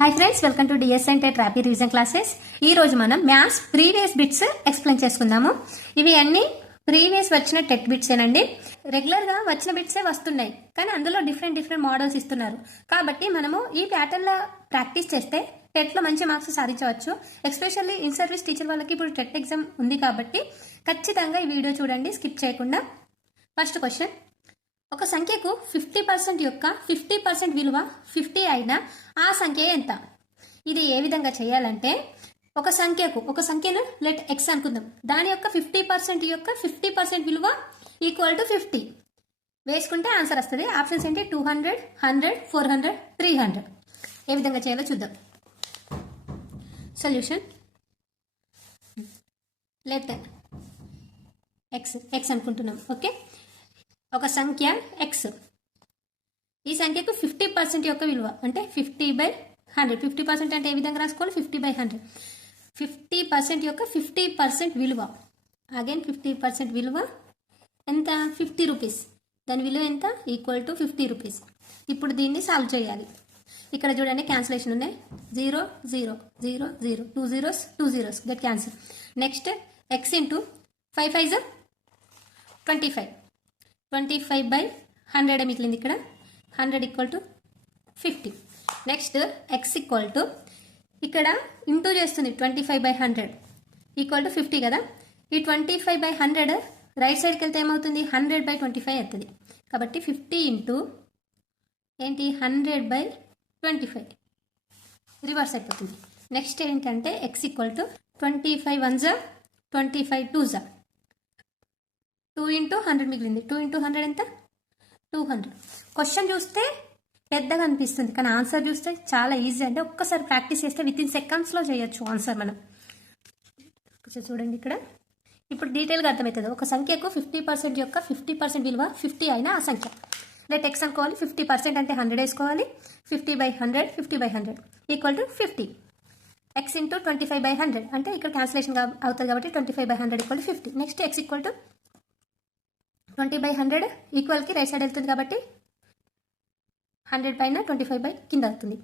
Hi friends, welcome to DS and TET rapid revision classes. ఈ రోజు మనం maths previous bits explain చేసుకుందాము. ఇవి అన్ని ప్రీవియస్ వచ్చిన టెట్ బిట్స్ ఏనండి. రెగ్యులర్ గా వచ్చిన బిట్సే వస్తున్నాయి, కానీ అందులో డిఫరెంట్ మోడల్స్ ఇస్తున్నారు. కాబట్టి మనము ఈ ప్యాటర్న్ లో ప్రాక్టీస్ చేస్తే టెట్ లో మంచి మార్క్స్ సాధించవచ్చు. ఎస్పెషల్లీ ఇన్ సర్వీస్ టీచర్ వాళ్ళకి ఇప్పుడు టెట్ ఎగ్జామ్ ఉంది కాబట్టి ఖచ్చితంగా ఈ వీడియో చూడండి, స్కిప్ చేయకుండా. ఫస్ట్ క్వశ్చన్, ఒక సంఖ్యకు 50% యొక్క 50% విలువ 50 అయినా ఆ సంఖ్య ఎంత? ఇది ఏ విధంగా చేయాలంటే, ఒక సంఖ్యను లెట్ ఎక్స్ అనుకుందాం. దాని యొక్క 50% యొక్క 50% విలువ ఈక్వల్ టు 50 వేసుకుంటే ఆన్సర్ వస్తుంది. ఆప్షన్స్ ఏంటి? 200, 100, 400, 300. ఏ విధంగా చేయాలో చూద్దాం. సొల్యూషన్, లెట్ ఎక్స్ అనుకుంటున్నాం. ఓకే, ఒక సంఖ్య ఎక్స్, ఈ సంఖ్యకు 50% యొక్క విలువ అంటే 50/100. 50% అంటే ఏ విధంగా రాసుకోవాలి? 50/100. 50% యొక్క 50% విలువ, అగైన్ 50% విలువ ఎంత? 50 రూపీస్. దాని విలువ ఎంత? Equal to 50 rupees. ఇప్పుడు దీన్ని సాల్వ్ చేయాలి. ఇక్కడ చూడండి, క్యాన్సిలేషన్ ఉన్నాయి. 0 0 0 0, 2 zeros 2 zeros get cancel. Next X into 5 5 25. 25/100 మిగిలింది. ఇక్కడ 100 equal to 50. Next x equal to, ఇక్కడ ఇంటూ చేస్తుంది, 25/100 ఈక్వల్ టు 50 కదా. ఈ 25/100 రైట్ సైడ్కి వెళ్తే ఏమవుతుంది? 100/25 అవుతుంది. కాబట్టి 50 ఇంటూ ఏంటి? 100/25 రివర్స్ అయిపోతుంది. నెక్స్ట్ ఏంటంటే X equal to 25 1s 25 2s, 2 into 100 మిగిలింది. 2 ఇంటూ 100 ఎంత? 200. క్వశ్చన్ చూస్తే పెద్దగా అనిపిస్తుంది, కానీ ఆన్సర్ చూస్తే చాలా ఈజీ. అంటే ఒక్కసారి ప్రాక్టీస్ చేస్తే విత్ ఇన్ సెకండ్స్లో చేయొచ్చు ఆన్సర్ మనం. చూడండి ఇక్కడ, ఇప్పుడు డీటెయిల్గా అర్థమవుతుంది. ఒక సంఖ్యకు 50% యొక్క 50% విలువ 50 అయినా ఆ సంఖ్య లెట్ ఎక్స్ అనుకోవాలి. 50% అంటే 100 వేసుకోవాలి. 50/100 50/100 ఈక్వల్ టు 50. ఎక్స్ ఇంటూ 25/100 అంటే ఇక్కడ క్యాన్సిలేషన్ అవుతుంది కాబట్టి 25/100 equal to 50. Next x equal to 20/100 ఈక్వల్కి రైట్ సైడ్ వెళ్తుంది కాబట్టి 100 పైన 25 కింద అవుతుంది.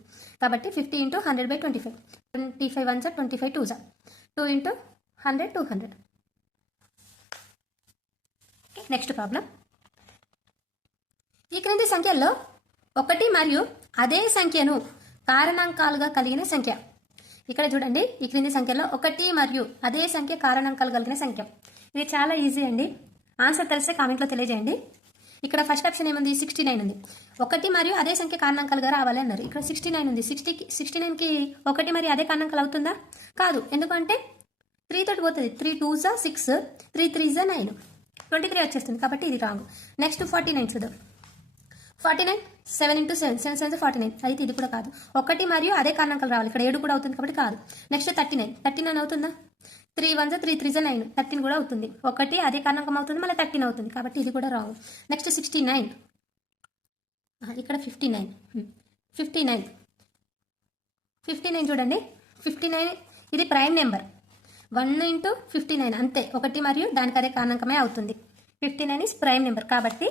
కాబట్టి 50 into 100/25. 25 1s 25 2s, 2 into 100 200. Next problem, ఈ క్రింది సంఖ్యల్లో ఒకటి మరియు అదే సంఖ్యను కారణాంకాలుగా కలిగిన సంఖ్య. ఇక్కడ చూడండి, ఈ క్రింది సంఖ్యలో ఒకటి మరియు అదే సంఖ్య కారణాంకాలు కలిగిన సంఖ్య. ఇది చాలా ఈజీ అండి. ఆన్సర్ తెలిస్తే కామెంట్లో తెలియజేయండి. ఇక్కడ ఫస్ట్ ఆప్షన్ ఏముంది? 69 ఉంది. ఒకటి మరియు అదే సంఖ్య కారణాంకాలుగా రావాలి అన్నారు. ఇక్కడ 69 ఉంది. 69కి ఒకటి మరియు అదే కారణాంకాలు అవుతుందా? కాదు. ఎందుకంటే 3 తోటి పోతుంది. 3 2s 6, 3 3s 9, 23 వచ్చేస్తుంది. కాబట్టి ఇది రాంగ్. నెక్స్ట్ 49 చూద్దాం. 49 7 ఇంటూ 7 7 7 49. అయితే ఇది కూడా కాదు. ఒకటి మరియు అదే కారణాంకాలు రావాలి. ఇక్కడ 7 కూడా అవుతుంది కాబట్టి కాదు. నెక్స్ట్ 39 అవుతుందా? 3 1s 3 3s 9, 13 కూడా అవుతుంది. ఒకటి అదే కారణాంకం అవుతుంది, మళ్ళీ 13 అవుతుంది. కాబట్టి ఇది కూడా రాంగ్. నెక్స్ట్ 69, ఇక్కడ 59 చూడండి. 59 ఇది ప్రైమ్ నెంబర్. 1 ఇంటూ 59 అంతే, ఒకటి మరియు దానికి అదే కారణాంకమే అవుతుంది. 59 ఇస్ ప్రైమ్ నెంబర్. కాబట్టి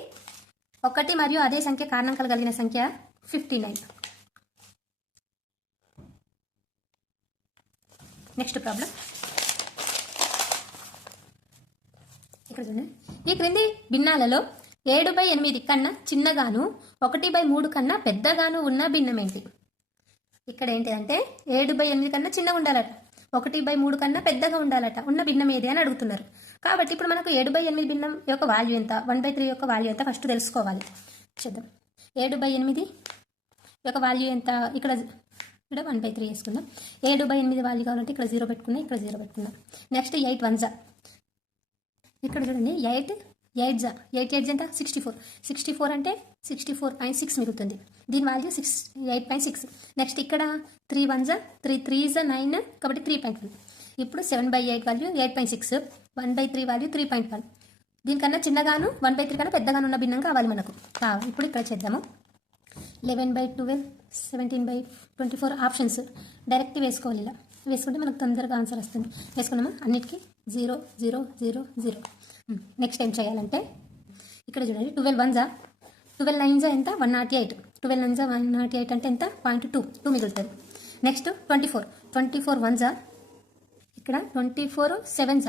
ఒకటి మరియు అదే సంఖ్య కారణాంకాలు కలిగిన సంఖ్య 59. నెక్స్ట్ ప్రాబ్లం, ఇక్కడ చూడండి. ఈ క్రింది భిన్నాలలో 7/8 కన్నా చిన్నగాను 1/3 కన్నా పెద్దగాను ఉన్న భిన్నం ఏంటి? ఇక్కడ ఏంటిదంటే 7/8 కన్నా చిన్నగా ఉండాలట, 1/3 కన్నా పెద్దగా ఉండాలట. ఉన్న భిన్నం ఏది అని అడుగుతున్నారు. కాబట్టి ఇప్పుడు మనకు 7/8 భిన్నం యొక్క వాల్యూ ఎంత, 1/3 యొక్క వాల్యూ ఎంత ఫస్ట్ తెలుసుకోవాలి. చూద్దాం. 7/8 యొక్క వాల్యూ ఎంత? ఇక్కడ 1/3 వేసుకుందాం. 7/8 వాల్యూ కావాలంటే ఇక్కడ 0 పెట్టుకున్నాం, ఇక్కడ 0 పెట్టుకున్నాం. నెక్స్ట్ 8 1s, ఇక్కడ చూడండి 8 8s ఎంత? 64. 64 అంటే 64.6 మిగులుతుంది. దీని వాల్యూ 8.6. నెక్స్ట్ ఇక్కడ 3 1s 3 3s 9 కాబట్టి 3.1. ఇప్పుడు 7/8 వాల్యూ 8.6, 1/3 వాల్యూ 3.1. దీనికన్నా చిన్నగాను 1/3 కన్నా పెద్దగాను ఉన్న భిన్నం కావాలి మనకు. ఇప్పుడు ఇక్కడ చేద్దాము. 11/12 17/24 ఆప్షన్స్ డైరెక్ట్ వేసుకోవాలి. ఇలా వేసుకుంటే మనకు తొందరగా ఆన్సర్ వస్తుంది. వేసుకున్నామా? అన్నిటికీ 0 0 0 0. నెక్స్ట్ ఏం చేయాలంటే, ఇక్కడ చూడండి 12 1s 12 9s ఎంత? 108. 12 9s 108 అంటే ఎంత? 0.2 మిగులుతుంది. నెక్స్ట్ 24 వన్స్ ఇక్కడ 24 సెవెన్స్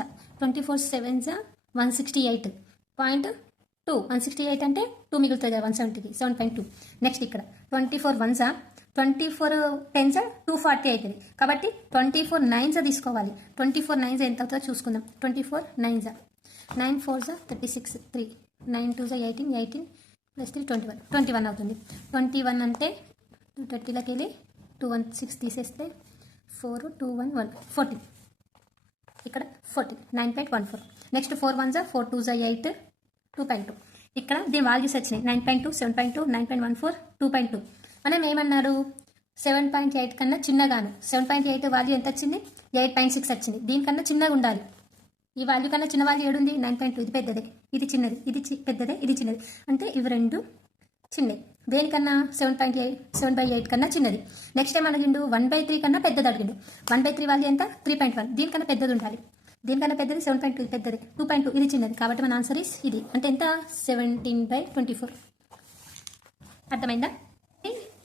168.2 168 అంటే 2 మిగులుతుంది కదా 170 7.2. నెక్స్ట్ ఇక్కడ 24 వన్స్ 24 టెన్స్ 240 అవుతుంది కాబట్టి 24 నైన్స్ తీసుకోవాలి. 24 నైన్స్ ఎంత అవుతుందో చూసుకుందాం. 24 నైన్స్ 9 4 36 3 9 2 18 18 ప్లస్ 3 21 అవుతుంది. 21 అంటే 230లోకి వెళ్ళి 216 తీసేస్తే 4 2 1 1 14 ఇక్కడ 14 9.14. నెక్స్ట్ 4 1 4 2 8 2.2. ఇక్కడ దీని వాల్యూస్ వచ్చినాయి 9.2 7.2 9.14 2.2. మనం ఏమన్నారు 7.8 కన్నా చిన్నగాను 7.8 వాల్యూ ఎంత వచ్చింది 8.6 వచ్చింది. దీనికన్నా చిన్నగా ఉండాలి. ఈ వాల్యూ కన్నా చిన్న వాల్యూ ఏడుంది 9.2. ఇది పెద్దదే ఇది చిన్నది ఇది పెద్దదే ఇది చిన్నది అంటే ఇవి రెండు చిన్నది. దేనికన్నా 7/8 కన్నా చిన్నది. నెక్స్ట్ టైం అడిగిండు 1/3 కన్నా పెద్దది అడిగిండు. 1/3 వాల్యూ ఎంత 3.1. దీనికన్నా పెద్దది ఉండాలి. దీనికన్నా పెద్దది 7.2 పెద్దది 2.2 ఇది చిన్నది. కాబట్టి మన ఆన్సర్ ఇస్ ఇది అంటే ఎంత 17/24. అర్థమైందా?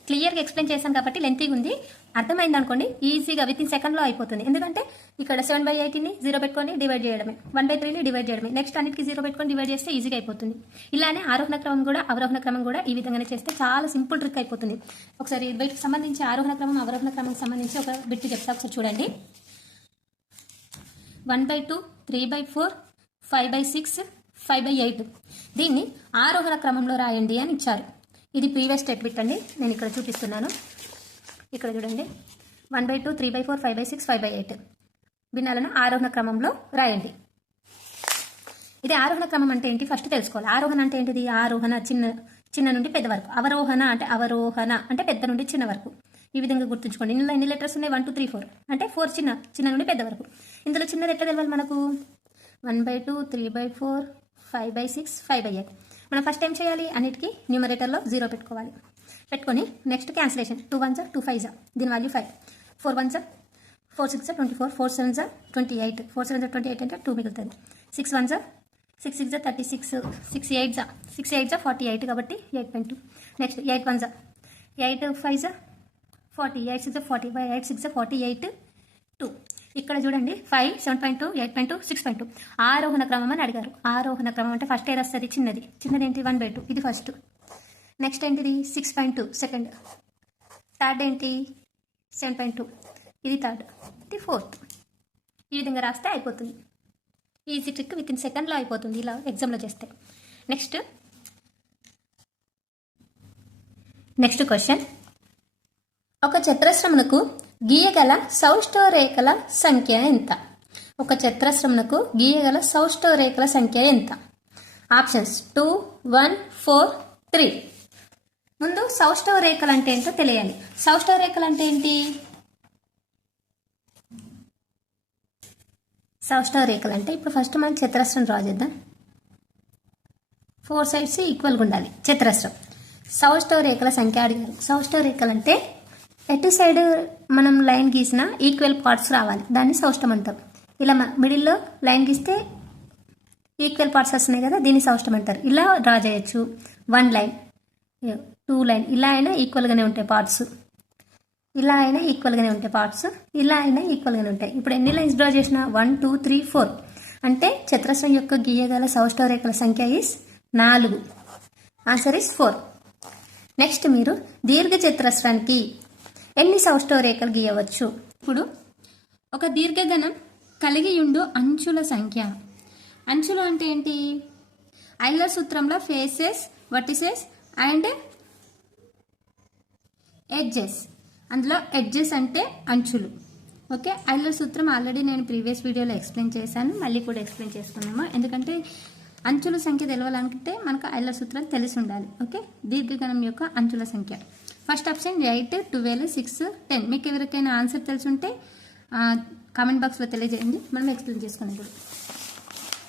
క్లియర్గా ఎక్స్ప్లెయిన్ చేశాను కాబట్టి లెంతీగా ఉంది. అర్థమైంది అనుకోండి ఈజీగా విత్ ఇన్ సెకండ్లో అయిపోతుంది. ఎందుకంటే ఇక్కడ 7/8ని 0 పెట్టుకొని డివైడ్ చేయడమే 1/3ని డివైడ్ చేయడమే. నెక్స్ట్ అన్నిటికీ 0 పెట్టుకొని డివైడ్ చేస్తే ఈజీగా అయిపోతుంది. ఇలానే ఆరోహణ క్రమం కూడా అవరోహణ క్రమం కూడా ఈ విధంగానే చేస్తే చాలా సింపుల్ ట్రిక్ అయిపోతుంది. ఒకసారి వీటికి సంబంధించి ఆరోహణ క్రమం అవరోహణ క్రమం సంబంధించి ఒక బిట్ చెప్తా ఒకసారి చూడండి. 1/2 3/4 5/6 5/8 దీన్ని ఆరోహణ క్రమంలో రాయండి అని ఇచ్చారు. ఇది ప్రీవియస్ స్టెప్ బిట్ అండి. నేను ఇక్కడ చూపిస్తున్నాను. ఇక్కడ చూడండి 1/2 3/4 5/6 5/8 భిన్నాలను ఆరోహణ క్రమంలో రాయండి. ఇది ఆరోహణ క్రమం అంటే ఏంటి ఫస్ట్ తెలుసుకోవాలి. ఆరోహణ అంటే ఏంటిది? ఆరోహణ చిన్న నుండి పెద్ద వరకు. అవరోహణ అంటే పెద్ద నుండి చిన్న వరకు. ఈ విధంగా గుర్తుంచుకోండి. ఇందులో ఎన్ని లెటర్స్ ఉన్నాయి 1 2 3 4 అంటే 4 చిన్న నుండి పెద్ద వరకు. ఇందులో చిన్నది ఎట్లా తెలవాలి మనకు 1/2 3/4 5/6 5/8. మనం ఫస్ట్ ఏం చేయాలి అన్నిటికీ న్యూమరేటర్లో 0 పెట్టుకోవాలి. పెట్టుకొని నెక్స్ట్ క్యాన్సిలేషన్ 2 1 2 5 దీని వాల్యూ 5 4 1 4 6 24 4 7 28 4 7 28 అంటే 2 మిగులుతుంది. 6 1 6 6 36 6 8 48 కాబట్టి 8.2. నెక్స్ట్ 8 1 8 5 40 8 6 40 8 6 48 2. ఇక్కడ చూడండి 5 7.2 8.2 6.2 ఆరోహణ క్రమం అని అడిగారు. ఆరోహణ క్రమం అంటే ఫస్ట్ ఏది వస్తుంది చిన్నది ఏంటి 1/2 ఇది ఫస్ట్. నెక్స్ట్ ఏంటిది 6.2 సెకండ్. థర్డ్ ఏంటి 7.2 ఇది థర్డ్. ఇది ఫోర్త్. ఈ విధంగా రాస్తే అయిపోతుంది. ఈజీ ట్రిక్ విత్ ఇన్ సెకండ్లో అయిపోతుంది ఇలా ఎగ్జామ్లో చేస్తే. Next question. ఒక చతురస్రమునకు గీయగల సౌష్టరేఖల సంఖ్య ఎంత? ఒక చతురస్రమునకు గీయగల సౌష్టరేఖల సంఖ్య ఎంత? ఆప్షన్స్ 2 1 4 3. ముందు సౌష్టరేఖలు అంటే ఏంటో తెలియాలి. సౌష్టరేఖలు అంటే ఏంటి? సౌష్టరేఖలు అంటే ఇప్పుడు ఫస్ట్ మనం చతురస్రం డ్రా చేద్దాం. 4 సైడ్స్ ఈక్వల్గా ఉండాలి చతురస్రం. సౌష్టరేఖల సంఖ్య అడిగారు. సౌష్టరేఖలు అంటే ఎటు సైడ్ మనం లైన్ గీసిన ఈక్వల్ పార్ట్స్ రావాలి. దాన్ని సౌష్టం అంటారు. ఇలా మిడిల్లో లైన్ గీస్తే ఈక్వల్ పార్ట్స్ వస్తున్నాయి కదా దీన్ని సౌష్టం అంటారు. ఇలా డ్రా చేయొచ్చు. 1 లైన్ 2 లైన్ ఇలా అయినా ఈక్వల్గానే ఉంటాయి పార్ట్స్. ఇలా అయినా ఈక్వల్గానే ఉంటాయి పార్ట్స్. ఇలా అయినా ఈక్వల్గానే ఉంటాయి. ఇప్పుడు ఎన్ని లైన్స్ డ్రా చేసినా 1 2 3 4 అంటే చతురస్రం యొక్క గీయగల సౌష్టరేఖల సంఖ్య ఇస్ 4. Answer is 4. నెక్స్ట్ మీరు దీర్ఘ చతురస్రానికి ఎన్ని సౌష్టరేఖలు గీయవచ్చు? ఇప్పుడు ఒక దీర్ఘగణం కలిగి ఉండు అంచుల సంఖ్య. అంచులు అంటే ఏంటి? ఐలర్ సూత్రంలో ఫేసెస్ వర్టిసెస్ అండ్ ఎడ్జెస్. అందులో ఎడ్జెస్ అంటే అంచులు. ఓకే, ఐలర్ సూత్రం ఆల్రెడీ నేను ప్రీవియస్ వీడియోలో ఎక్స్ప్లెయిన్ చేశాను. మళ్ళీ కూడా ఎక్స్ప్లెయిన్ చేసుకున్నాము. ఎందుకంటే అంచుల సంఖ్య తెలవాలనుకుంటే మనకు ఐలర్ సూత్రం తెలిసి ఉండాలి. ఓకే, దీర్ఘగణం యొక్క అంచుల సంఖ్య. First option 8 12 6 10. మీకు ఎవరికైనా ఆన్సర్ తెలిసి ఉంటే కామెంట్ బాక్స్లో తెలియజేయండి. మనం ఎక్స్ప్లెయిన్ చేసుకున్నాం.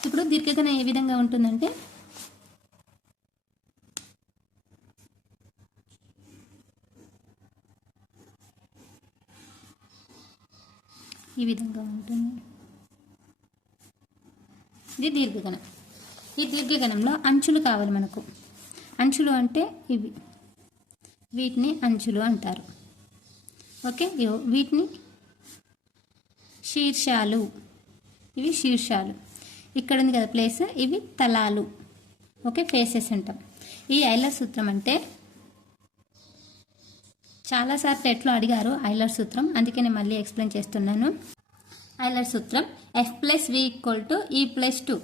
ఇప్పుడు దీర్ఘగణం ఏ విధంగా ఉంటుందంటే ఈ విధంగా ఉంటుంది. ఇది దీర్ఘగణం. ఈ దీర్ఘగణంలో అంచులు కావాలి మనకు. అంచులు అంటే ఇవి, వీటిని అంచులు అంటారు. ఓకే, వీటిని శీర్షాలు, ఇవి శీర్షాలు. ఇక్కడ ఉంది కదా ప్లేస్, ఇవి తలాలు. ఓకే, ఫేసెస్ అంటాం. ఈ ఐలర్ సూత్రం అంటే చాలాసార్లు టెట్లో అడిగారు ఐలర్ సూత్రం, అందుకే నేను మళ్ళీ ఎక్స్ప్లెయిన్ చేస్తున్నాను. ఐలర్ సూత్రం F+V=E+2.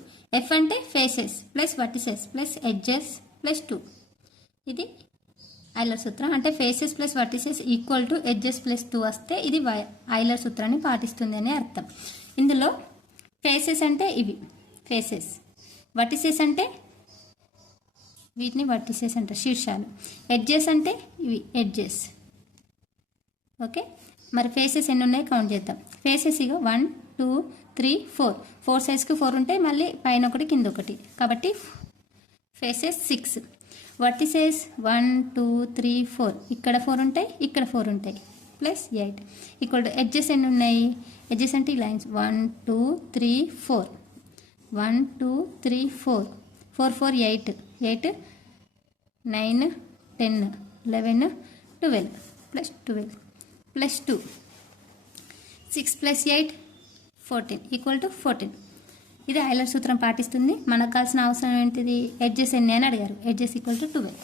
F అంటే faces plus vertices plus edges plus 2. ఇది ఐలర్ సూత్రం. అంటే faces plus vertices equal to edges plus 2 వస్తే ఇది ఐలర్ సూత్రాన్ని పాటిస్తుంది అనే అర్థం. ఇందులో ఫేసెస్ అంటే ఇవి ఫేసెస్, వర్టిసెస్ అంటే వీటిని వర్టిసెస్ అంటారు, శీర్షాలు. ఎడ్జెస్ అంటే ఇవి ఎడ్జెస్. ఓకే, మరి ఫేసెస్ ఎన్ని ఉన్నాయి కౌంట్ చేద్దాం. ఫేసెస్ ఇక 1 2 3 4, 4 సైజ్కి 4 ఉంటాయి, మళ్ళీ పైన ఒకటి కింద ఒకటి, కాబట్టి ఫేసెస్ 6. వర్టిసెస్ 1 2 3 4, ఇక్కడ 4 ఉంటాయి, ఇక్కడ 4 ఉంటాయి, ప్లస్ 8 ఈక్వల్ టు ఎడ్జెస్ ఎన్ని ఉన్నాయి. ఎడ్జెస్ అంటే ఈ lines 1 2 3 4, 1 2 3 4, 4 4 8, 8 9 10 11 12 plus 12 plus 2, 6 plus 8 14 equal to 14. ఇది ఐలర్ సూత్రం పాటిస్తుంది. మనకు కావాల్సిన అవసరం ఏంటిది, ఎడ్జెస్ ఎన్ని అని అడిగారు. Edges equal to 12.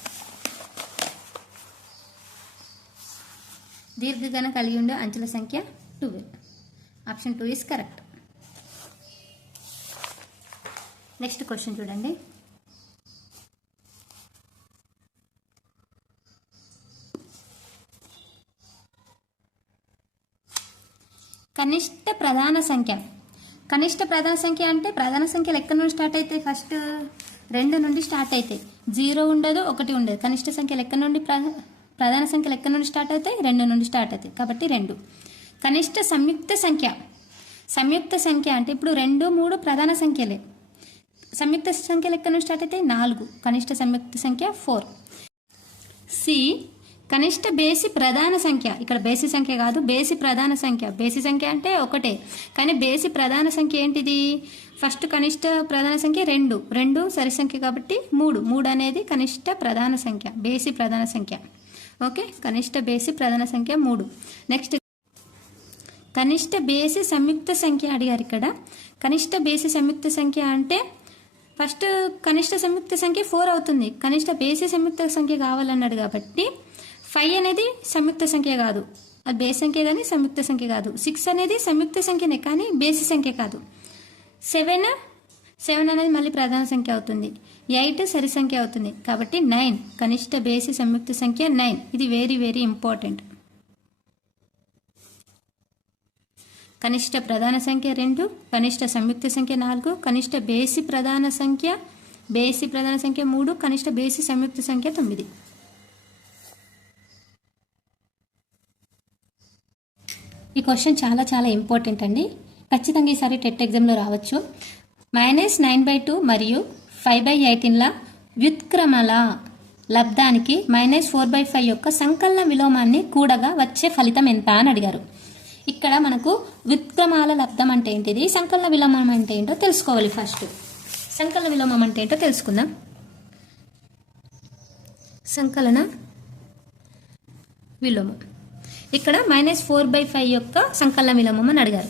దీర్ఘగణ కలిగి ఉండే అంచుల సంఖ్య 12. Option 2 is correct. Next question చూడండి. కనిష్ట ప్రధాన సంఖ్య. కనిష్ట ప్రధాన సంఖ్య అంటే ప్రధాన సంఖ్యలు ఎక్కడి నుండి స్టార్ట్ అవుతాయి, ఫస్ట్ 2 నుండి స్టార్ట్ అవుతాయి. 0 ఉండదు, 1 ఉండదు. కనిష్ట సంఖ్యలు ఎక్కడి నుండి, ప్రధాన సంఖ్యలు ఎక్కడి నుండి స్టార్ట్ అవుతాయి, 2 నుండి స్టార్ట్ అవుతాయి, కాబట్టి 2. కనిష్ట సంయుక్త సంఖ్య. సంయుక్త సంఖ్య అంటే ఇప్పుడు 2 3 ప్రధాన సంఖ్యలే. సంయుక్త సంఖ్యలు ఎక్కడి నుండి స్టార్ట్ అవుతాయి, 4. కనిష్ట సంయుక్త సంఖ్య 4. సి కనిష్ట బేసి ప్రధాన సంఖ్య. ఇక్కడ బేసి సంఖ్య కాదు, బేసి ప్రధాన సంఖ్య. బేసి సంఖ్య అంటే ఒకటే, కానీ బేసి ప్రధాన సంఖ్య ఏంటిది, ఫస్ట్ కనిష్ట ప్రధాన సంఖ్య 2, 2 సరి సంఖ్య కాబట్టి 3, 3 అనేది కనిష్ట ప్రధాన సంఖ్య, బేసి ప్రధాన సంఖ్య. ఓకే, కనిష్ట బేసి ప్రధాన సంఖ్య 3. నెక్స్ట్ కనిష్ట బేసి సంయుక్త సంఖ్య అడిగారు. ఇక్కడ కనిష్ట బేసి సంయుక్త సంఖ్య అంటే ఫస్ట్ కనిష్ట సంయుక్త సంఖ్య 4 అవుతుంది, కనిష్ట బేసి సంయుక్త సంఖ్య కావాలన్నాడు కాబట్టి 5 అనేది సంయుక్త సంఖ్య కాదు, అది బేసి సంఖ్య కానీ సంయుక్త సంఖ్య కాదు. 6 అనేది సంయుక్త సంఖ్యనే కానీ బేసి సంఖ్య కాదు. 7 అనేది మళ్ళీ ప్రధాన సంఖ్య అవుతుంది. 8 సరి సంఖ్య అవుతుంది, కాబట్టి 9 కనిష్ట బేసి సంయుక్త సంఖ్య 9. ఇది వెరీ వెరీ ఇంపార్టెంట్. కనిష్ట ప్రధాన సంఖ్య 2, కనిష్ట సంయుక్త సంఖ్య 4, కనిష్ట బేసి ప్రధాన సంఖ్య 3, కనిష్ట బేసి సంయుక్త సంఖ్య 9. ఈ క్వశ్చన్ చాలా చాలా ఇంపార్టెంట్ అండి, ఖచ్చితంగా ఈసారి టెట్ ఎగ్జామ్లో రావచ్చు. -9/2 మరియు 5/18ల వ్యుత్క్రమల లబ్ధానికి -4/5 యొక్క సంకలన విలోమాన్ని కూడగా వచ్చే ఫలితం ఎంత అని అడిగారు. ఇక్కడ మనకు వ్యుత్క్రమాల లబ్ధం అంటే ఏంటిది, సంకలన విలోమం అంటే ఏంటో తెలుసుకోవాలి. ఫస్ట్ సంకలన విలోమం అంటే ఏంటో తెలుసుకుందాం. సంకలన విలోమం ఇక్కడ -4/5 యొక్క సంకలన విలోమం అని అడిగారు.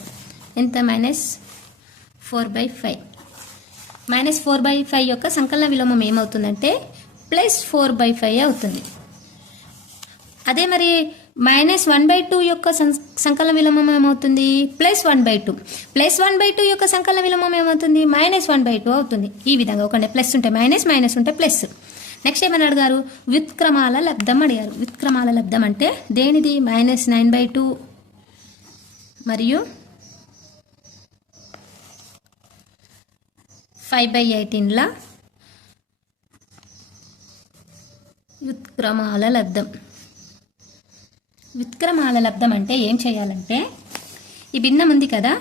ఎంత, -4/5. -4/5 యొక్క సంకలన విలోమం ఏమవుతుందంటే +4/5 అవుతుంది. అదే మరి -1/2 యొక్క సంకలన విలోమం ఏమవుతుంది, +1/2. +1/2 యొక్క సంకలన విలోమం ఏమవుతుంది, -1/2 అవుతుంది. ఈ విధంగా ఒకటే ప్లస్ ఉంటే మైనస్, మైనస్ ఉంటే ప్లస్. నెక్స్ట్ ఏమని అడిగారు, వ్యుత్క్రమాల లబ్ధం అడిగారు. వ్యుత్క్రమాల లబ్ధం అంటే దేనిది, -9/2 మరియు 5/18ల వ్యుత్క్రమాల లబ్ధం. వ్యుత్క్రమాల లబ్ధం అంటే ఏం చేయాలంటే, ఈ భిన్నం ఉంది కదా,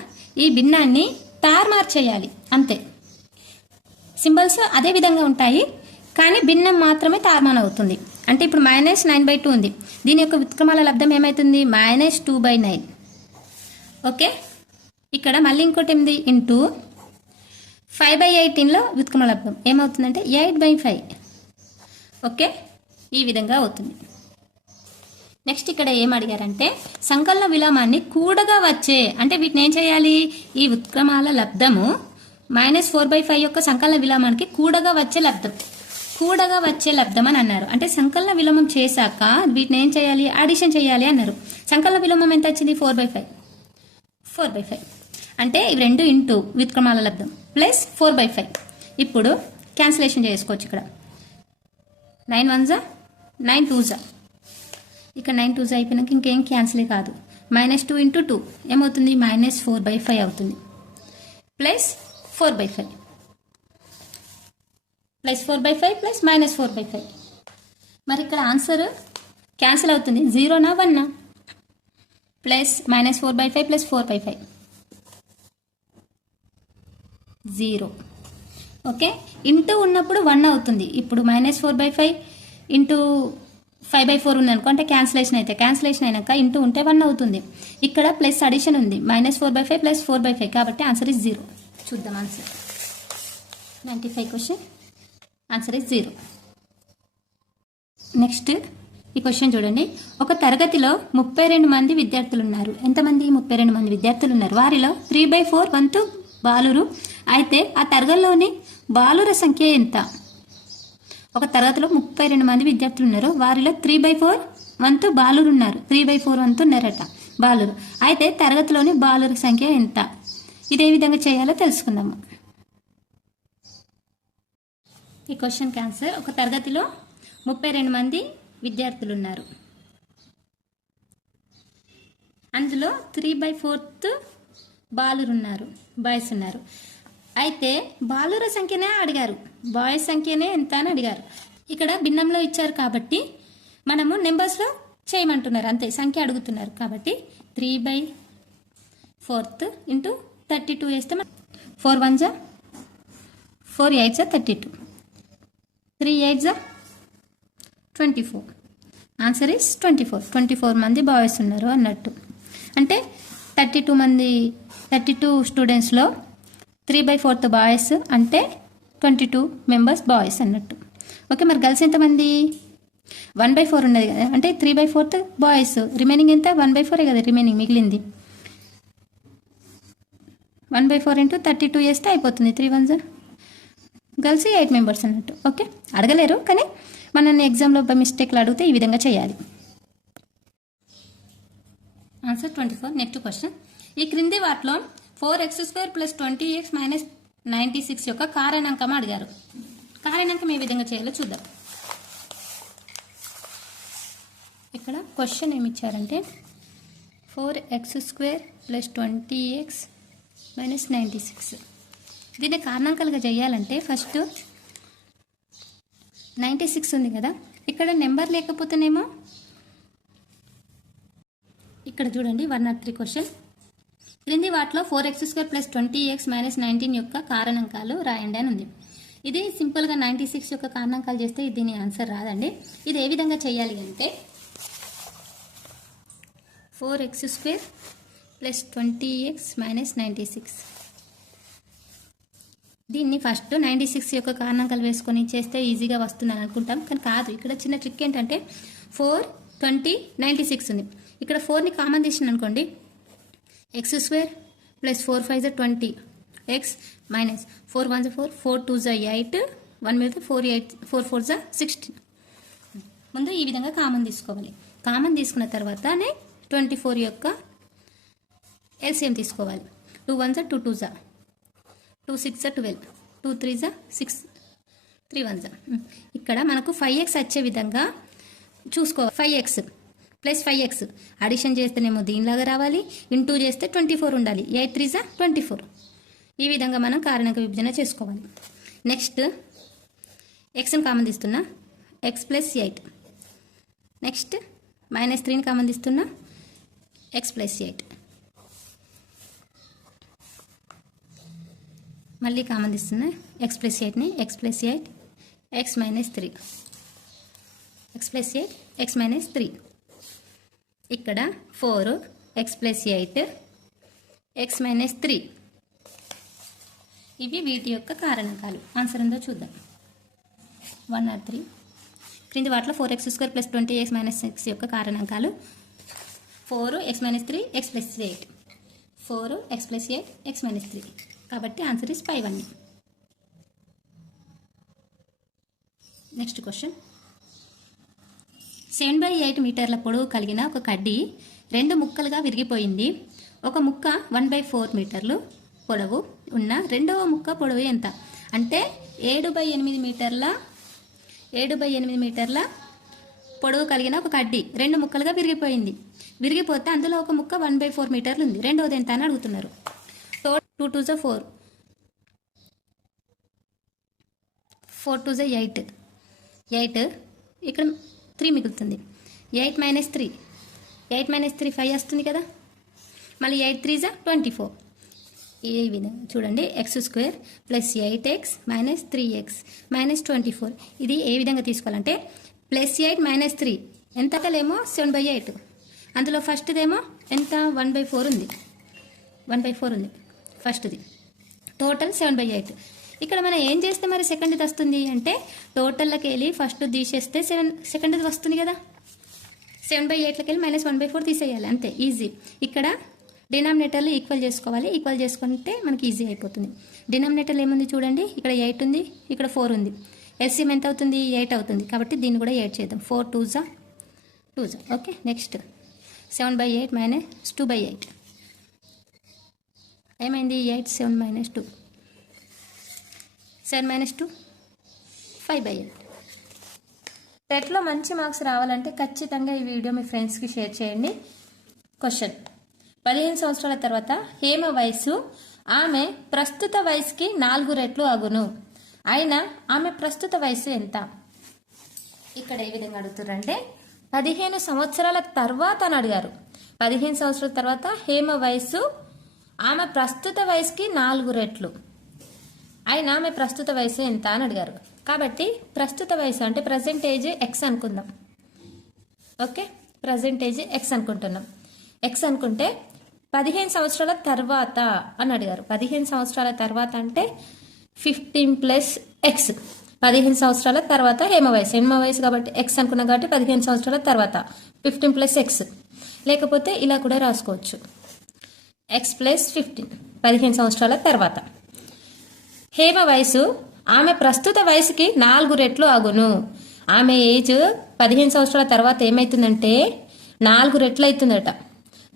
ఈ భిన్నాన్ని తారుమారు చేయాలి అంతే. సింబల్స్ అదే విధంగా ఉంటాయి కానీ భిన్నం మాత్రమే తారుమారు అవుతుంది. అంటే ఇప్పుడు -9/2 ఉంది, దీని యొక్క వ్యుత్క్రమాల లబ్ధం ఏమవుతుంది, -2/9. ఓకే, ఇక్కడ మళ్ళీ ఇంకోటి ఏంది, ఇంటూ 5/18లో వ్యుత్క్రమ లబ్ధం ఏమవుతుందంటే 8/5. ఓకే, ఈ విధంగా అవుతుంది. నెక్స్ట్ ఇక్కడ ఏం అడిగారంటే సంకలన విలోమాన్ని కూడగా వచ్చే అంటే వీటిని ఏం చేయాలి, ఈ ఉత్క్రమాల లబ్ధము -4/5 యొక్క సంకలన విలోమానికి కూడగా వచ్చే లబ్ధం అని అన్నారు. అంటే సంకలన విలోమం చేశాక వీటిని ఏం చేయాలి, అడిషన్ చేయాలి అన్నారు. సంకలన విలోమం ఎంత వచ్చింది, 4/5 అంటే ఇవి రెండు ఇంటూ వ్యుత్క్రమాల లబ్ధం ప్లస్ 4/5. ఇప్పుడు క్యాన్సిలేషన్ చేసుకోవచ్చు. ఇక్కడ 9 1 9 2 ఇక్కడ 9 2 అయిపోయినాక ఇంకేం క్యాన్సిల్ కాదు. -2 × 2 ఏమవుతుంది, -4/5 అవుతుంది. Plus 4/5 plus 4/5 plus -4/5. మరి ఇక్కడ ఆన్సర్ క్యాన్సిల్ అవుతుంది. 0నా 1నా, ప్లస్ -4/5 ప్లస్ 4/5 0. ఓకే, ఇంటూ ఉన్నప్పుడు 1 అవుతుంది. ఇప్పుడు -4/5 ఇంటూ 5/4 ఉంది అనుకో, అంటే క్యాన్సిలేషన్ అయితే క్యాన్సిలేషన్ అయినాక ఇంటూ ఉంటే 1 అవుతుంది. ఇక్కడ ప్లస్ అడిషన్ ఉంది, -4/5 ప్లస్ 4/5 కాబట్టి ఆన్సర్ ఇస్ 0. చూద్దాం answer. 95 question answer is 0. Next ఈ క్వశ్చన్ చూడండి. ఒక తరగతిలో 32 మంది విద్యార్థులు ఉన్నారు. ఎంతమంది, 32 మంది విద్యార్థులు ఉన్నారు. వారిలో 3/4 వంతు బాలురు అయితే ఆ తరగతిలోని బాలుర సంఖ్య ఎంత? ఒక తరగతిలో 32 మంది విద్యార్థులు ఉన్నారు. వారిలో 3/4 వంతు బాలురు ఉన్నారు. 3/4 వంతు ఉన్నారట బాలురు. అయితే తరగతిలోని బాలుర సంఖ్య ఎంత? ఇదే విధంగా చేయాలో తెలుసుకుందాము. ఈ క్వశ్చన్ ఆన్సర్, ఒక తరగతిలో 32 మంది విద్యార్థులు ఉన్నారు. అందులో 3/4 బాలురు ఉన్నారు, బాయ్స్ ఉన్నారు. అయితే బాలుర సంఖ్యనే అడిగారు, బాయ్స్ సంఖ్యనే ఎంత అని అడిగారు. ఇక్కడ భిన్నంలో ఇచ్చారు కాబట్టి మనము నెంబర్స్లో చేయమంటున్నారు, అంతే సంఖ్య అడుగుతున్నారు కాబట్టి 3/4 ఇంటూ 32 వేస్తే 4 1 4 8 32, 3 8 24. ఆన్సర్ ఇస్ 24 మంది బాయ్స్ ఉన్నారు అన్నట్టు. అంటే 32 స్టూడెంట్స్లో 3/4 బాయ్స్ అంటే 22 మెంబర్స్ బాయ్స్ అన్నట్టు. ఓకే, మరి గర్ల్స్ ఎంతమంది, 1/4 ఉన్నది కదా, అంటే 3/4 బాయ్స్, రిమైనింగ్ ఎంత 1/4 కదా రిమైనింగ్ మిగిలింది. 1/4 ఇంటూ 32 వేస్తే అయిపోతుంది. 3 1 గర్ల్స్ 8 మెంబర్స్ అన్నట్టు. ఓకే, అడగలేరు కానీ మనల్ని ఎగ్జామ్లో బై మిస్టేక్లు అడిగితే ఈ విధంగా చేయాలి. ఆన్సర్ 24. నెక్స్ట్ క్వశ్చన్, ఈ క్రింది వాటిలో 4x² + 20x - 96 యొక్క కారణాంకం అడిగారు. కారణాంకం ఏ విధంగా చేయాలో చూద్దాం. ఇక్కడ క్వశ్చన్ ఏమి ఇచ్చారంటే 4x² + 20x - 96. దీన్ని కారణాంకాలుగా చేయాలంటే ఫస్ట్ 96 ఉంది కదా, ఇక్కడ నెంబర్ లేకపోతేనేమో ఇక్కడ చూడండి 103 క్వశ్చన్. క్రింది వాటిలో 4x² + 20x - 19 యొక్క కారణాంకాలు రాయండి అని ఉంది. ఇది సింపుల్గా 96 యొక్క కారణాంకాలు చేస్తే దీని ఆన్సర్ రాదండి. ఇది ఏ విధంగా చేయాలి అంటే 4x² + 20x - 96. దీన్ని ఫస్ట్ 96 యొక్క కారణాంకాలు వేసుకొని చేస్తే ఈజీగా వస్తుందని అనుకుంటాం, కానీ కాదు. ఇక్కడ చిన్న ట్రిక్ ఏంటంటే 4 20 96 ఉంది. ఇక్కడ 4ని కామన్ తీసిన అనుకోండి, x² + 4 5 20 x - 4 1 4 4 2 8 1 మిగిలితే 4 4 16. ముందు ఈ విధంగా కామన్ తీసుకోవాలి. కామన్ తీసుకున్న తర్వాతనే 24 యొక్క ఎల్సిఎం తీసుకోవాలి. 2 1 2 2 2 6 12 2 3 6 3 1. ఇక్కడ మనకు 5x వచ్చే విధంగా చూసుకోవాలి. 5x + 5x అడిషన్ చేస్తేనేమో దీనిలాగా రావాలి, ఇంటూ చేస్తే 24 ఉండాలి. 8 3 24. ఈ విధంగా మనం కారణాంక విభజన చేసుకోవాలి. నెక్స్ట్ xని కామన్ తీస్తున్నా, x + 8. నెక్స్ట్ -3ని కామన్ తీస్తున్నా, x + 8. మళ్ళీ కామన్ తీస్తున్నా x + 8ని, x + 8 x - 3, x + 8 x - 3. ఇక్కడ 4 x + 8 x - 3. ఇవి వీటి యొక్క కారణాంకాలు. ఆన్సర్ ఉందో చూద్దాం. 103. క్రింది వాటిలో 4x² + 20x - x యొక్క కారణాంకాలు 4x - 3 x + 8 4x + 8 x - 3 కాబట్టి ఆన్సర్ ఇస్ 5 అన్ని. నెక్స్ట్ క్వశ్చన్ 7/8 మీటర్ల పొడవు కలిగిన ఒక కడ్డీ 2 ముక్కలుగా విరిగిపోయింది. ఒక ముక్క 1/4 మీటర్లు పొడవు ఉన్న రెండవ ముక్క పొడవు ఎంత? అంటే 7/8 మీటర్ల పొడవు కలిగిన ఒక కడ్డీ 2 ముక్కలుగా విరిగిపోయింది. విరిగిపోతే అందులో ఒక ముక్క 1/4 మీటర్లు ఉంది. రెండవది ఎంత అని అడుగుతున్నారు. 2 2 4 4 2 8 8 ఇక్కడ 3 మిగులుతుంది. 8 - 3 8 - 3 5 వస్తుంది కదా. మళ్ళీ 8 3 24. ఈ విధంగా చూడండి x² + 8x - 3x - 24. ఇది ఏ విధంగా తీసుకోవాలంటే +8 - 3 ఎంతలేమో 7/8. అందులో ఫస్ట్దేమో ఎంత 1/4 ఉంది. 1/4 ఉంది ఫస్ట్ది. టోటల్ 7/8. ఇక్కడ మనం ఏం చేస్తే మరి సెకండ్ది వస్తుంది అంటే టోటల్లోకి వెళ్ళి ఫస్ట్ తీసేస్తే సెకండ్ది వస్తుంది కదా. 7/8లోకి వెళ్ళి -1/4 తీసేయాలి అంతే, ఈజీ. ఇక్కడ డినామినేటర్లు ఈక్వల్ చేసుకోవాలి. ఈక్వల్ చేసుకుంటే మనకి ఈజీ అయిపోతుంది. డినామినేటర్లు ఏముంది చూడండి, ఇక్కడ 8 ఉంది, ఇక్కడ 4 ఉంది. ఎల్సిఎం ఎంత అవుతుంది? 8 అవుతుంది. కాబట్టి దీన్ని కూడా 8 చేద్దాం. 4 2 2. ఓకే. నెక్స్ట్ 7/8 - 2/8 ఏమైంది? 8 7 - 2 7 - 2 5/8. టెట్లో మంచి మార్క్స్ రావాలంటే ఖచ్చితంగా ఈ వీడియో మీ ఫ్రెండ్స్కి షేర్ చేయండి. క్వశ్చన్ 15 సంవత్సరాల తర్వాత హేమ వయసు ఆమె ప్రస్తుత వయసుకి 4 రెట్లు అగును. అయినా ఆమె ప్రస్తుత వయసు ఎంత? ఇక్కడ ఏ విధంగా అడుగుతారంటే 15 సంవత్సరాల తర్వాత అని అడిగారు. 15 సంవత్సరాల తర్వాత హేమ వయసు ఆమె ప్రస్తుత వయసుకి 4 రెట్లు. అయినా ఆమె ప్రస్తుత వయసు ఎంత అని అడిగారు. కాబట్టి ప్రస్తుత వయసు అంటే ప్రజెంట్ ఏజ్ ఎక్స్ అనుకుందాం. ఓకే, ప్రజెంట్ ఏజ్ ఎక్స్ అనుకుంటున్నాం. ఎక్స్ అనుకుంటే 15 సంవత్సరాల తర్వాత అని అడిగారు. 15 సంవత్సరాల తర్వాత అంటే 15 + x. 15 సంవత్సరాల తర్వాత హేమ వయసు కాబట్టి ఎక్స్ అనుకున్నాం కాబట్టి 15 సంవత్సరాల తర్వాత 15 + x. లేకపోతే ఇలా కూడా రాసుకోవచ్చు, x + 15 15 సంవత్సరాల తర్వాత. హేమ వయసు ఆమె ప్రస్తుత వయసుకి 4 రెట్లు అగును. ఆమె ఏజ్ 15 సంవత్సరాల తర్వాత ఏమవుతుందంటే 4 రెట్లు అవుతుందట.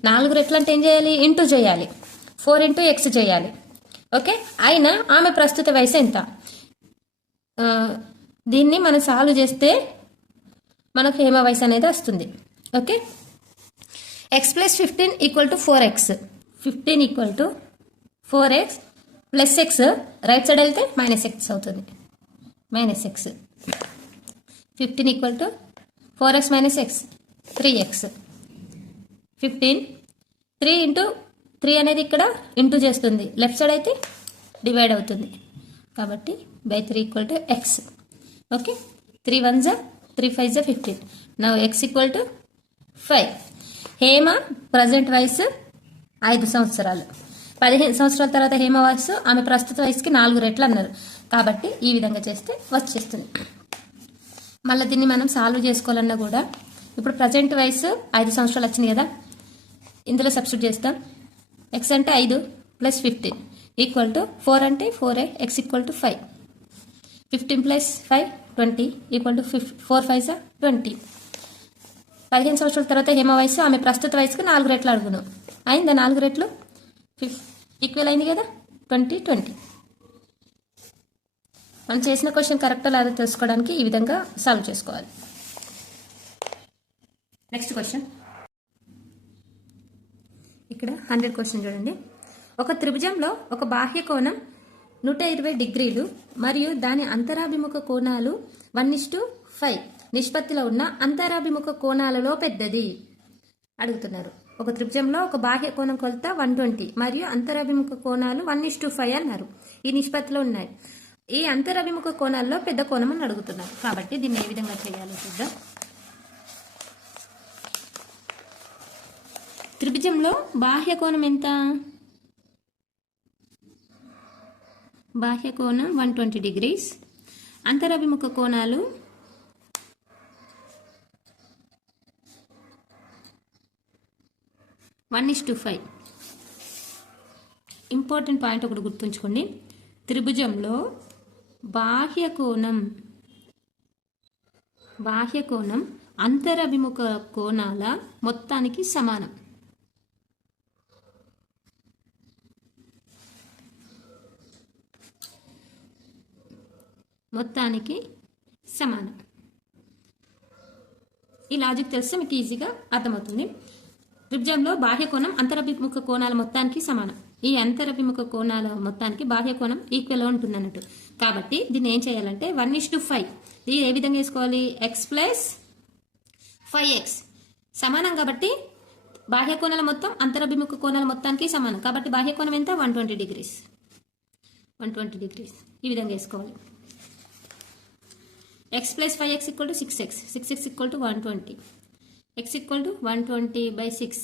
4 రెట్లు అంటే ఏం చేయాలి? ఇంటూ చేయాలి. 4 × x చేయాలి. ఓకే, అయినా ఆమె ప్రస్తుత వయసు ఎంత? దీన్ని మనం సాల్వ్ చేస్తే మనకు హేమ వయసు అనేది వస్తుంది. Okay, x + 15 = 4x. 15 = 4x + x. Right side వెళ్తే -x అవుతుంది. -x. 15 = 4x - x 3x. 15 3 × 3 అనేది ఇక్కడ ఇంటూ చేస్తుంది. లెఫ్ట్ సైడ్ అయితే డివైడ్ అవుతుంది. కాబట్టి /3 = x. Okay, 3 1 3 5 15. Now x = 5. Hema present వయసు 5 సంవత్సరాలు. 15 సంవత్సరాల తర్వాత హేమ వయసు ఆమె ప్రస్తుత వయసుకి 4 రెట్లు అన్నారు. కాబట్టి ఈ విధంగా చేస్తే వచ్చేస్తుంది. మళ్ళీ దీన్ని మనం సాల్వ్ చేసుకోవాలన్నా కూడా ఇప్పుడు ప్రజెంట్ వయసు 5 సంవత్సరాలు వచ్చింది కదా, ఇందులో సబ్స్టిట్యూట్ చేస్తాం. x అంటే 5 + 15 = 4 అంటే 4a. x = 5. 15 + 5 20 = 4 5 20. 15 సంవత్సరాల తర్వాత హేమ వయసు ఆమె ప్రస్తుత వయసుకు 4 రెట్లు అడుగును. అయిందా? 4 రెట్లు ఈక్వల్ అయింది కదా, 20 20. మనం చేసిన క్వశ్చన్ కరెక్టా లేదా తెలుసుకోవడానికి ఈ విధంగా సాల్వ్ చేసుకోవాలి. నెక్స్ట్ క్వశ్చన్, ఇక్కడ 100 క్వశ్చన్ చూడండి. ఒక త్రిభుజంలో ఒక బాహ్య కోణం 120 డిగ్రీలు మరియు దాని అంతరాభిముఖ కోణాలు 1:5 నిష్పత్తిలో ఉన్న అంతరాభిముఖ కోణాలలో పెద్దది అడుగుతున్నారు. ఒక త్రిభుజంలో ఒక బాహ్య కోణం కొలత 120 మరియు అంతరాభిముఖ కోణాలు 1:5 అన్నారు. ఈ నిష్పత్తిలో ఉన్నాయి. ఈ అంతరాభిముఖ కోణాల్లో పెద్ద కోణం అని అడుగుతున్నారు. కాబట్టి దీన్ని ఏ విధంగా చేయాలో చూద్దాం. త్రిభుజంలో బాహ్య కోణం ఎంత? బాహ్య కోణం 120 డిగ్రీస్. అంతరాభిముఖ కోణాలు 1:5. ఇంపార్టెంట్ పాయింట్ ఒకటి గుర్తుంచుకోండి. త్రిభుజంలో బాహ్య కోణం అంతరభిముఖ కోణాల మొత్తానికి సమానం. ఈ లాజిక్ తెలిస్తే మీకు ఈజీగా అర్థమవుతుంది. త్రిభుజంలో బాహ్య కోణం అంతరభిముఖ కోణాల మొత్తానికి సమానం. ఈ అంతరభిముఖ కోణాల మొత్తానికి బాహ్య కోణం ఈక్వల్ ఉంటుంది అన్నట్టు. కాబట్టి దీన్ని ఏం చేయాలంటే 1:5. ఇది ఏ విధంగా వేసుకోవాలి? x ప్లస్ 5x సమానం కాబట్టి బాహ్య కోణాల మొత్తం అంతరభిముఖ కోణాల మొత్తానికి సమానం కాబట్టి బాహ్య కోణం ఎంత? 120 degrees. 120 degrees ఈ విధంగా వేసుకోవాలి. x plus 5x equal to 6x. 6x equal to 120. x equal to 120/6.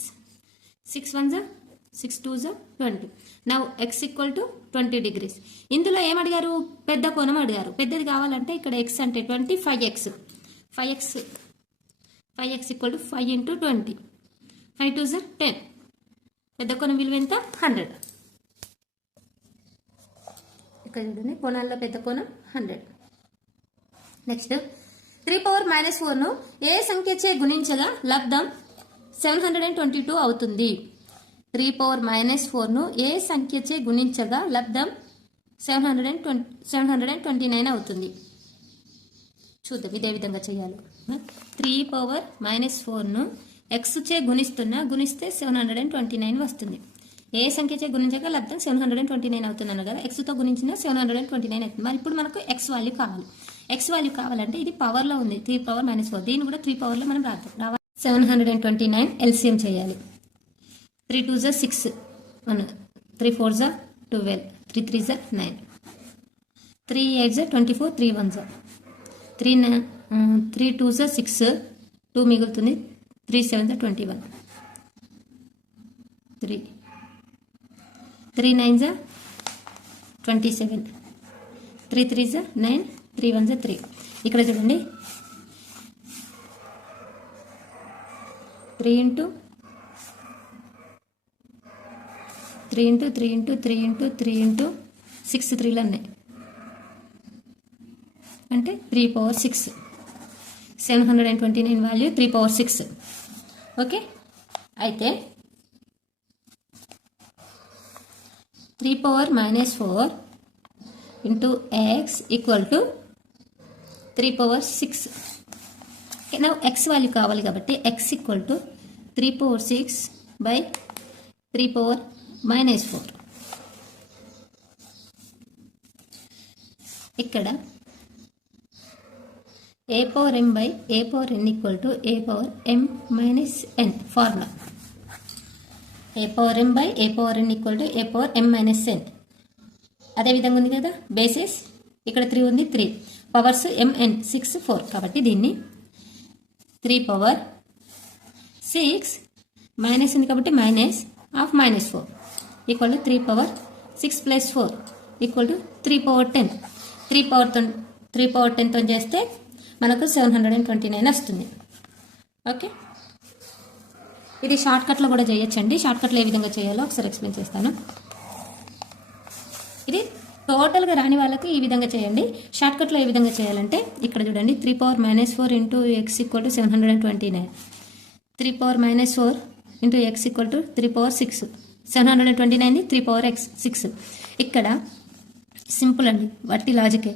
6 1s 6 2s 20. Now x equal to 20 degrees. ఇందులో ఏం అడిగారు? పెద్ద కోణం అడిగారు. పెద్దది కావాలంటే ఇక్కడ x అంటే 20, 5x. 5x equal to 5 into 20. 5 2s 10. పెద్ద కోణం విలువ ఎంత? 100. ఇక్కడ చూడండి, కోణాల్లో పెద్ద కోణం 100. నెక్స్ట్ 3⁻⁻4 ను ఏ సంఖ్యచే గుణించగా లబ్ధం 722 అవుతుంది. 3⁻⁻4 ను ఏ సంఖ్యచే గుణించగా లబ్ధం 729 అవుతుంది. చూద్దాం ఇదే విధంగా చేయాలి. 3⁻⁻4 ను x చే గుణిస్తే 729 వస్తుంది. ఏ సంఖ్యచే గుణించగా లబ్ధం 729 అవుతుంది అన్న కదా. x తో గుణించిన 729 అవుతుంది. మరి ఇప్పుడు మనకు x వాల్యూ కావాలి. x వాల్యూ కావాలంటే ఇది పవర్లో ఉంది 3⁻⁻4. దీన్ని కూడా 3 పవర్లో మనం రావాలి. 729 LCM చేయాలి. 3 2s 6, 3 4s 12, 3 3s 9, 3 8s 24, 3 1s 3 2s 6, 2 మిగులుతుంది, 3 7s 21, 3 9s 27, 3 3s 9, 3 1s 3. ఇక్కడ చూడండి 3 into 3 into 3 into 3 into 3 into 6 3లు ఉన్నాయి అంటే 3/6. 729 వాల్యూ 3/6. ఓకే, అయితే 3⁻⁻4 into x equal to 3/6. Okay, now x value కావాలి కాబట్టి x equal to 3/6/3⁻⁻4. ఇక్కడ a/m/a/n equal to a/m-n formula. a/m/a/n equal to a/m-n. అదే విధంగా ఉంది కదా. బేసిస్ ఇక్కడ 3 ఉంది, 3 పవర్స్ mn 6 4 కాబట్టి దీన్ని 3/6 మైనస్ ఉంది కాబట్టి minus of -4 equal to 3/6 + 4 equal to 3/10. 3/10తో చేస్తే మనకు 729 వస్తుంది. ఓకే, ఇది షార్ట్కట్లో కూడా చేయొచ్చండి. షార్ట్కట్లో ఏ విధంగా చేయాలో ఒకసారి ఎక్స్ప్లెయిన్ చేస్తాను. ఇది టోటల్గా రాని వాళ్ళకి ఈ విధంగా చేయండి. షార్ట్కట్లో ఏ విధంగా చేయాలంటే ఇక్కడ చూడండి 3⁻⁻4 into x equal to 729. 3⁻⁻4 into x equal to 3/6. 729 3/6. ఇక్కడ సింపుల్ అండి, వట్టి లాజికే.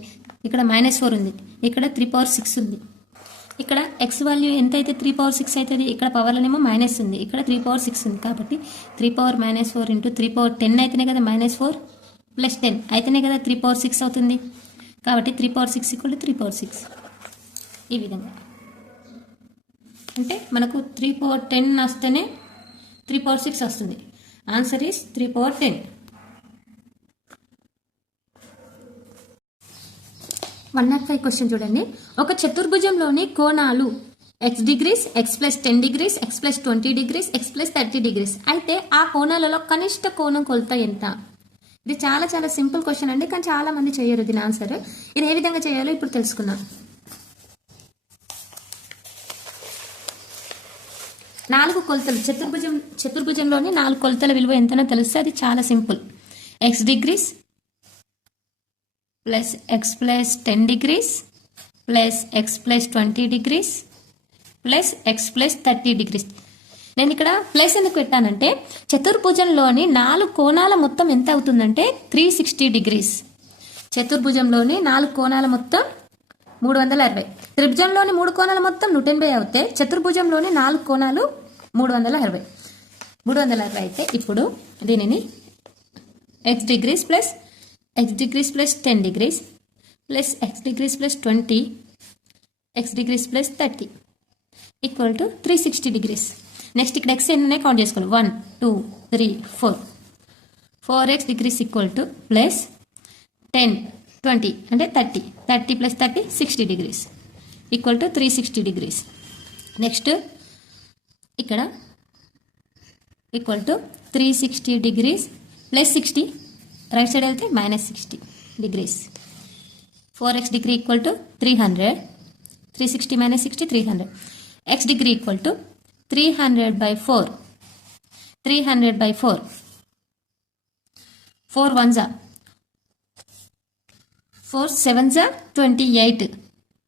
ఇక్కడ -4 ఉంది, ఇక్కడ 3/6 ఉంది. ఇక్కడ x వాల్యూ ఎంత అయితే 3/6 అవుతుంది, ఇక్కడ పవర్లోనేమో మైనస్ ఉంది, ఇక్కడ 3/6 ఉంది. కాబట్టి 3⁻⁻4 into 3/10 అయితేనే కదా -4 + 10 అయితేనే కదా 3/6 అవుతుంది. కాబట్టి 3/6 = 3/6. ఈ విధంగా అంటే మనకు 3/10 వస్తేనే 3/6 వస్తుంది. Answer is 3/10. 105 క్వశ్చన్ చూడండి. ఒక చతుర్భుజంలోని కోణాలు x degrees, x + 10 degrees, x + 20 degrees, x + 30 degrees అయితే ఆ కోణాలలో కనిష్ట కోణం కొలత ఎంత? ఇది చాలా చాలా సింపుల్ క్వశ్చన్ అండి, కానీ చాలా మంది చేయరు దీని ఆన్సర్. ఇది ఏ విధంగా చేయాలో ఇప్పుడు తెలుసుకుందాం. 4 కొలతలు చతుర్భుజంలోని 4 కొలతల విలువ ఎంతనో తెలిస్తే అది చాలా simple. x degrees plus x plus 10 degrees plus x plus 20 degrees plus x plus 30 degrees. నేను ఇక్కడ ప్లస్ ఎందుకు పెట్టానంటే చతుర్భుజంలోని 4 కోణాల మొత్తం ఎంత అవుతుందంటే 360 డిగ్రీస్. చతుర్భుజంలోని 4 కోణాల మొత్తం 360. త్రిభుజంలోని 3 కోణాల మొత్తం 180 అవుతాయి. చతుర్భుజంలోని 4 కోణాలు 360 అయితే ఇప్పుడు దీనిని x degrees plus 10 degrees plus x degrees plus 20 x degrees plus 30 equal to 360 degrees. Next ఇక్కడ x ఎన్ని ఉన్నాయి కౌంట్ చేసుకోవాలి. 1 2 3 4x degrees equal to plus 10 20 అంటే 30 plus 30 60 degrees equal to 360 degrees. Next ఇక్కడ equal to 360 degrees plus 60 right side వెళ్తే minus 60 degrees. 4x degree equal to 300 360 minus 60 300. x degree equal to 300 by 4 4 1s 4 7s 28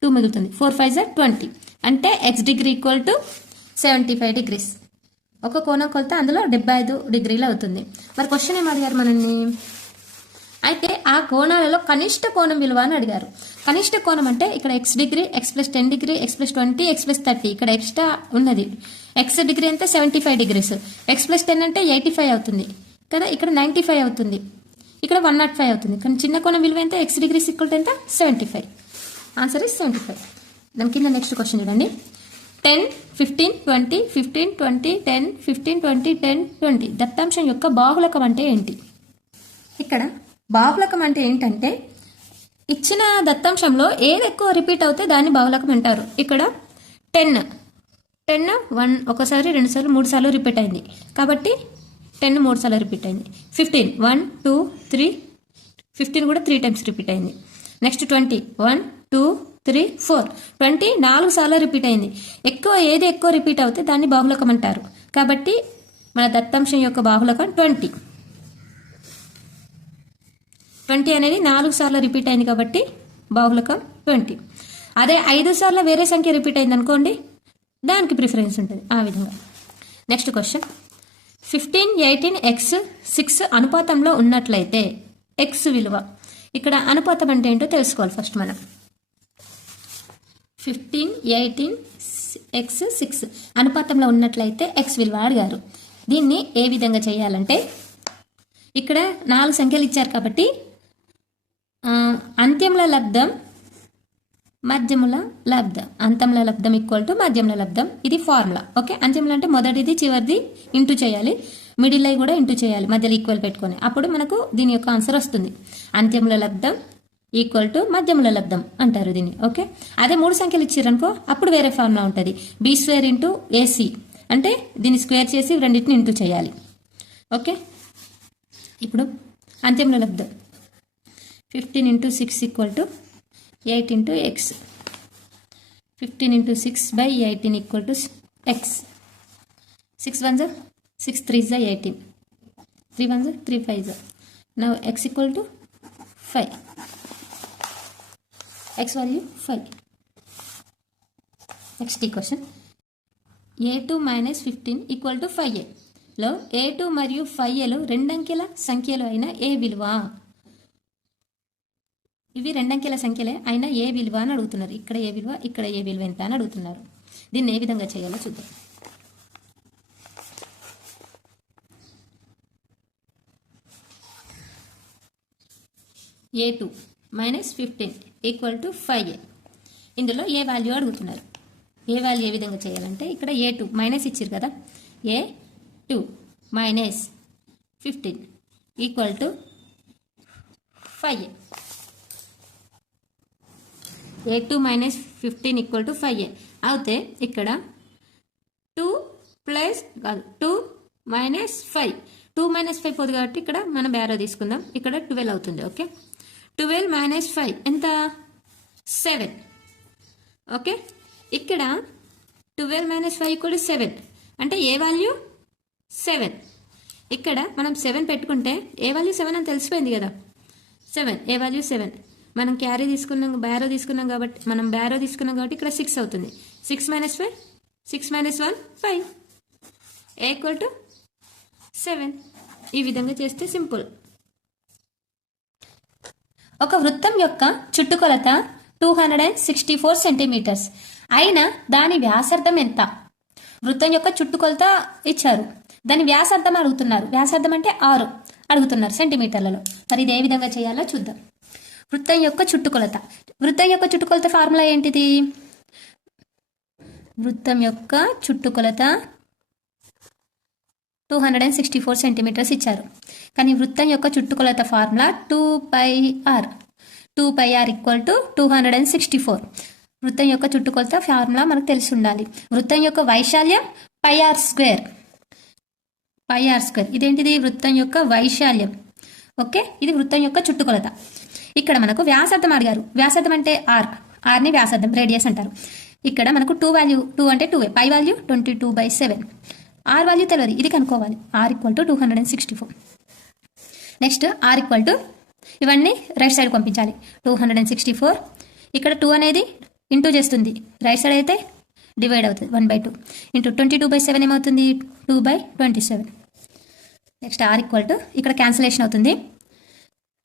2 మిగులుతుంది. 4 5s 20 అంటే x degree equal to 75 degrees. ఒక కోణం కొలత అందులో 75 డిగ్రీలు అవుతుంది. మరి క్వశ్చన్ ఏం అడిగారు మనల్ని? అయితే ఆ కోణాలలో కనిష్ట కోణం విలువ అని అడిగారు. కనిష్ట కోణం అంటే ఇక్కడ x degree x plus 10 degree x plus 20 x plus 30 ఇక్కడ ఎక్స్ట్రా ఉన్నది. x డిగ్రీ అంటే 75 డిగ్రీస్ x ప్లస్ 10 అంటే 85 అవుతుంది కదా. ఇక్కడ 95 అవుతుంది, ఇక్కడ 105 అవుతుంది. కానీ చిన్న కోణం విలువ ఎంత? x డిగ్రీస్ ఈక్వల్ టు ఎంత? 75. Answer is 75. దాని కింద నెక్స్ట్ క్వశ్చన్ చూడండి. 10 15 20 15 20 10 15 20 10 20 దత్తాంశం యొక్క బాహుళకం అంటే ఏంటి? ఇక్కడ బాహుళకం అంటే ఏంటంటే ఇచ్చిన దత్తాంశంలో ఏది ఎక్కువ రిపీట్ అవుతే దాన్ని బాహుళకం అంటారు. ఇక్కడ 10 1 ఒకసారి 2 సార్లు 3 సార్లు రిపీట్ అయింది కాబట్టి 10 3 సార్లు రిపీట్ అయింది. 15 1 2 3 15 కూడా 3 టైమ్స్ రిపీట్ అయింది. నెక్స్ట్ 20 1 2 3 4 20 4 సార్లు రిపీట్ అయింది. ఏది ఎక్కువ రిపీట్ అవుతే దాన్ని బాహుళకం అంటారు. కాబట్టి మన దత్తాంశం యొక్క బాహుళకం 20 అనేది 4 సార్లు రిపీట్ అయింది కాబట్టి బాహుళకం 20. అదే 5 సార్లు వేరే సంఖ్య రిపీట్ అయింది అనుకోండి దానికి ప్రిఫరెన్స్ ఉంటుంది. ఆ విధంగా నెక్స్ట్ క్వశ్చన్ 15 18 x 6 అనుపాతంలో ఉన్నట్లయితే x విలువ. ఇక్కడ అనుపాతం అంటే ఏంటో తెలుసుకోవాలి ఫస్ట్ మనం. 15 18 x 6 అనుపాతంలో ఉన్నట్లయితే x విలువ అడిగారు. దీన్ని ఏ విధంగా చేయాలంటే ఇక్కడ 4 సంఖ్యలు ఇచ్చారు కాబట్టి అంత్యముల లబ్ధం మధ్యముల లబ్ధం, అంతంల లబ్ధం ఈక్వల్ టు మధ్యముల లబ్ధం. ఇది ఫార్ములా. ఓకే, అంత్యములు అంటే మొదటిది చివరిది ఇంటూ చేయాలి, మిడిల్ అయి కూడా ఇంటూ చేయాలి, మధ్యలో ఈక్వల్ పెట్టుకొని అప్పుడు మనకు దీని యొక్క ఆన్సర్ వస్తుంది. అంత్యముల లబ్ధం ఈక్వల్ టు మధ్యముల లబ్ధం అంటారు దీన్ని. ఓకే, అదే 3 సంఖ్యలు ఇచ్చారనుకో అప్పుడు వేరే ఫార్ములా ఉంటుంది. b² ఇంటూ ac అంటే దీన్ని స్క్వేర్ చేసి రెండింటిని ఇంటూ చేయాలి. ఓకే, ఇప్పుడు అంత్యముల లబ్ధం 15 into 6 equal to 8 into x. 15 into 6 by 18 equal to x. 6 1s 6 3s 18 3 1s 3 5s. Now x equal to 5. X value 5. Next question. a2 minus 15 equal to 5a లో a2 మరియు 5aలు రెండంకెల సంఖ్యలు అయిన a విలువ. ఇవి రెండంకెల సంఖ్యలే అయినా ఏ విలువ అని అడుగుతున్నారు. ఇక్కడ ఏ విలువ, ఇక్కడ ఏ విలువ ఎంత అని అడుగుతున్నారు. దీన్ని ఏ విధంగా చేయాలో చూద్దాం. a2 minus 15 equal to 5a. ఇందులో ఏ వాల్యూ అడుగుతున్నారు. ఏ వాల్యూ ఏ విధంగా చేయాలంటే ఇక్కడ a2 మైనస్ ఇచ్చారు కదా, a2 minus 15 equal to 5a. a2 minus 15 equal to 5a అయితే ఇక్కడ 2 ప్లస్ కాదు 2 మైనస్ 5 2 మైనస్ 5 పోదు కాబట్టి ఇక్కడ మనం బ్యారో తీసుకుందాం. ఇక్కడ 12 అవుతుంది. ఓకే, 12 మైనస్ 5 ఎంత? 7. ఓకే, ఇక్కడ 12 మైనస్ 5 ఈక్వల్ టు 7. అంటే ఏ వాల్యూ 7. ఇక్కడ మనం 7 పెట్టుకుంటే ఏ వాల్యూ 7 అని తెలిసిపోయింది కదా. 7 ఏ వాల్యూ 7. మనం బ్యారో తీసుకున్నాం కాబట్టి ఇక్కడ 6 అవుతుంది. 6 - 5 6 - 1 5 ఏ ఈక్వల్ టు 7. ఈ విధంగా చేస్తే సింపుల్. ఒక వృత్తం యొక్క చుట్టుకొలత 264 సెంటీమీటర్స్ అయినా దాని వ్యాసార్థం ఎంత? వృత్తం యొక్క చుట్టుకొలత ఇచ్చారు, దాని వ్యాసార్థం అడుగుతున్నారు. వ్యాసార్థం అంటే 6 అడుగుతున్నారు సెంటీమీటర్లలో. మరి ఇది ఏ విధంగా చేయాలో చూద్దాం. వృత్తం యొక్క చుట్టుకొలత ఫార్ములా ఏంటిది? వృత్తం యొక్క చుట్టుకొలత 264 సెంటీమీటర్స్ ఇచ్చారు, కానీ వృత్తం యొక్క చుట్టుకొలత formula 2πr. 2πr equal to 264. వృత్తం యొక్క చుట్టుకొలత ఫార్ములా మనకు తెలిసి ఉండాలి. వృత్తం యొక్క వైశాల్యం πr². ఇదేంటిది? వృత్తం యొక్క వైశాల్యం. ఓకే, ఇది వృత్తం యొక్క చుట్టుకొలత. ఇక్కడ మనకు వ్యాసార్థం అడిగారు. వ్యాసార్థం అంటే ఆర్ని వ్యాసార్థం, రేడియస్ అంటారు. ఇక్కడ మనకు 2 వాల్యూ 2 అంటే 2, పై వాల్యూ 22/7. ఆర్ వాల్యూ తెలియదు, ఇది కనుక్కోవాలి. R equal to 264. Next R equal to ఇవన్నీ రైట్ సైడ్ పంపించాలి. 264 ఇక్కడ 2 అనేది ఇంటూ చేస్తుంది, రైట్ సైడ్ అయితే డివైడ్ అవుతుంది 1/2 ఇంటూ 22/7 ఏమవుతుంది? 2/27. నెక్స్ట్ ఆర్ ఈక్వల్ టు ఇక్కడ క్యాన్సిలేషన్ అవుతుంది.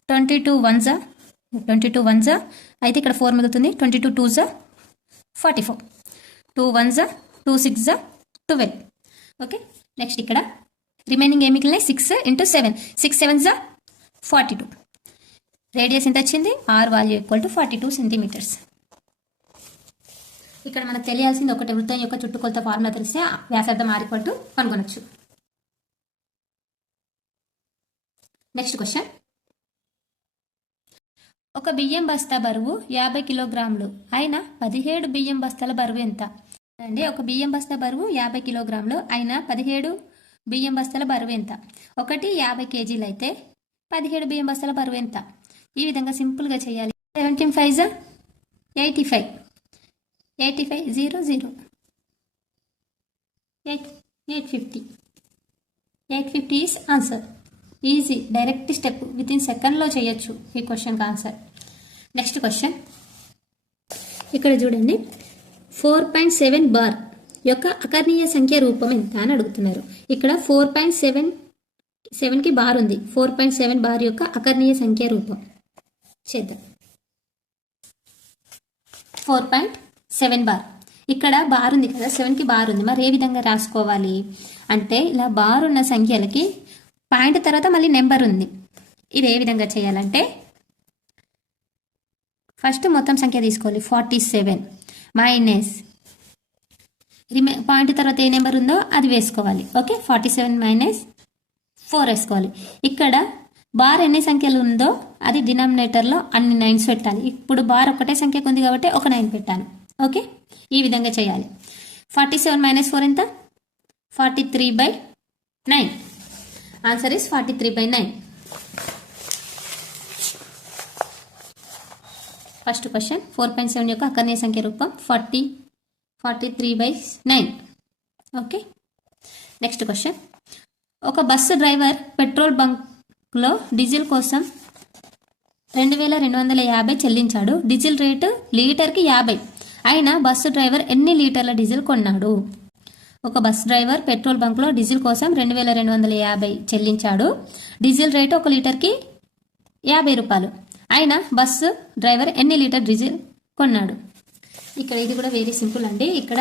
22 1 అయితే ఇక్కడ 4 మిగులుతుంది. 22 2 44. 2 1 2 6 12. ఓకే, నెక్స్ట్ ఇక్కడ రిమైనింగ్ ఏమి మిగిలినాయి? 6 × 7. 6 7 42. రేడియస్ ఎంత వచ్చింది? R value equal to 42 centimetres. ఇక్కడ మనకు తెలియాల్సింది ఒకటి, వృత్తం యొక్క చుట్టుకొలత ఫార్ములా తెలిస్తే వ్యాసార్థం ఆర్ ఈక్వల్ టు కనుగొనొచ్చు. Next question. ఒక బియ్యం బస్తా బరువు 50 కిలోగ్రాములు అయినా 17 బియ్యం బస్తాల బరువు ఎంత? అంటే ఒక బియ్యం బస్తా బరువు 50 కిలోగ్రాములు అయినా 17 బియ్యం బస్తాల బరువు ఎంత? ఒకటి 50 కేజీలు అయితే 17 బియ్యం బస్తాల బరువు ఎంత? ఈ విధంగా సింపుల్గా చేయాలి. 17 5 85. 85 0 0 850. 850 is answer. Easy, direct step, with in సెకండ్లో చేయొచ్చు ఈ క్వశ్చన్కి ఆన్సర్. Next question. ఇక్కడ చూడండి, 4.7 బార్ యొక్క అకర్ణీయ సంఖ్య రూపం ఎంత అని అడుగుతున్నారు. ఇక్కడ 4.7కి బార్ ఉంది. 4.7 బార్ యొక్క అకర్ణీయ సంఖ్య రూపం చేద్దాం. 4.7 బార్, ఇక్కడ బార్ ఉంది కదా, 7కి బార్ ఉంది. మరి ఏ విధంగా రాసుకోవాలి అంటే, ఇలా బార్ ఉన్న సంఖ్యలకి పాయింట్ తర్వాత మళ్ళీ నెంబర్ ఉంది. ఇది ఏ విధంగా చేయాలంటే, ఫస్ట్ మొత్తం సంఖ్య తీసుకోవాలి. 47 మైనస్ పాయింట్ తర్వాత ఏ నెంబర్ ఉందో అది వేసుకోవాలి. ఓకే, 47 - 4 వేసుకోవాలి. ఇక్కడ బార్ ఎన్ని సంఖ్యలు ఉందో అది డినామినేటర్లో అన్ని 9s పెట్టాలి. ఇప్పుడు బార్ ఒకటే సంఖ్యకు ఉంది కాబట్టి ఒక 9 పెట్టాను. ఓకే, ఈ విధంగా చేయాలి. 47 - 4 ఎంత? 43/9. Answer is 43/9. ఫస్ట్ క్వశ్చన్, 4.7 యొక్క అకర్ణీయ సంఖ్య రూపం 43/9. Okay, next question. ఒక బస్సు డ్రైవర్ పెట్రోల్ బంక్లో డీజిల్ కోసం 2250 చెల్లించాడు. డీజిల్ రేటు లీటర్కి 50. అయినా బస్సు డ్రైవర్ ఎన్ని లీటర్ల డీజిల్ కొన్నాడు? ఒక బస్ డ్రైవర్ పెట్రోల్ బంక్లో డీజిల్ కోసం 2250 చెల్లించాడు. డీజిల్ రేటు 1 లీటర్కి 50 రూపాయలు. అయినా బస్సు డ్రైవర్ ఎన్ని లీటర్ డీజిల్ కొన్నాడు? ఇక్కడ ఇది కూడా వెరీ సింపుల్ అండి. ఇక్కడ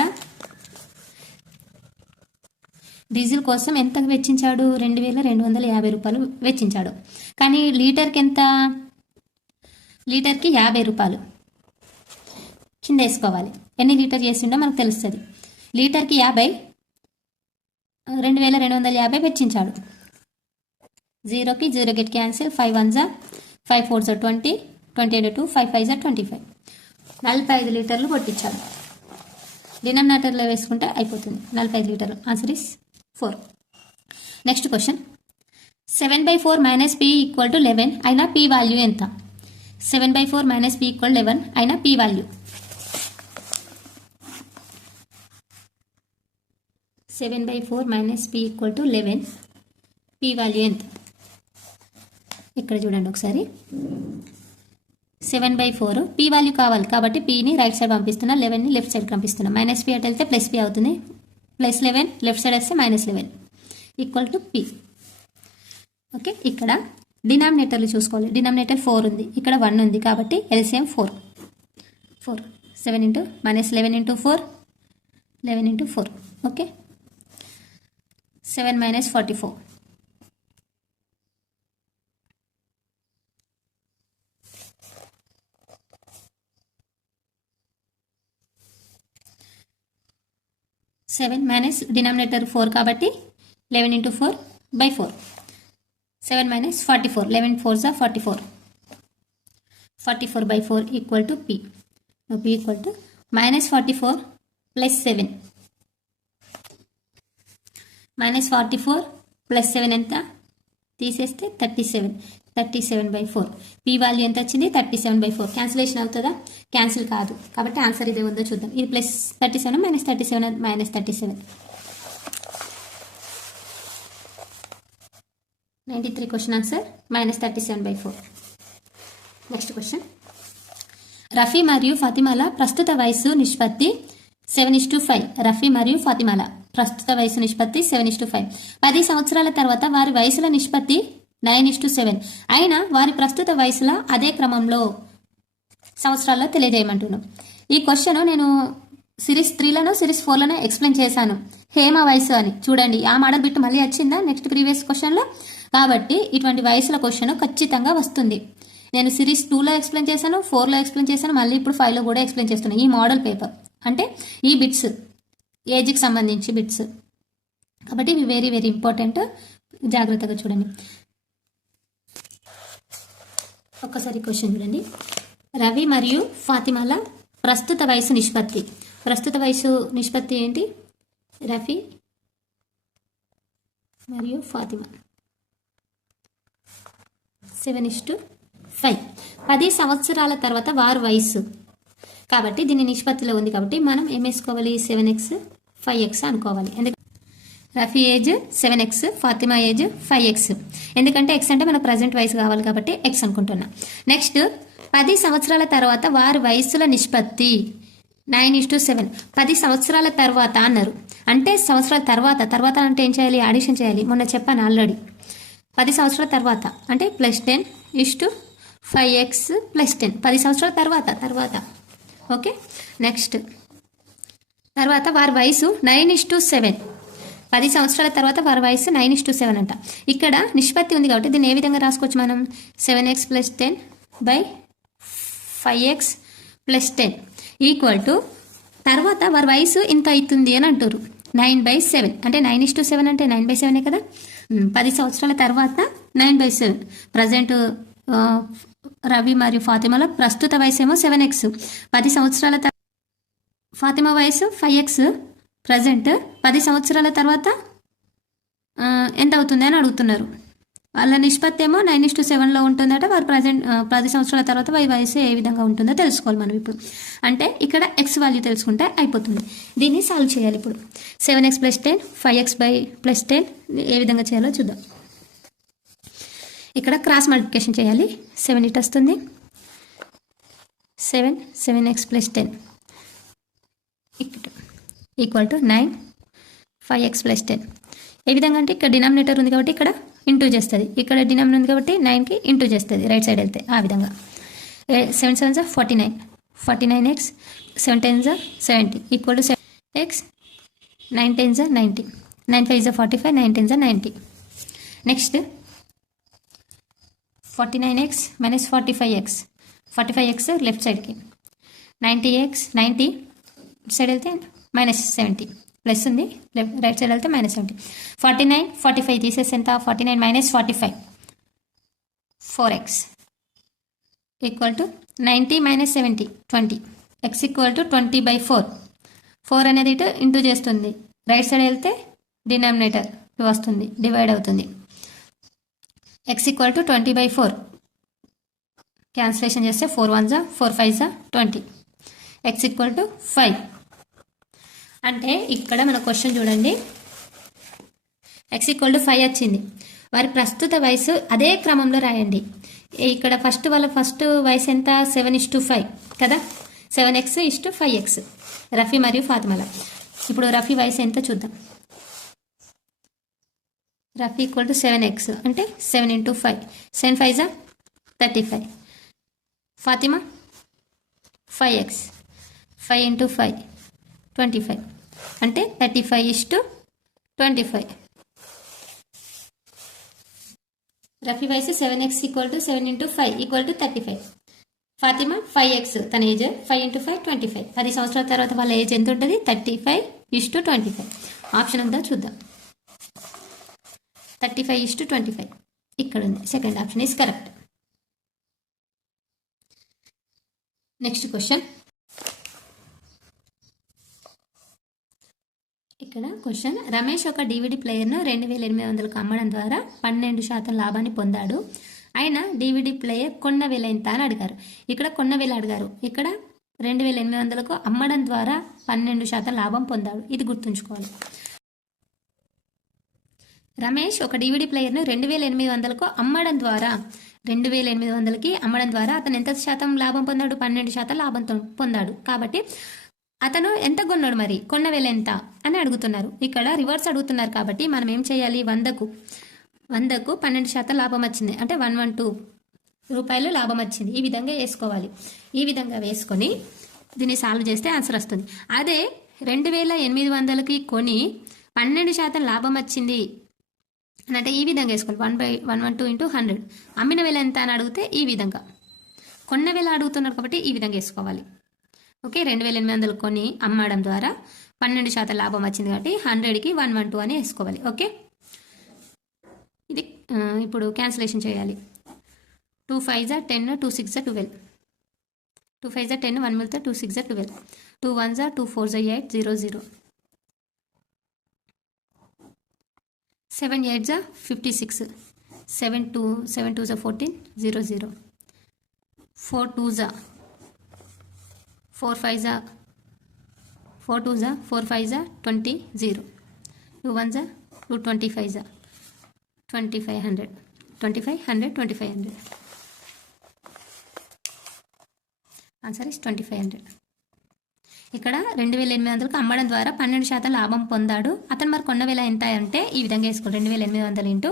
డీజిల్ కోసం ఎంత వెచ్చించాడు? 2250 రూపాయలు వెచ్చించాడు. కానీ లీటర్కి ఎంత? లీటర్కి 50 రూపాయలు కింద వేసుకోవాలి. ఎన్ని లీటర్ చేసిండో మనకు తెలుస్తుంది. లీటర్కి 50, 2250 వెచ్చించాడు. 0కి 0 గెట్ క్యాన్సిల్. 5 1 5 4 20, 20 2 5 5 25. 45 లీటర్లు కొట్టించాడు. డినామినేటర్లో వేసుకుంటే అయిపోతుంది. 45 లీటర్లు. Answer is 4. Next question. 7/4 - p = 11 అయినా p వాల్యూ ఎంత? 7/4 - p = 11 అయినా p value. 7/4 minus p equal to 11. p value ఎంత? ఇక్కడ చూడండి ఒకసారి. 7/4 p వాల్యూ కావాలి కాబట్టి pని రైట్ సైడ్ పంపిస్తున్నా, 11ని లెఫ్ట్ సైడ్ పంపిస్తున్నా. మైనస్ p అటు వెళ్తే ప్లస్ p అవుతుంది. ప్లస్ 11 లెఫ్ట్ సైడ్ వస్తే -11 ఈక్వల్ టు p. ఓకే, ఇక్కడ డినామినేటర్లు చూసుకోవాలి. డినామినేటర్ 4 ఉంది, ఇక్కడ 1 ఉంది కాబట్టి LCM 4. 7 into -11 into 4, 11 into 4. Okay, 7 - 44. 7 minus denominator 4 కాబట్టి 11 into 4/4. 7 - 44. 11 4s are 44. 44/4 equal to p. p equal to -44 plus 7. -44 plus 7 ఎంత? తీసేస్తే 37. 37/4. p వాల్యూ ఎంత వచ్చింది? 37/4. క్యాన్సిలేషన్ అవుతుందా? క్యాన్సిల్ కాదు కాబట్టి ఆన్సర్ ఇదే ఉందో చూద్దాం. ఇది plus 37 -37 -37. 93 question answer -37/4. Next question. Rafi మరియు ఫాతిమాల ప్రస్తుత వయసు నిష్పత్తి 7:5. రఫీ మరియు ఫాతిమాల ప్రస్తుత వయసు నిష్పత్తి 7:5. 10 సంవత్సరాల తర్వాత వారి వయసుల నిష్పత్తి 9:7. అయినా వారి ప్రస్తుత వయసుల అదే క్రమంలో సంవత్సరాల్లో తెలియజేయమంటున్నాను. ఈ క్వశ్చన్ నేను సిరీస్ 3లోనో సిరీస్ 4లోనో ఎక్స్ప్లెయిన్ చేశాను. హేమ వయసు అని చూడండి. ఆ మోడల్ బిట్ మళ్ళీ వచ్చిందా నెక్స్ట్ ప్రీవియస్ క్వశ్చన్లో? కాబట్టి ఇటువంటి వయసుల క్వశ్చన్ ఖచ్చితంగా వస్తుంది. నేను సిరీస్ 2లో ఎక్స్ప్లెయిన్ చేశాను, 4లో ఎక్స్ప్లెయిన్ చేశాను, మళ్ళీ ఇప్పుడు 5లో కూడా ఎక్స్ప్లెయిన్ చేస్తున్నాను. ఈ మోడల్ పేపర్ అంటే ఈ బిట్స్ ఏజ్కి సంబంధించి బిట్స్ కాబట్టి ఇవి వెరీ వెరీ ఇంపార్టెంట్. జాగ్రత్తగా చూడండి. ఒక్కసారి క్వశ్చన్ చూడండి. రవి మరియు ఫాతిమాల ప్రస్తుత వయసు నిష్పత్తి. ప్రస్తుత వయసు నిష్పత్తి ఏంటి? రఫీ మరియు ఫాతిమా 7:5. 10 సంవత్సరాల తర్వాత వారి వయసు కాబట్టి దీని నిష్పత్తిలో ఉంది కాబట్టి మనం ఏం వేసుకోవాలి? 7x 5x అనుకోవాలి. ఎందుకంటే Rafi age 7x, Fatima age 5x. ఎందుకంటే x అంటే మనకు ప్రజెంట్ వయసు కావాలి కాబట్టి x అనుకుంటున్నా. నెక్స్ట్ 10 సంవత్సరాల తర్వాత వారి వయసుల నిష్పత్తి 9:7. 10 సంవత్సరాల తర్వాత అన్నారు అంటే సంవత్సరాల తర్వాత అంటే ఏం చేయాలి? అడిషన్ చేయాలి. మొన్న చెప్పాను ఆల్రెడీ. 10 సంవత్సరాల తర్వాత అంటే +10:5x +10. 10 సంవత్సరాల తర్వాత. ఓకే, నెక్స్ట్ తర్వాత వారి వయసు 9:7. 10 సంవత్సరాల తర్వాత వారి వయసు 9:7 అంట. ఇక్కడ నిష్పత్తి ఉంది కాబట్టి దీన్ని ఏ విధంగా రాసుకోవచ్చు మనం? 7x + 10/5x + 10 ఈక్వల్ టు తర్వాత వారి వయసు ఇంత అవుతుంది అని అంటారు. 9/7 అంటే 9:7 అంటే 9/7 కదా. 10 సంవత్సరాల తర్వాత 9/7. ప్రజెంట్ రవి మరియు ఫాతిమాల ప్రస్తుత వయసు ఏమో 7x. 10 సంవత్సరాల ఫాతిమా వయసు 5x. ప్రజెంట్ 10 సంవత్సరాల తర్వాత ఎంత అవుతుంది అని అడుగుతున్నారు. వాళ్ళ నిష్పత్తి ఏమో 9:7లో ఉంటుందట. వారు ప్రజెంట్ 10 సంవత్సరాల తర్వాత వారి వయసు ఏ విధంగా ఉంటుందో తెలుసుకోవాలి మనం ఇప్పుడు. అంటే ఇక్కడ x వాల్యూ తెలుసుకుంటే అయిపోతుంది. దీన్ని సాల్వ్ చేయాలి ఇప్పుడు. 7x + 10 5x + 10 ఏ విధంగా చేయాలో చూద్దాం. ఇక్కడ క్రాస్ మల్టిప్లికేషన్ చేయాలి. 7 ఇటు వస్తుంది. 7x + 10 equal to 9 5x + 10. ఏ విధంగా అంటే ఇక్కడ డినామినేటర్ ఉంది కాబట్టి ఇక్కడ ఇంటూ చేస్తుంది. ఇక్కడ డినామినేటర్ ఉంది కాబట్టి 9కి ఇంటూ చేస్తుంది రైట్ సైడ్ వెళ్తే. ఆ విధంగా 7 7s are 49. 49x 7 10s are 70 equal to 7x 9 10s are 90. 9 5s are 45. 9 10s are 90. Next 49x - 45x. 45x left సైడ్కి. 90x 90 సైడ్ వెళ్తే -70 ప్లస్ ఉంది. రైట్ సైడ్ వెళ్తే -70. 49 45 తీసేసి ఎంత? 49 - 45 4x equal to 90 - 70 20. x equal to 20/4. 4 అనేది ఇటు ఇంటూ చేస్తుంది. Right side వెళ్తే డినామినేటర్ వస్తుంది, డివైడ్ అవుతుంది. x equal to 20/4. క్యాన్సిలేషన్ చేస్తే 4 1s are 4 5s are 20. x equal to 5. అంటే ఇక్కడ మన క్వశ్చన్ చూడండి. x = 5 వచ్చింది. వారి ప్రస్తుత వయసు అదే క్రమంలో రాయండి. ఇక్కడ వాళ్ళ ఫస్ట్ వయసు ఎంత? 7:5 కదా, 7x:5x. రఫీ మరియు ఫాతిమాల. ఇప్పుడు రఫీ వయసు ఎంత చూద్దాం. రఫీ = 7x అంటే 7 × 5, 7 5 35. ఫాతిమా 5x, 5 × 5 25 అంటే 35:25. రఫీ వయసు 7x = 7 × 5 = 35. ఫాతిమా 5x, తన ఏజ్ 5 × 5 25. 10 సంవత్సరాల తర్వాత వాళ్ళ ఏజ్ ఎంత ఉంటుంది? 35:25. ఆప్షన్ ఉందా చూద్దాం. 35:25 ఇక్కడ ఉంది. Second option is correct. Next question. ఇక్కడ క్వశ్చన్, రమేష్ ఒక DVD ప్లేయర్ను 2800కు అమ్మడం ద్వారా 12% లాభాన్ని పొందాడు. ఆయన DVD ప్లేయర్ కొన్న వేల ఎంత అని అడిగారు. ఇక్కడ కొన్న వేల అడిగారు, ఇక్కడ 2800కు అమ్మడం ద్వారా 12% లాభం పొందాడు. ఇది గుర్తుంచుకోవాలి. రమేష్ ఒక DVD ప్లేయర్ను 2800కు అమ్మడం ద్వారా 2800కి అమ్మడం ద్వారా అతను ఎంత శాతం లాభం పొందాడు? 12% లాభం పొందాడు. కాబట్టి అతను ఎంత కొన్నాడు, మరి కొన్న వేల ఎంత అని అడుగుతున్నారు. ఇక్కడ రివర్స్ అడుగుతున్నారు కాబట్టి మనం ఏం చేయాలి? 100కు 12% లాభం వచ్చింది అంటే 112 రూపాయలు లాభం వచ్చింది. ఈ విధంగా వేసుకోవాలి. ఈ విధంగా వేసుకొని దీన్ని సాల్వ్ చేస్తే ఆన్సర్ వస్తుంది. అదే 2800కి కొని 12% లాభం వచ్చింది అంటే ఈ విధంగా వేసుకోవాలి. 1/112 × 100. అమ్మిన వేల ఎంత అని అడిగితే ఈ విధంగా, కొన్న వేల అడుగుతున్నారు కాబట్టి ఈ విధంగా వేసుకోవాలి. ఓకే, 2800 కొని అమ్మడం ద్వారా 12% లాభం వచ్చింది కాబట్టి 100కి 112 అని వేసుకోవాలి. ఓకే, ఇది ఇప్పుడు క్యాన్సిలేషన్ చేయాలి. 2 5 10, 2 6 12. 2 5 10, 1 మిగిలితే 2 6 12. 2 1 2 4 8 0 0. 7 8 56. 7 2 14 0 0. 4 2 4 5 4 2 4 5 20 0. 2 1 2 25 2500. 2500 2500. Answer is 2500. ఇక్కడ 2800కు అమ్మడం ద్వారా 12% లాభం పొందాడు. అతను మరి కొన్న వేల ఎంత అంటే ఈ విధంగా వేసుకోండి. 2800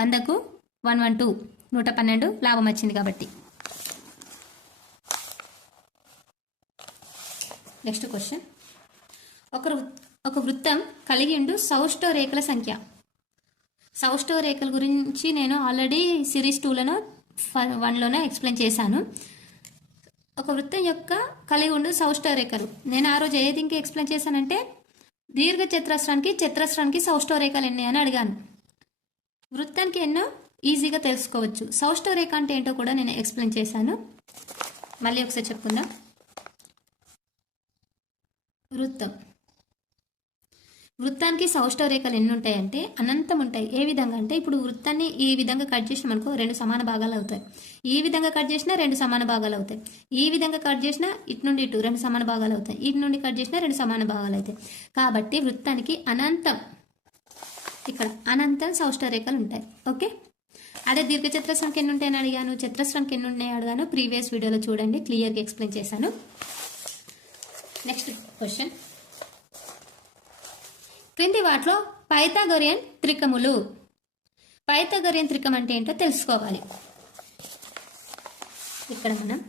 × 100కు 112 112 లాభం వచ్చింది కాబట్టి. Next question. ఒక వృత్తం కలిగి ఉండు సౌష్ఠవ రేఖల సంఖ్య. సౌష్ఠవ రేఖల గురించి నేను ఆల్రెడీ సిరీస్ 2లోనో 1లోనో ఎక్స్ప్లెయిన్ చేశాను. ఒక వృత్తం యొక్క కలిగి ఉండు సౌష్ఠవ రేఖలు నేను ఆ రోజు ఏది ఇంకా ఎక్స్ప్లెయిన్ చేశానంటే దీర్ఘ చతురస్రానికి సౌష్ఠవ రేఖలు ఎన్ని అని అడిగాను. వృత్తానికి ఎన్నో ఈజీగా తెలుసుకోవచ్చు. సౌష్ఠవ రేఖ అంటే ఏంటో కూడా నేను ఎక్స్ప్లెయిన్ చేశాను. మళ్ళీ ఒకసారి చెప్పుకుందాం. వృత్తానికి సౌష్ఠవ రేఖలు ఎన్ని ఉంటాయంటే అనంతం ఉంటాయి. ఏ విధంగా అంటే ఇప్పుడు వృత్తాన్ని ఈ విధంగా కట్ చేసినాం అనుకో 2 సమాన భాగాలు అవుతాయి. ఈ విధంగా కట్ చేసినా 2 సమాన భాగాలు అవుతాయి. ఈ విధంగా కట్ చేసినా ఇటు నుండి ఇటు 2 సమాన భాగాలు అవుతాయి. ఇటు నుండి కట్ చేసినా 2 సమాన భాగాలు అవుతాయి. కాబట్టి వృత్తానికి ఇక్కడ అనంతం సౌష్ఠవ రేఖలు ఉంటాయి. ఓకే, అదే దీర్ఘచతురస్రానికి ఎన్ని ఉంటాయని అడిగాను, చతురస్రానికి ఎన్ని ఉన్నాయి అడిగాను. ప్రీవియస్ వీడియోలో చూడండి, క్లియర్గా ఎక్స్ప్లెయిన్ చేశాను. Next question. క్రింది వాటిలో పైథాగోరియన్ త్రికములు. పైథాగోరియన్ త్రికం అంటే ఏంటో తెలుసుకోవాలి. ఇక్కడ మనం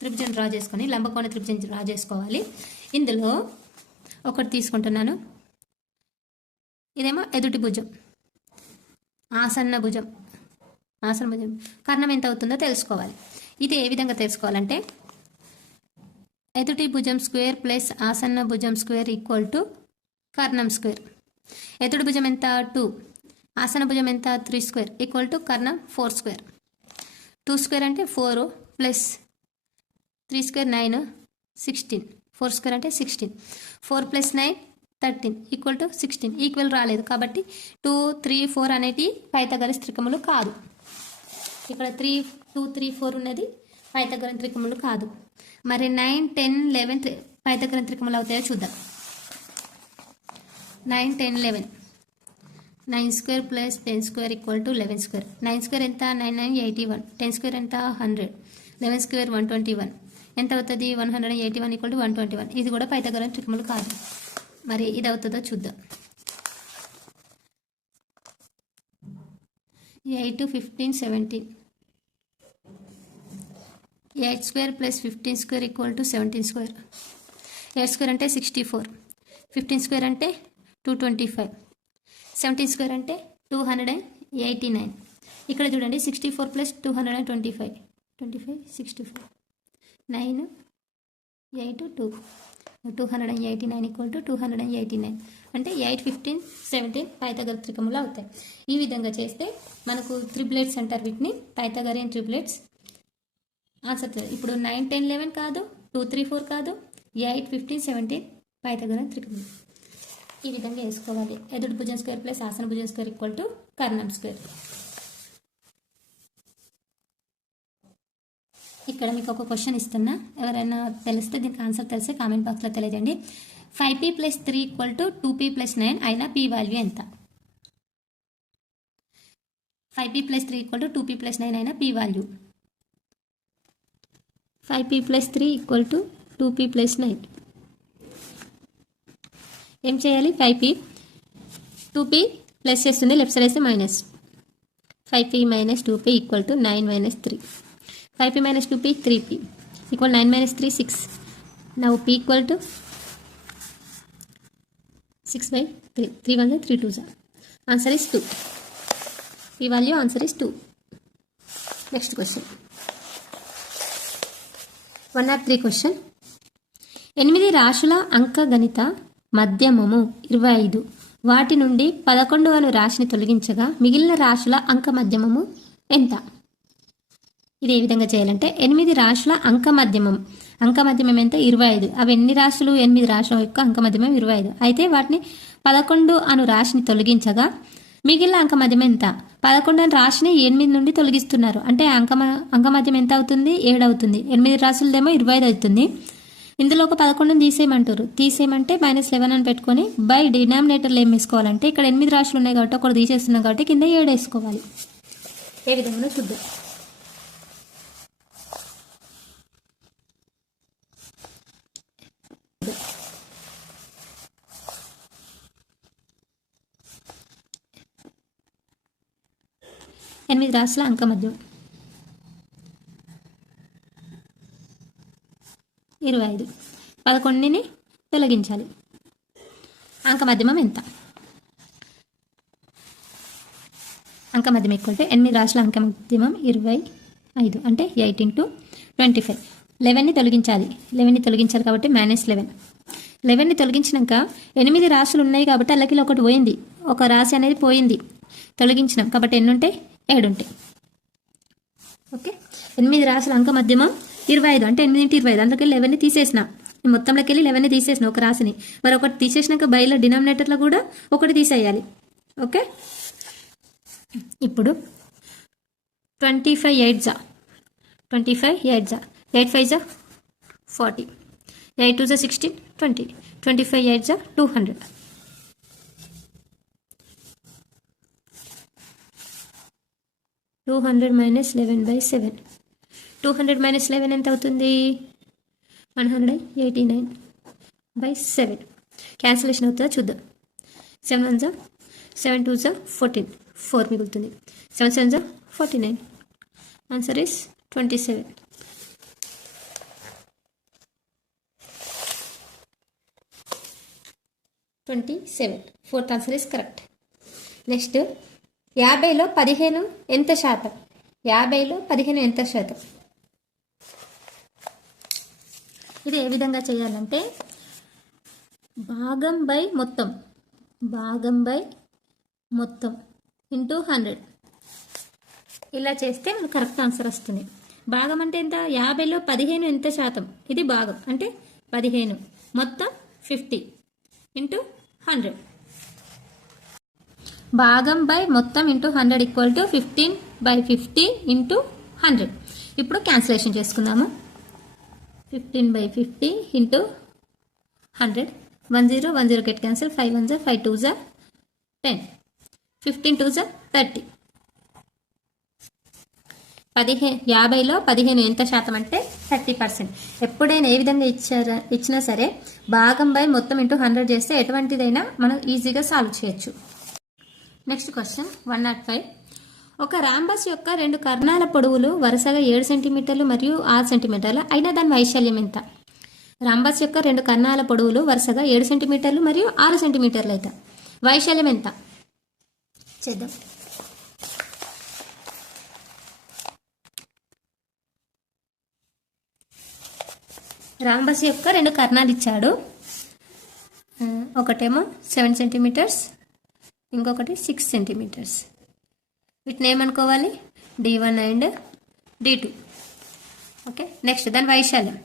త్రిభుజం డ్రా చేసుకొని లంబకోణ త్రిభుజం డ్రా చేసుకోవాలి. ఇందులో ఒకటి తీసుకుంటున్నాను. ఇదేమో ఎదుటి భుజం, ఆసన్న భుజం. కర్ణం ఎంత అవుతుందో తెలుసుకోవాలి. ఇది ఏ విధంగా తెలుసుకోవాలంటే ఎదుటి భుజం స్క్వేర్ ప్లస్ ఆసన్న భుజం స్క్వేర్ ఈక్వల్ టు కర్ణం స్క్వేర్. ఎదుటి భుజం ఎంత 2, ఆసన్న భుజం ఎంత 3 స్క్వేర్ ఈక్వల్ టు కర్ణం 4 స్క్వేర్. 2 స్క్వేర్ అంటే 4 ప్లస్ 3 స్క్వేర్ 9 16. 4 స్క్వేర్ అంటే 16. 4 + 9 13 ఈక్వల్ టు 16. ఈక్వల్ రాలేదు కాబట్టి 2 3 4 అనేటి పైథాగోరస్ త్రికములు కాదు. ఇక్కడ 2 3 4 ఉన్నది పైథాగోరస్ త్రికములు కాదు. మరి 9 10 11 పైథాగోరస్ త్రికములు అవుతాయో చూద్దాం. 9, 10, 11. 9 square plus 10 square equal to 11 square. 9 square ఎంత 9, 9, 81. 10 square ఎంత 100. 11 square 121. ఎంత అవుతుంది 181 equal to 121. ఇది కూడా పైథాగోరస్ ట్రికములు కాదు. మరి ఇది అవుతుందో చూద్దాం. 8, 15, 17. 8 square plus 15 square equal to 17 square. 8 square అంటే 64. 15 square అంటే 225. 17 square అంటే 289. ఇక్కడ చూడండి 64 plus 225. 25, 64. 9, 8, 2. 289 equal to 289. అంటే 8, 15, 17 పైథాగోరస్ త్రికములు అవుతాయి. ఈ విధంగా చేస్తే మనకు త్రిప్లెట్స్ అంటారు వీటిని, పైథాగోరియన్ త్రిప్లెట్స్. ఆన్సర్ ఇప్పుడు 9, 10, 11 కాదు, 2, 3, 4 కాదు, 8, 15, 17 పైథాగోరస్ త్రికములు. ఈ విధంగా వేసుకోవాలి. ఎదుటి భుజం స్క్వేర్ ప్లస్ ఆసన భుజం స్క్వేర్ ఈక్వల్ టు కర్ణం స్క్వేర్. ఇక్కడ మీకు ఒక క్వశ్చన్ ఇస్తున్నా, ఎవరైనా తెలిస్తే దీనికి ఆన్సర్ తెలిస్తే కామెంట్ బాక్స్లో తెలియజేయండి. 5p + 3 = 2p + 9 అయినా p వాల్యూ ఎంత? 5p + 3 = 2p + 9 అయినా p వాల్యూ. 5p + 3 = 2p + 9. ఏం చేయాలి? 5p 2p ప్లస్ చేస్తుంది, లెఫ్ట్ సైడ్ వేస్తే minus. 5p - 2p = 9 - 3. 5p - 2p 3p = 9 - 3 6. Now p = 6/3. 3 1 3 2. Answer is 2. P value answer is 2. Next question. 103 question. 8 రాశుల అంకగణిత మధ్యమము 25. వాటి నుండి 11వ రాశిని తొలగించగా మిగిలిన రాశుల అంక మధ్యమము ఎంత? ఇది ఏ విధంగా చేయాలంటే 8 రాశుల అంక మధ్యమం ఎంత? 25. అవి ఎన్ని రాశులు? 8 రాశుల యొక్క అంక మధ్యమం 25. అయితే వాటిని 11 అను రాశిని తొలగించగా మిగిలిన అంక మధ్యమం ఎంత? 11 అను రాశిని 8 నుండి తొలగిస్తున్నారు అంటే అంక మధ్యం ఎంత అవుతుంది? 7 అవుతుంది. 8 రాశులదేమో 25 అవుతుంది. ఇందులో ఒక 11 తీసేయమంటారు. తీసేయమంటే -11 అని పెట్టుకొని బై డినామినేటర్లో ఏం వేసుకోవాలంటే ఇక్కడ 8 రాశులు ఉన్నాయి కాబట్టి ఒకటి తీసేస్తున్నాం కాబట్టి కింద 7 వేసుకోవాలి. ఏ విధంగా చూద్దాం. ఎనిమిది రాశుల అంక మధ్యం 25. 11ని తొలగించాలి. అంక మధ్యమం ఎంత? అంక మధ్యం = 8 రాశుల అంక మధ్యమం 25 అంటే 8 × 25. 11ని తొలగించాలి. 11ని తొలగించాలి కాబట్టి -11. 11ని తొలగించినాక 8 రాశులు ఉన్నాయి కాబట్టి అల్లకి ఒకటి పోయింది, ఒక రాశి అనేది పోయింది, తొలగించినాం కాబట్టి ఎన్ని ఉంటాయి? 7 ఉంటాయి. ఓకే, 8 రాశుల అంక మధ్యమం 25 అంటే 8 × 25. అందుకని 11ని తీసేసిన, మొత్తంలోకి వెళ్ళి 11ని తీసేసిన ఒక రాశిని. మరి ఒకటి తీసేసినాక బయలో డినామినేటర్లో కూడా ఒకటి తీసేయాలి. ఓకే, ఇప్పుడు 25 8 జా 25 8 జా 8 5 జా 40, 8 2 జా 16 20, 25 8 జా 200. 200 - 11/7. 200 - 11 ఎంత అవుతుంది? 189/7. క్యాన్సిలేషన్ అవుతుందా చూద్దాం. 7 1 జా 7 2 జా 14, 4 మిగులుతుంది. 7 7 జా 49. Answer is 27. 27. Fourth answer is correct. Next 50లో 15 ఎంత శాతం? 50లో 15 ఎంత శాతం? ఇది ఏ విధంగా చేయాలంటే భాగం బై మొత్తం ఇంటూ 100 ఇలా చేస్తే మనకు కరెక్ట్ ఆన్సర్ వస్తుంది. భాగం అంటే ఎంత? 50లో 15 ఎంత శాతం? ఇది భాగం అంటే 15 మొత్తం 50 ఇంటూ 100. భాగం బై మొత్తం ఇంటూ 100 = 15/50 ఇంటూ 100. ఇప్పుడు క్యాన్సిలేషన్ చేసుకుందాము. 15/50 ఇంటూ 100 1 0 1 0 get cancel, 5 1 0 5 2 0 10, 15 2 0 30. 50లో 15 ఎంత శాతం అంటే 30%. ఎప్పుడైనా ఏ విధంగా ఇచ్చినా సరే భాగం బై మొత్తం ఇంటూ 100 చేస్తే ఎటువంటిదైనా మనం ఈజీగా సాల్వ్ చేయొచ్చు. Next question 105. ఒక రాంబస్ యొక్క 2 కర్ణాల పొడవులు వరుసగా 7 సెంటీమీటర్లు మరియు 6 సెంటీమీటర్లు అయినా దాని వైశాల్యం ఎంత? రాంబస్ యొక్క 2 కర్ణాల పొడవులు వరుసగా 7 సెంటీమీటర్లు మరియు 6 సెంటీమీటర్లు అయితే వైశాల్యం ఎంత? చేద్దాం. రాంబస్ యొక్క 2 కర్ణాలు ఇచ్చాడు. ఒకటేమో 7 సెంటీమీటర్స్, ఇంకొకటి 6 సెంటీమీటర్స్. వీటిని ఏమనుకోవాలి? D1 and D2. Okay. Next దాని వైశాల్యం,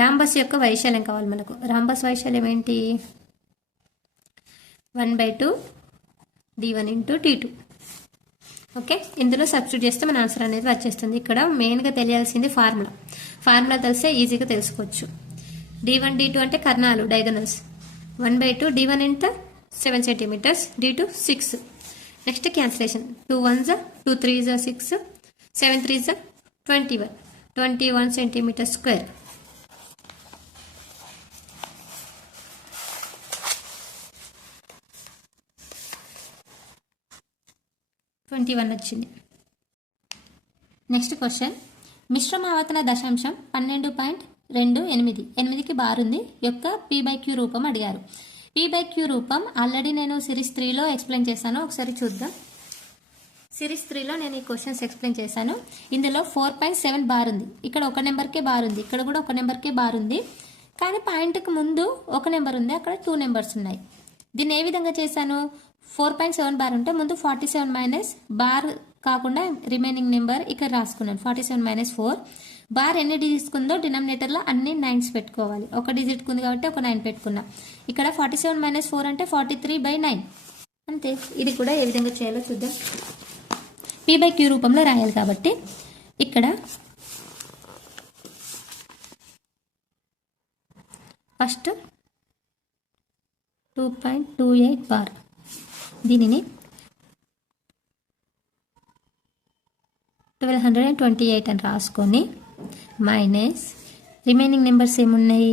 రాంబస్ యొక్క వైశాల్యం కావాలి మనకు. రాంబస్ వైశాల్యం ఏంటి? 1/2 D1 ఇంటూ D2. ఓకే. ఇందులో సబ్స్టిట్యూట్ చేస్తే మన ఆన్సర్ అనేది వచ్చేస్తుంది. ఇక్కడ మెయిన్గా తెలియాల్సింది ఫార్ములా తెలిస్తే ఈజీగా తెలుసుకోవచ్చు. D1 D2 అంటే కర్ణాలు, డయాగనల్స్. 1/2 D1 ఎంత? 7 centimetres, D2 6. Next cancellation. 2 1s 2 3s 6, 7 3s 21 centimetre square. వచ్చింది. Next question. మిశ్రమ ఆవర్తన దశాంశం 12.28 8కి బార్ ఉంది యొక్క P/Q రూపం అడిగారు. P/Q రూపం ఆల్రెడీ నేను సిరీస్ 3లో ఎక్స్ప్లెయిన్ చేశాను. ఒకసారి చూద్దాం. సిరీస్ 3లో నేను ఈ క్వశ్చన్స్ ఎక్స్ప్లెయిన్ చేశాను. ఇందులో 4.7 బార్ ఉంది. ఇక్కడ ఒక నెంబర్కే బార్ ఉంది, ఇక్కడ కూడా ఒక నెంబర్కే బార్ ఉంది. కానీ పాయింట్కి ముందు ఒక నెంబర్ ఉంది, అక్కడ 2 నెంబర్స్ ఉన్నాయి. దీన్ని ఏ విధంగా చేశాను? 4.7 బార్ ఉంటే ముందు 47 మైనస్ బార్ కాకుండా రిమైనింగ్ నెంబర్ ఇక్కడ రాసుకున్నాను. 47 - 4. బార్ ఎన్ని డిజిట్స్ ఉందో డినామినేటర్లో అన్ని 9s పెట్టుకోవాలి. ఒక డిజిట్ ఉంది కాబట్టి ఒక 9 పెట్టుకున్నా. ఇక్కడ 47 - 4 అంటే 43/9. అంతే. ఇది కూడా ఏ విధంగా చేయాలో చూద్దాం. P/Q రూపంలో రాయాలి కాబట్టి ఇక్కడ ఫస్ట్ 2.28 బార్, దీనిని 1228 అని రాసుకొని మైనస్ రిమైనింగ్ నెంబర్స్ ఏమున్నాయి?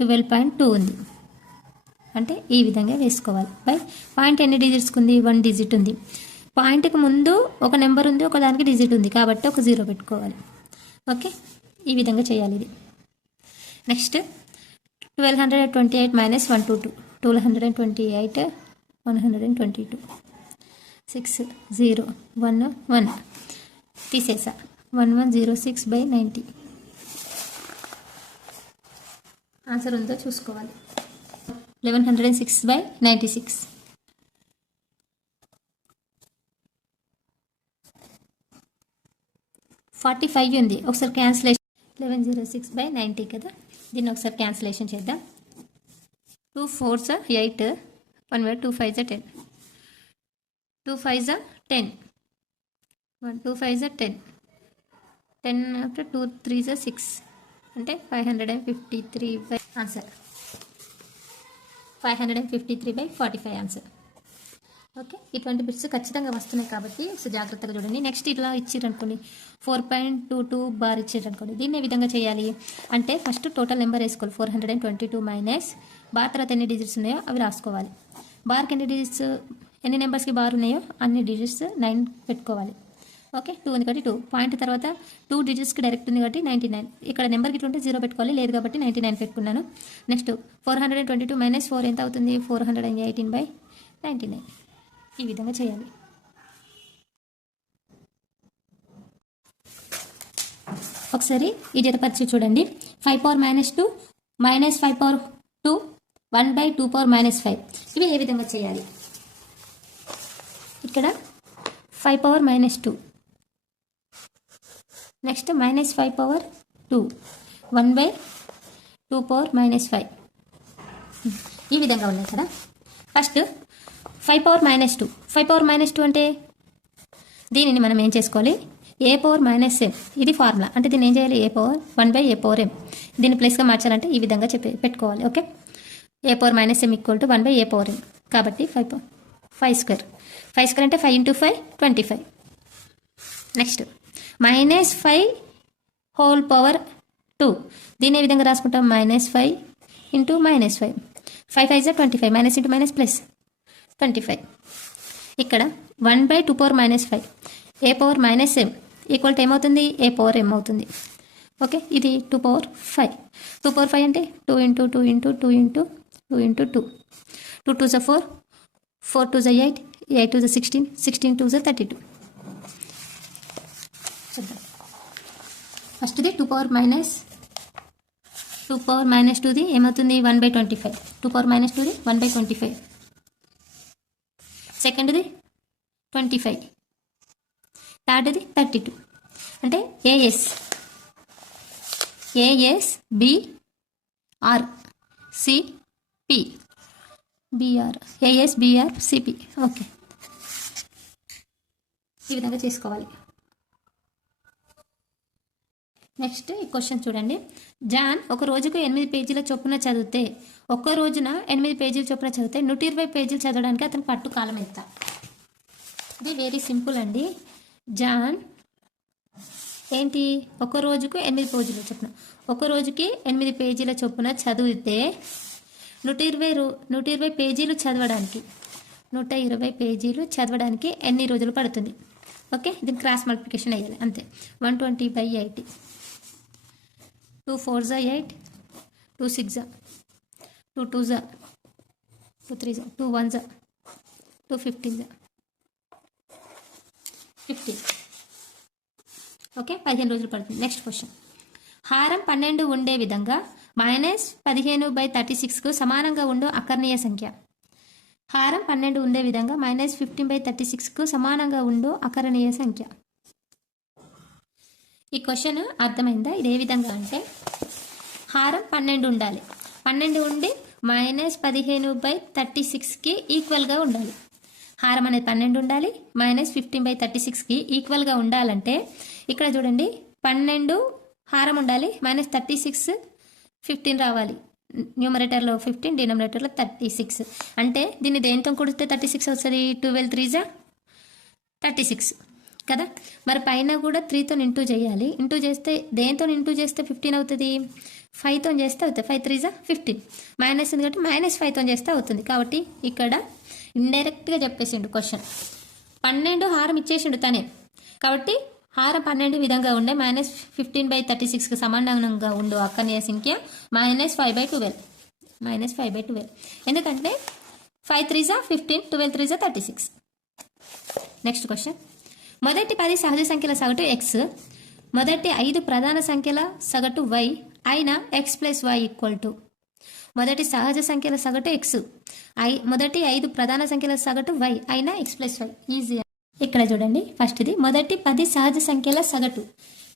12.2 ఉంది. అంటే ఈ విధంగా వేసుకోవాలి. బై పాయింట్ ఎన్ని డిజిట్స్ ఉంది? 1 డిజిట్ ఉంది. పాయింట్కి ముందు ఒక నెంబర్ ఉంది, ఒక దానికి డిజిట్ ఉంది కాబట్టి ఒక 0 పెట్టుకోవాలి. ఓకే. ఈ విధంగా చేయాలి ఇది. నెక్స్ట్ 1228 - 122. 1228 122. 6 0 1 1 తీసేసా. 1106/90. ఆన్సర్ ఉందో చూసుకోవాలి. 1106/96. 45 ఉంది. ఒకసారి క్యాన్సిలేషన్. 1106/90 కదా. దీన్ని ఒకసారి క్యాన్సిలేషన్ చేద్దాం. 2 4s 8, 1 2 5s 10, 2 5s 10, 1 2 5s 10, 10 after 2 3s 6 అంటే 553 ఆన్సర్. 553/45 ఆన్సర్. ఓకే. ఇటువంటి బిట్స్ ఖచ్చితంగా వస్తున్నాయి కాబట్టి జాగ్రత్తగా చూడండి. నెక్స్ట్ ఇట్లా ఇచ్చిరనుకోండి, 4.22 బార్ ఇచ్చిరనుకోండి, దీన్ని ఏ విధంగా చేయాలి అంటే ఫస్ట్ టోటల్ నెంబర్ వేసుకోవాలి. 422 మైనస్ బార్ తర్వాత ఎన్ని డిజిట్స్ ఉన్నాయో అవి రాసుకోవాలి. బార్కి ఎన్ని డిజిట్స్, ఎన్ని నెంబర్స్కి బార్ ఉన్నాయో అన్ని డిజిట్స్ 9 పెట్టుకోవాలి. ఓకే. 2 ఉంది కాబట్టి 2. పాయింట్ తర్వాత 2 డిజిట్స్కి డైరెక్ట్ ఉంది కాబట్టి 99. ఇక్కడ నెంబర్కి ఇట్లా ఉంటే 0 పెట్టుకోవాలి, లేదు కాబట్టి 99 పెట్టుకున్నాను. నెక్స్ట్ 422 - 4 ఎంత అవుతుంది? 418/99. ఈ విధంగా చేయాలి. ఒకసారి ఈ జతపరిచి చూడండి. 5 - 2 -5 2 1/2 -5 ఇవి ఏ విధంగా చేయాలి? ఇక్కడ 5 - 2, నెక్స్ట్ -5 2 1/2 -5 ఈ విధంగా ఉన్నాయి కదా. ఫస్ట్ 5 - 2. 5 - 2 అంటే దీనిని మనం ఏం చేసుకోవాలి? a power -m. ఇది ఫార్ములా. అంటే దీన్ని ఏం చేయాలి? a power 1/a power m. దీన్ని ప్లస్గా మార్చాలంటే ఈ విధంగా పెట్టుకోవాలి. Okay. A power minus m equal to 1/a power m. కాబట్టి 5 స్క్వేర్. 5 స్క్వేర్ అంటే 5 × 5 25. Next -5 whole power 2. దీన్ని ఏ విధంగా రాసుకుంటాం? -5 × -5. 5 5 25. Minus into minus plus 25. ఇక్కడ 1/2 power -5 A power minus m equal to ఏమవుతుంది? ఏ పవర్ ఎం అవుతుంది. ఓకే, ఇది 2 పవర్ 5. 2 పవర్ 5 అంటే 2 × 2 × 2 × 2 × 2. 2 2 4, 4 2 8, 8 2 16, 16 2 32. ఫస్ట్ది 2 పవర్ మైనస్ 2ది ఏమవుతుంది? 1/25. 2 పవర్ -2ది 1/25. సెకండ్ది 25. థర్డ్ది 32. అంటే AS BR CP AS BR CP. Okay, ఈ విధంగా చేసుకోవాలి. నెక్స్ట్ ఈ క్వశ్చన్ చూడండి. జాన్ ఒక రోజుకు 8 పేజీల చొప్పున చదివితే, ఒక్క రోజున 8 పేజీల చొప్పున చదివితే 120 పేజీలు చదవడానికి అతను పట్టు కాలం ఎంత? ఇది వెరీ సింపుల్ అండి. జాన్ ఏంటి, ఒక రోజుకు 8 పేజీల చొప్పున, ఒక రోజుకి 8 పేజీల చొప్పున చదివితే 120 పేజీలు చదవడానికి 120 పేజీలు చదవడానికి ఎన్ని రోజులు పడుతుంది? ఓకే, దీన్ని క్రాస్ మల్టిప్లికేషన్ అయ్యాలి అంతే. 120/80. 2 4 8, 2 6 2 2 2 3 2 1 2 15 50. ఓకే, 15 రోజులు పడుతుంది. Next question. హారం 12 ఉండే విధంగా -15/36కు సమానంగా ఉండు అకర్ణీయ సంఖ్య. హారం 12 ఉండే విధంగా -15/36కు సమానంగా ఉండు అకర్ణీయ సంఖ్య. ఈ క్వశ్చన్ అర్థమైందా? ఇది ఏ విధంగా అంటే, హారం 12 ఉండాలి, 12 ఉండి -15/36కి ఈక్వల్గా ఉండాలి. హారం అనేది 12 ఉండాలి, -15/36కి ఈక్వల్గా ఉండాలంటే ఇక్కడ చూడండి, 12 హారం ఉండాలి, -36 15 రావాలి. న్యూమరేటర్లో 15, డినామినేటర్లో 36. అంటే దీన్ని దేంతో కూడితే 36 వస్తుంది? 12 3 36 కదా. మరి పైన కూడా 3తో ఇంటూ చేయాలి. ఇంటూ చేస్తే దేంతో ఇంటూ చేస్తే 15 అవుతుంది? 5తో చేస్తే అవుతుంది. 5 3 15. మైనస్ ఉంది కాబట్టి -5తో చేస్తే అవుతుంది. కాబట్టి ఇక్కడ ఇండైరెక్ట్గా చెప్పేసిండు క్వశ్చన్. 12 హారం ఇచ్చేసిండు తనే. కాబట్టి హారం 12 విధంగా ఉండే -15/36కి సమానంగా ఉండు అకర్ణీయ సంఖ్య -5/12. -5/12 ఎందుకంటే 5 3 15, 12 3 36. Next question. మొదటి 10 సహజ సంఖ్యల సగటు x, మొదటి 5 ప్రధాన సంఖ్యల సగటు y అయిన x + y = మొదటి సహజ సంఖ్యల సగటు x, మొదటి 5 ప్రధాన సంఖ్యల సగటు y అయిన x + y. ఈజీ. ఇక్కడ చూడండి, ఫస్ట్ది మొదటి 10 సహజ సంఖ్యల సగటు.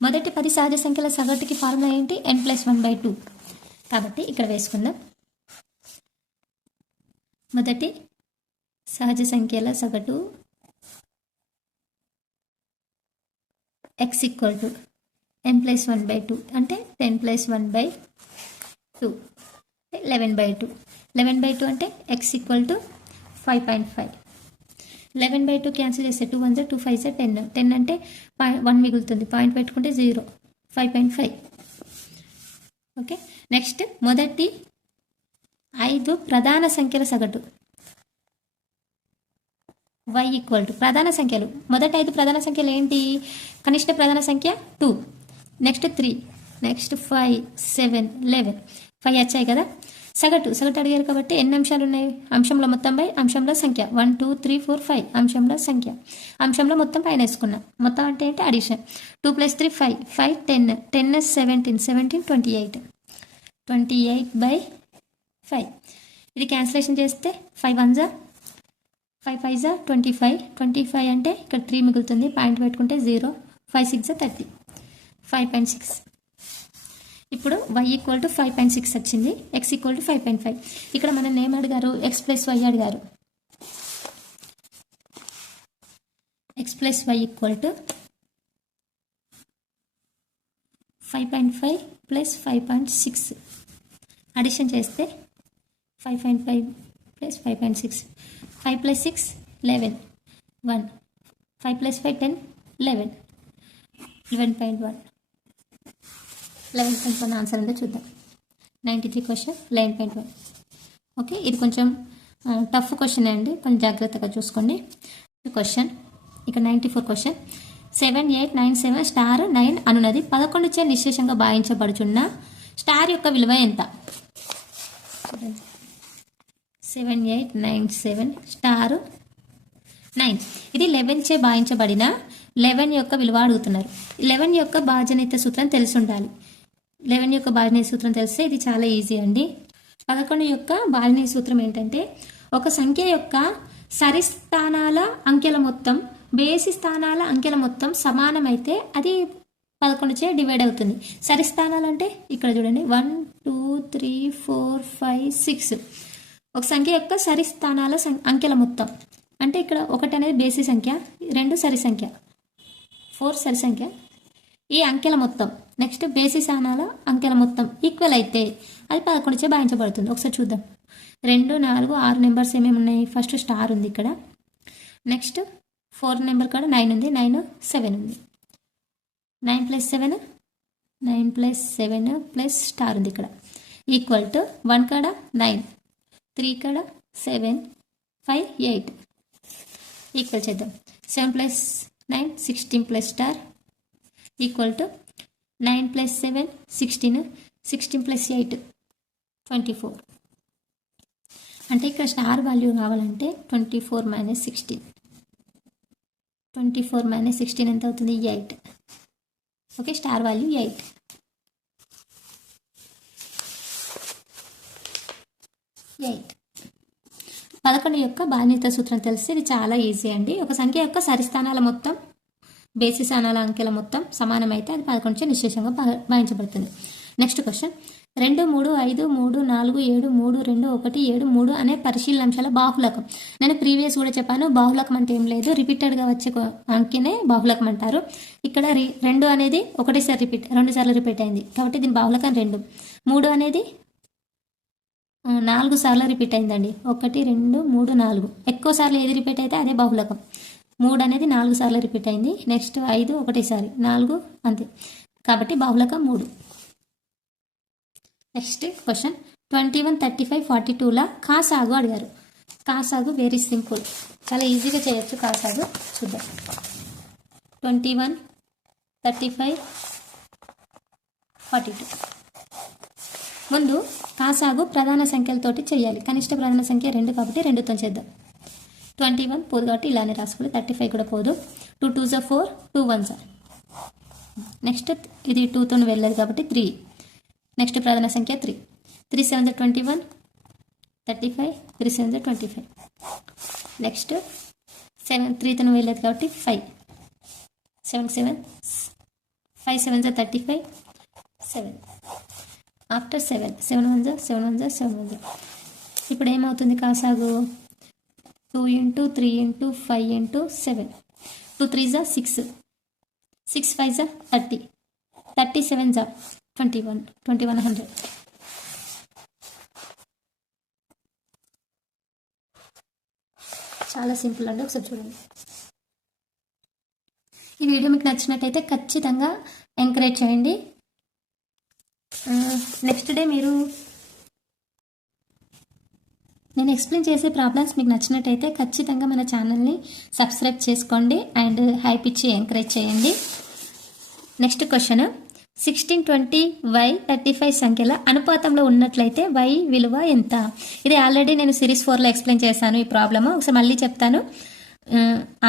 మొదటి 10 సహజ సంఖ్యల సగటుకి ఫార్ములా ఏంటి? n+1/2. కాబట్టి ఇక్కడ వేసుకుందాం. మొదటి సహజ సంఖ్యల సగటు x = n+1/2 అంటే 10+1/2 11/2. 11/2 అంటే x = 5.5. 11/2 క్యాన్సిల్ చేస్తే 2 1 2 5 10. 10 అంటే 1 మిగులుతుంది, పాయింట్ పెట్టుకుంటే 0. 5.5. ఓకే, నెక్స్ట్ మొదటి 5 ప్రధాన సంఖ్యల సగటు y = ప్రధాన సంఖ్యలు. మొదటి 5 ప్రధాన సంఖ్యలు ఏంటి? కనిష్ట ప్రధాన సంఖ్య 2, నెక్స్ట్ 3, నెక్స్ట్ 5 7 11. 5 వచ్చాయి కదా. సగటు అడిగారు కాబట్టి ఎన్ని అంశాలు ఉన్నాయి? అంశంలో మొత్తం బై అంశంలో సంఖ్య. 1 2 3 4 5 అంశంలో సంఖ్య. అంశంలో మొత్తం పైన వేసుకున్నాం. మొత్తం అంటే ఏంటి? అడిషన్. 2 + 3 5, 5 10, 10 17, 17 28. 28/5. ఇది క్యాన్సిలేషన్ చేస్తే 5 1 5 5 25. 25 అంటే ఇక్కడ 3 మిగులుతుంది, పాయింట్ పెట్టుకుంటే 0. 5 6 30. 5.6. ఇప్పుడు y = 5.6 వచ్చింది, x = 5.5. ఇక్కడ మనం ఏం అడిగారు? x + y అడిగారు. x + y = 5.5 + 5.6. అడిషన్ చేస్తే 5.5 plus 5.6. 5 plus 6, 11. 1. 5 plus 5, 10, 11. 11.1. 11.1 ఆన్సర్ ఉందో చూద్దాం. 93 క్వశ్చన్ 11.1. ఓకే, ఇది కొంచెం టఫ్ క్వశ్చన్ అండి, కొంచెం జాగ్రత్తగా చూసుకోండి. క్వశ్చన్ ఇక 94 క్వశ్చన్. 7, 8, 9, 7 స్టార్ 9 అనున్నది 11 చే నిశ్శేషంగా భావించబడుచున్న స్టార్ యొక్క విలువ ఎంత? 7, 8, 9, 7 స్టార్ 9 ఇది 11 చే భావించబడిన 11 యొక్క విలువ అడుగుతున్నారు. 11 యొక్క భాజనీయత సూత్రం తెలిసి ఉండాలి. 11 యొక్క భాజనీయ సూత్రం తెలిస్తే ఇది చాలా ఈజీ అండి. 11 యొక్క భాజనీయ సూత్రం ఏంటంటే, ఒక సంఖ్య యొక్క సరి స్థానాల అంకెల మొత్తం బేసి స్థానాల అంకెల మొత్తం సమానమైతే అది 11 చే డివైడ్ అవుతుంది. సరి స్థానాలు అంటే ఇక్కడ చూడండి, 1, 2, 3, 4, 5, 6. ఒక సంఖ్య యొక్క సరి స్థానాల అంకెల మొత్తం అంటే ఇక్కడ 1 అనేది బేసి సంఖ్య, 2 సరి సంఖ్య, 4 సరి సంఖ్య, ఈ అంకెల మొత్తం నెక్స్ట్ బేసి స్థానాల అంకెల మొత్తం ఈక్వల్ అయితే అది 11 చే భాగించబడుతుంది. ఒకసారి చూద్దాం. 2, 4, 6 నెంబర్స్ ఏమేమి ఉన్నాయి? ఫస్ట్ స్టార్ ఉంది ఇక్కడ, నెక్స్ట్ 4 నెంబర్ కాడ 9 ఉంది, 9, 7 ఉంది. 9 + 7, 9 + 7 ప్లస్ స్టార్ ఉంది ఇక్కడ, ఈక్వల్ టు 1 కాడ 9, 3 కాడ 7, 5, 8 ఈక్వల్ చేద్దాం. 7 + 9 16 ప్లస్ స్టార్ ఈక్వల్ టు 9 + 7 16, 16 + 8 24. అంటే ఇక్కడ స్టార్ వాల్యూ కావాలంటే 24 - 16. 24 - 16 ఎంత అవుతుంది? 8. Okay, star value 8. 11 యొక్క భాజనీయత సూత్రం తెలిస్తే ఇది చాలా ఈజీ అండి. ఒక సంఖ్య యొక్క సరిస్థానాల మొత్తం బేసి స్థానాల అంకెల మొత్తం సమానమైతే అది 11 చే నిశ్శేషంగా భావించబడుతుంది. Next question. 2, 3, 5, 3, 4, 7, 3, 2, 1, 7, 3 అనే పరిశీలనాంశాల బాహుళకం. నేను ప్రీవియస్ కూడా చెప్పాను, బాహుళకం అంటే ఏం లేదు, రిపీటెడ్గా వచ్చే అంకెనే బాహుళకం అంటారు. ఇక్కడ 2 అనేది ఒకటేసారి రిపీట్, 2 సార్లు రిపీట్ అయింది కాబట్టి దీని బాహుళకం 2. 3 అనేది 4 సార్లు రిపీట్ అయిందండి. 1, 2, 3, 4 ఎక్కువ సార్లు ఏది రిపీట్ అయితే అదే బాహుళకం. 3 అనేది 4 సార్లు రిపీట్ అయింది. నెక్స్ట్ 5 ఒకటేసారి, 4 అంతే, కాబట్టి బాహుళకం 3. Next question. 21, 35, 42ల కాసాగు అడిగారు. కాసాగు వెరీ సింపుల్, చాలా ఈజీగా చేయొచ్చు కాసాగు. చూద్దాం. 21, 35, 42. ముందు కాసాగు ప్రధాన సంఖ్యలతోటి చేయాలి. కనిష్ట ప్రధాన సంఖ్య 2 కాబట్టి 2తో చేద్దాం. 21 పోదు కాబట్టి ఇలానే రాసుకోవాలి. 35 కూడా పోదు. 2 2s are 4, 2 1s are. Next ఇది 2తో వెళ్ళదు కాబట్టి 3. నెక్స్ట్ ప్రధాన సంఖ్య 3. 3 7s are 21, 35, 3 7s are 25. Next 7 3తో వెళ్ళదు కాబట్టి 5. 7 7 5 7s are 35, 7. After 7 7 1s are 7 1s are 7 1s are. ఇప్పుడు ఏమవుతుంది కాసాగు? 2 × 3 × 5 × 7. 2 3s are 6, 6 5s are 30, 37s are 21, 2100. చాలా సింపుల్ అండి, ఒకసారి చూడండి. ఈ వీడియో మీకు నచ్చినట్టయితే ఖచ్చితంగా ఎంకరేజ్ చేయండి. నెక్స్ట్ డే నేను ఎక్స్ప్లెయిన్ చేసే ప్రాబ్లమ్స్ మీకు నచ్చినట్టయితే ఖచ్చితంగా మన ఛానల్ని సబ్స్క్రైబ్ చేసుకోండి అండ్ హైప్ ఇచ్చి ఎంకరేజ్ చేయండి. Next question. 16, 20, y 35 సంఖ్యల అనుపాతంలో ఉన్నట్లయితే y విలువ ఎంత? ఇది ఆల్రెడీ నేను సిరీస్ 4లో ఎక్స్ప్లెయిన్ చేశాను ఈ ప్రాబ్లమ్. ఒకసారి మళ్ళీ చెప్తాను,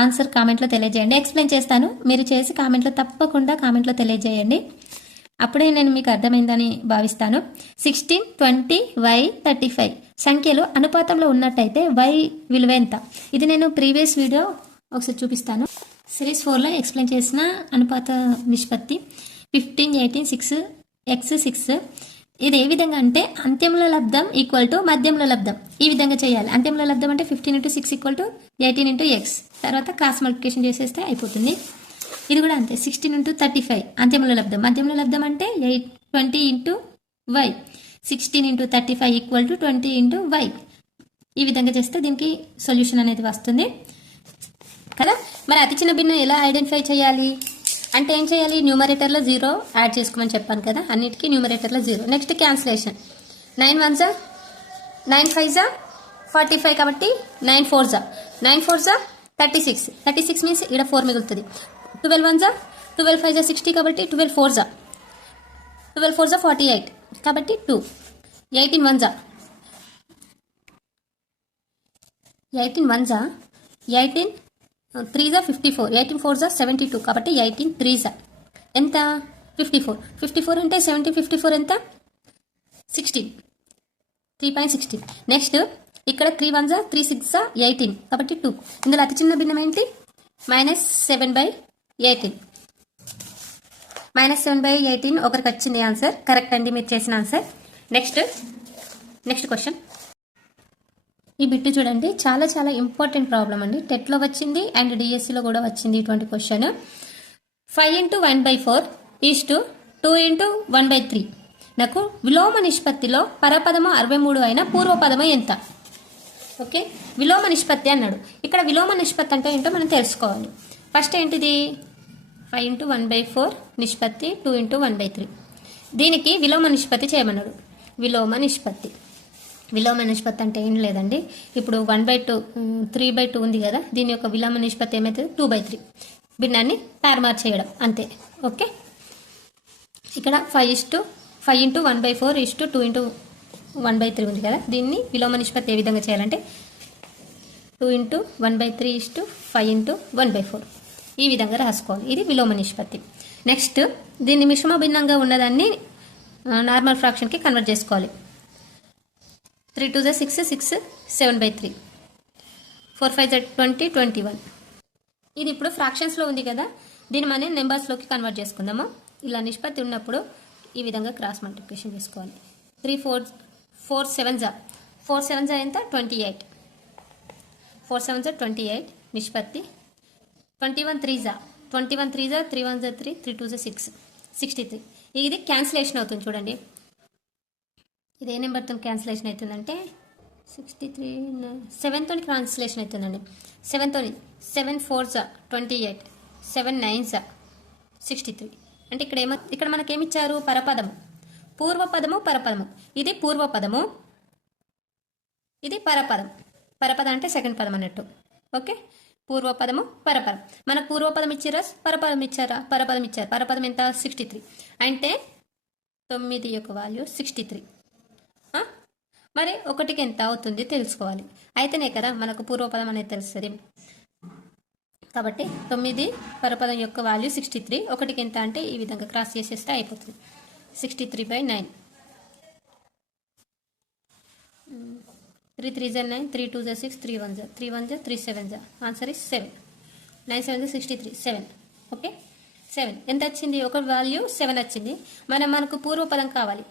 ఆన్సర్ కామెంట్లో తెలియజేయండి. ఎక్స్ప్లెయిన్ చేస్తాను, మీరు చేసి తప్పకుండా కామెంట్లో తెలియజేయండి. అప్పుడే నేను మీకు అర్థమైందని భావిస్తాను. 16, 20, y 35 సంఖ్యలు అనుపాతంలో ఉన్నట్టయితే y విలువ ఎంత? ఇది నేను ప్రీవియస్ వీడియో ఒకసారి చూపిస్తాను. సిరీస్ 4లో ఎక్స్ప్లెయిన్ చేసిన అనుపాత నిష్పత్తి 15, 18, 6, x 6. ఇది ఏ విధంగా అంటే అంత్యంలో లబ్ధం ఈక్వల్ టు మధ్యంలో లబ్ధం, ఈ విధంగా చేయాలి. అంత్యంలో లబ్ధం అంటే 15 × 6 = 18 × x, తర్వాత క్రాస్ మల్టిప్లికేషన్ చేసేస్తే అయిపోతుంది. ఇది కూడా అంతే. 16 × 35 అంత్యంలో లబ్ధం, మధ్యంలో లబ్ధం అంటే 20 × y. 16 into 35 equal to 20 into y. ఈ విధంగా చేస్తే దీనికి సొల్యూషన్ అనేది వస్తుంది కదా. మరి అతి చిన్న భిన్నం ఎలా ఐడెంటిఫై చేయాలి అంటే ఏం చేయాలి, న్యూమరేటర్లో 0 యాడ్ చేసుకోమని చెప్పాను కదా, అన్నిటికీ న్యూమరేటర్లో 0. నెక్స్ట్ క్యాన్సిలేషన్, 9 1 జా 9 5 జా 45 కాబట్టి 9 4 జా 36. 36 మీన్స్ ఇక్కడ 4 మిగులుతుంది. 12 1 జా 12 5 జా 60 కాబట్టి 12 4 జా 48 కాబట్టి 2. 18 1 జా 18 3 జా 54. 18 4 జా 72 కాబట్టి 18 3 జా ఎంత 54. 54 అంటే 70 54 ఎంత 16, 3.16. నెక్స్ట్ ఇక్కడ 3 1 జా 3 6 జా 18 కాబట్టి 2. ఇందులో అతి చిన్న భిన్నం ఏంటి -7/18. -7/18 ఒకరికి వచ్చింది ఆన్సర్. కరెక్ట్ అండి మీరు చేసిన ఆన్సర్. Next question. ఈ బిట్టు చూడండి, చాలా చాలా ఇంపార్టెంట్ ప్రాబ్లం అండి. టెట్లో వచ్చింది అండ్ డిఎస్సిలో కూడా వచ్చింది ఇటువంటి క్వశ్చన్. 5 × 1/4 = 2 × 1/3. నాకు విలోమ నిష్పత్తిలో పరపదము 63 అయిన పూర్వపదము ఎంత? ఓకే, విలోమ నిష్పత్తి అన్నాడు. ఇక్కడ విలోమ నిష్పత్తి అంటే ఏంటో మనం తెలుసుకోవాలి. ఫస్ట్ ఏంటిది 5 × 1/4 నిష్పత్తి 2 × 1/3. దీనికి విలోమ నిష్పత్తి చేయమన్నాడు. విలోమ నిష్పత్తి అంటే ఏం లేదండి, ఇప్పుడు 1/2 3/2 ఉంది కదా, దీని యొక్క విలోమ నిష్పత్తి ఏమవుతుంది 2/3. భిన్నాన్ని తారుమారు చేయడం అంతే. ఓకే, ఇక్కడ 5 × 1/4 = 2 × 1/3 ఉంది కదా, దీన్ని విలోమ నిష్పత్తి ఏ విధంగా చేయాలంటే 2 × 1/3 = 5 × 1/4 ఈ విధంగా రాసుకోవాలి. ఇది విలోమ నిష్పత్తి. నెక్స్ట్ దీన్ని మిశ్రమ భిన్నంగా ఉన్నదాన్ని నార్మల్ ఫ్రాక్షన్కి కన్వర్ట్ చేసుకోవాలి. 3 2 6 6 7/3. 4 5 20 21. ఇది ఇప్పుడు ఫ్రాక్షన్స్లో ఉంది కదా, దీన్ని మనం నెంబర్స్లోకి కన్వర్ట్ చేసుకుందాము. ఇలా నిష్పత్తి ఉన్నప్పుడు ఈ విధంగా క్రాస్ మల్టిప్లికేషన్ చేసుకోవాలి. 3 4 7 జా 4 7 జా ఎంత 28. 4 7 జా 28 నిష్పత్తి. 21 3 జా 3 1 జా 3 3 3 2 6 63. ఇది క్యాన్సిలేషన్ అవుతుంది చూడండి. ఇది ఏ నెంబర్తో క్యాన్సిలేషన్ అవుతుందంటే 63 7తో క్యాన్సిలేషన్ అవుతుందండి. 7తో 7 4 జా 28 7 9 జా 63. అంటే ఇక్కడ మనకేమిచ్చారు పరపదము, పూర్వపదము, పరపదము. ఇది పూర్వపదము, ఇది పరపదం. పరపదం అంటే సెకండ్ పదం అన్నట్టు. ఓకే, పూర్వపదము, పరపదం. మనకు పూర్వపదం ఇచ్చారా, పరపదం ఇచ్చారా? పరపదం ఇచ్చారు. పరపదం ఎంత 63 అంటే 9 యొక్క వాల్యూ 63. మరి 1కి ఎంత అవుతుంది తెలుసుకోవాలి. అయితేనే కదా మనకు పూర్వపదం అనేది తెలుస్తుంది. కాబట్టి 9 పరపదం యొక్క వాల్యూ 63, 1కి ఎంత అంటే ఈ విధంగా క్రాస్ చేసేస్తే అయిపోతుంది. 63/9. 3 3 జా 9, 3 2 జా 6, 3 1 జా 3 1 జా 3 7 జా. Answer is 7. 9 7 జా 63 7. ఓకే, 7 ఎంత వచ్చింది? ఒక వాల్యూ 7 వచ్చింది. మనకు పూర్వపదం కావాలి.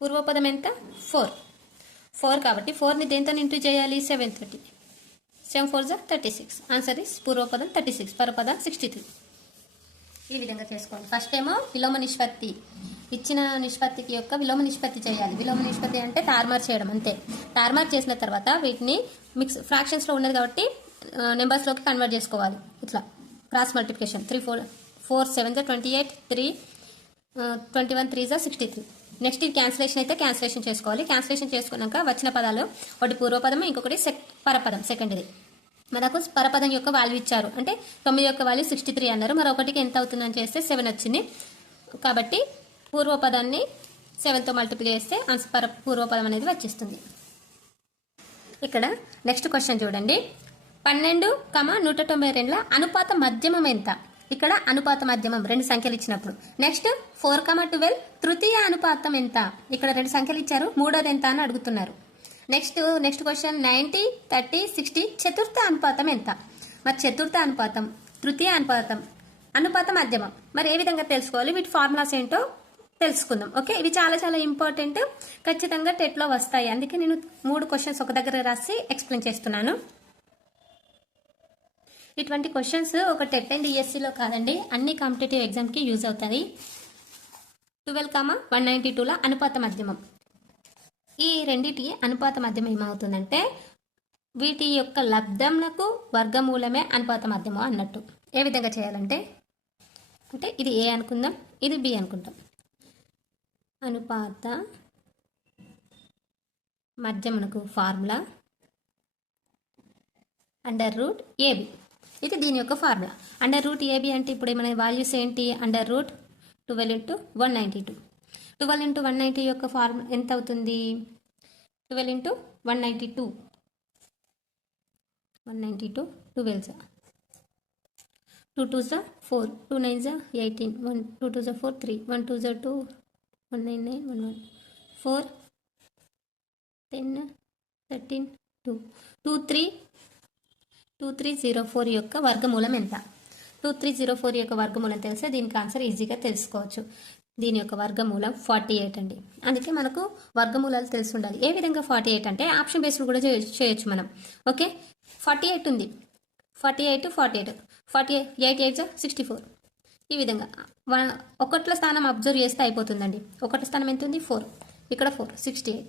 పూర్వపదం ఎంత 4 కాబట్టి 4ని దేంతో ఇంటూ చేయాలి 7 తోటి. 7 4 జా 36. ఆన్సర్ ఇస్ పూర్వపదం 36, పరపదం 63. ఈ విధంగా చేసుకోవాలి. ఫస్ట్ ఏమో విలోమ నిష్పత్తి, ఇచ్చిన నిష్పత్తికి యొక్క విలోమ నిష్పత్తి చేయాలి. విలోమ నిష్పత్తి అంటే తారుమారు చేయడం అంతే. తారుమారు చేసిన తర్వాత వీటిని ఫ్రాక్షన్స్లో ఉన్నది కాబట్టి నెంబర్స్లోకి కన్వర్ట్ చేసుకోవాలి. ఇట్లా క్రాస్ మల్టిప్లికేషన్. 3 4 7 జా 28 3 21 3 జా 63. నెక్స్ట్ ఇది క్యాన్సిలేషన్ అయితే క్యాన్సిలేషన్ చేసుకోవాలి. క్యాన్సిలేషన్ చేసుకున్నాక వచ్చిన పదాలు ఒకటి పూర్వపదం, ఇంకొకటి పరపదం సెకండ్ది. మనకు పరపదం యొక్క వాల్యూ ఇచ్చారు అంటే 9 యొక్క వాల్యూ 63 అన్నారు. మరి 1కి ఎంత అవుతుందని చేస్తే 7 వచ్చింది. కాబట్టి పూర్వపదాన్ని 7తో మల్టిప్లై చేస్తే పూర్వపదం అనేది వచ్చేస్తుంది. ఇక్కడ నెక్స్ట్ క్వశ్చన్ చూడండి. 12, 192 అనుపాత మధ్యమం ఎంత? ఇక్కడ అనుపాత మధ్యమం 2 సంఖ్యలు ఇచ్చినప్పుడు. నెక్స్ట్ 4, 12 తృతీయ అనుపాతం ఎంత? ఇక్కడ 2 సంఖ్యలు ఇచ్చారు, మూడోది ఎంత అని అడుగుతున్నారు. నెక్స్ట్ క్వశ్చన్ 90, 30, 60 చతుర్థ అనుపాతం ఎంత? మరి చతుర్థ అనుపాతం, తృతీయ అనుపాతం, అనుపాత మధ్యమం మరి ఏ విధంగా తెలుసుకోవాలి? వీటి ఫార్ములాస్ ఏంటో తెలుసుకుందాం. ఓకే, ఇవి చాలా చాలా ఇంపార్టెంట్, ఖచ్చితంగా టెట్లో వస్తాయి. అందుకే నేను 3 క్వశ్చన్స్ ఒక దగ్గర రాసి ఎక్స్ప్లెయిన్ చేస్తున్నాను. ఇటువంటి క్వశ్చన్స్ ఒక టెట్ అండ్ డిఎస్సిలో కాదండి, అన్ని కాంపిటేటివ్ ఎగ్జామ్కి యూజ్ అవుతాయి. 12,192ల అనుపాత మధ్యమం. ఈ రెండిటి అనుపాత మధ్యమం ఏమవుతుందంటే వీటి యొక్క లబ్ధములకు వర్గమూలమే అనుపాత మధ్యమం అన్నట్టు. ఏ విధంగా చేయాలంటే అంటే ఇది ఏ అనుకుందాం, ఇది బి అనుకుంటాం. అనుపాత మధ్యమునకు ఫార్ములా అండర్ రూట్ ఏబి. ఇది దీని యొక్క ఫార్ములా. అండర్ రూట్ ఏబి అంటే ఇప్పుడు ఏమైనా వాల్యూస్ ఏంటి? Under root 12 × 192. 12 × 190 యొక్క ఫార్ములా ఎంత అవుతుంది? 12 × 192. 192 12 2 2 4 2 9 18 1 2 2 4 3 1 2 2 199 11 4 10 13 2 2304 యొక్క వర్గమూలం ఎంత? 2304 యొక్క వర్గమూలం తెలిస్తే దీనికి ఆన్సర్ ఈజీగా తెలుసుకోవచ్చు. దీని యొక్క వర్గమూలం 48 అండి. అందుకే మనకు వర్గమూలాలు తెలిసి ఉండాలి. ఏ విధంగా 48 అంటే ఆప్షన్ బేస్డ్ కూడా చేయొచ్చు మనం. ఓకే, 48 ఉంది. 48 48 8 64. ఈ విధంగా ఒకట్ల స్థానం అబ్జర్వ్ చేస్తే అయిపోతుందండి. ఒకటి స్థానం ఎంత ఉంది? 4. ఇక్కడ 4 68.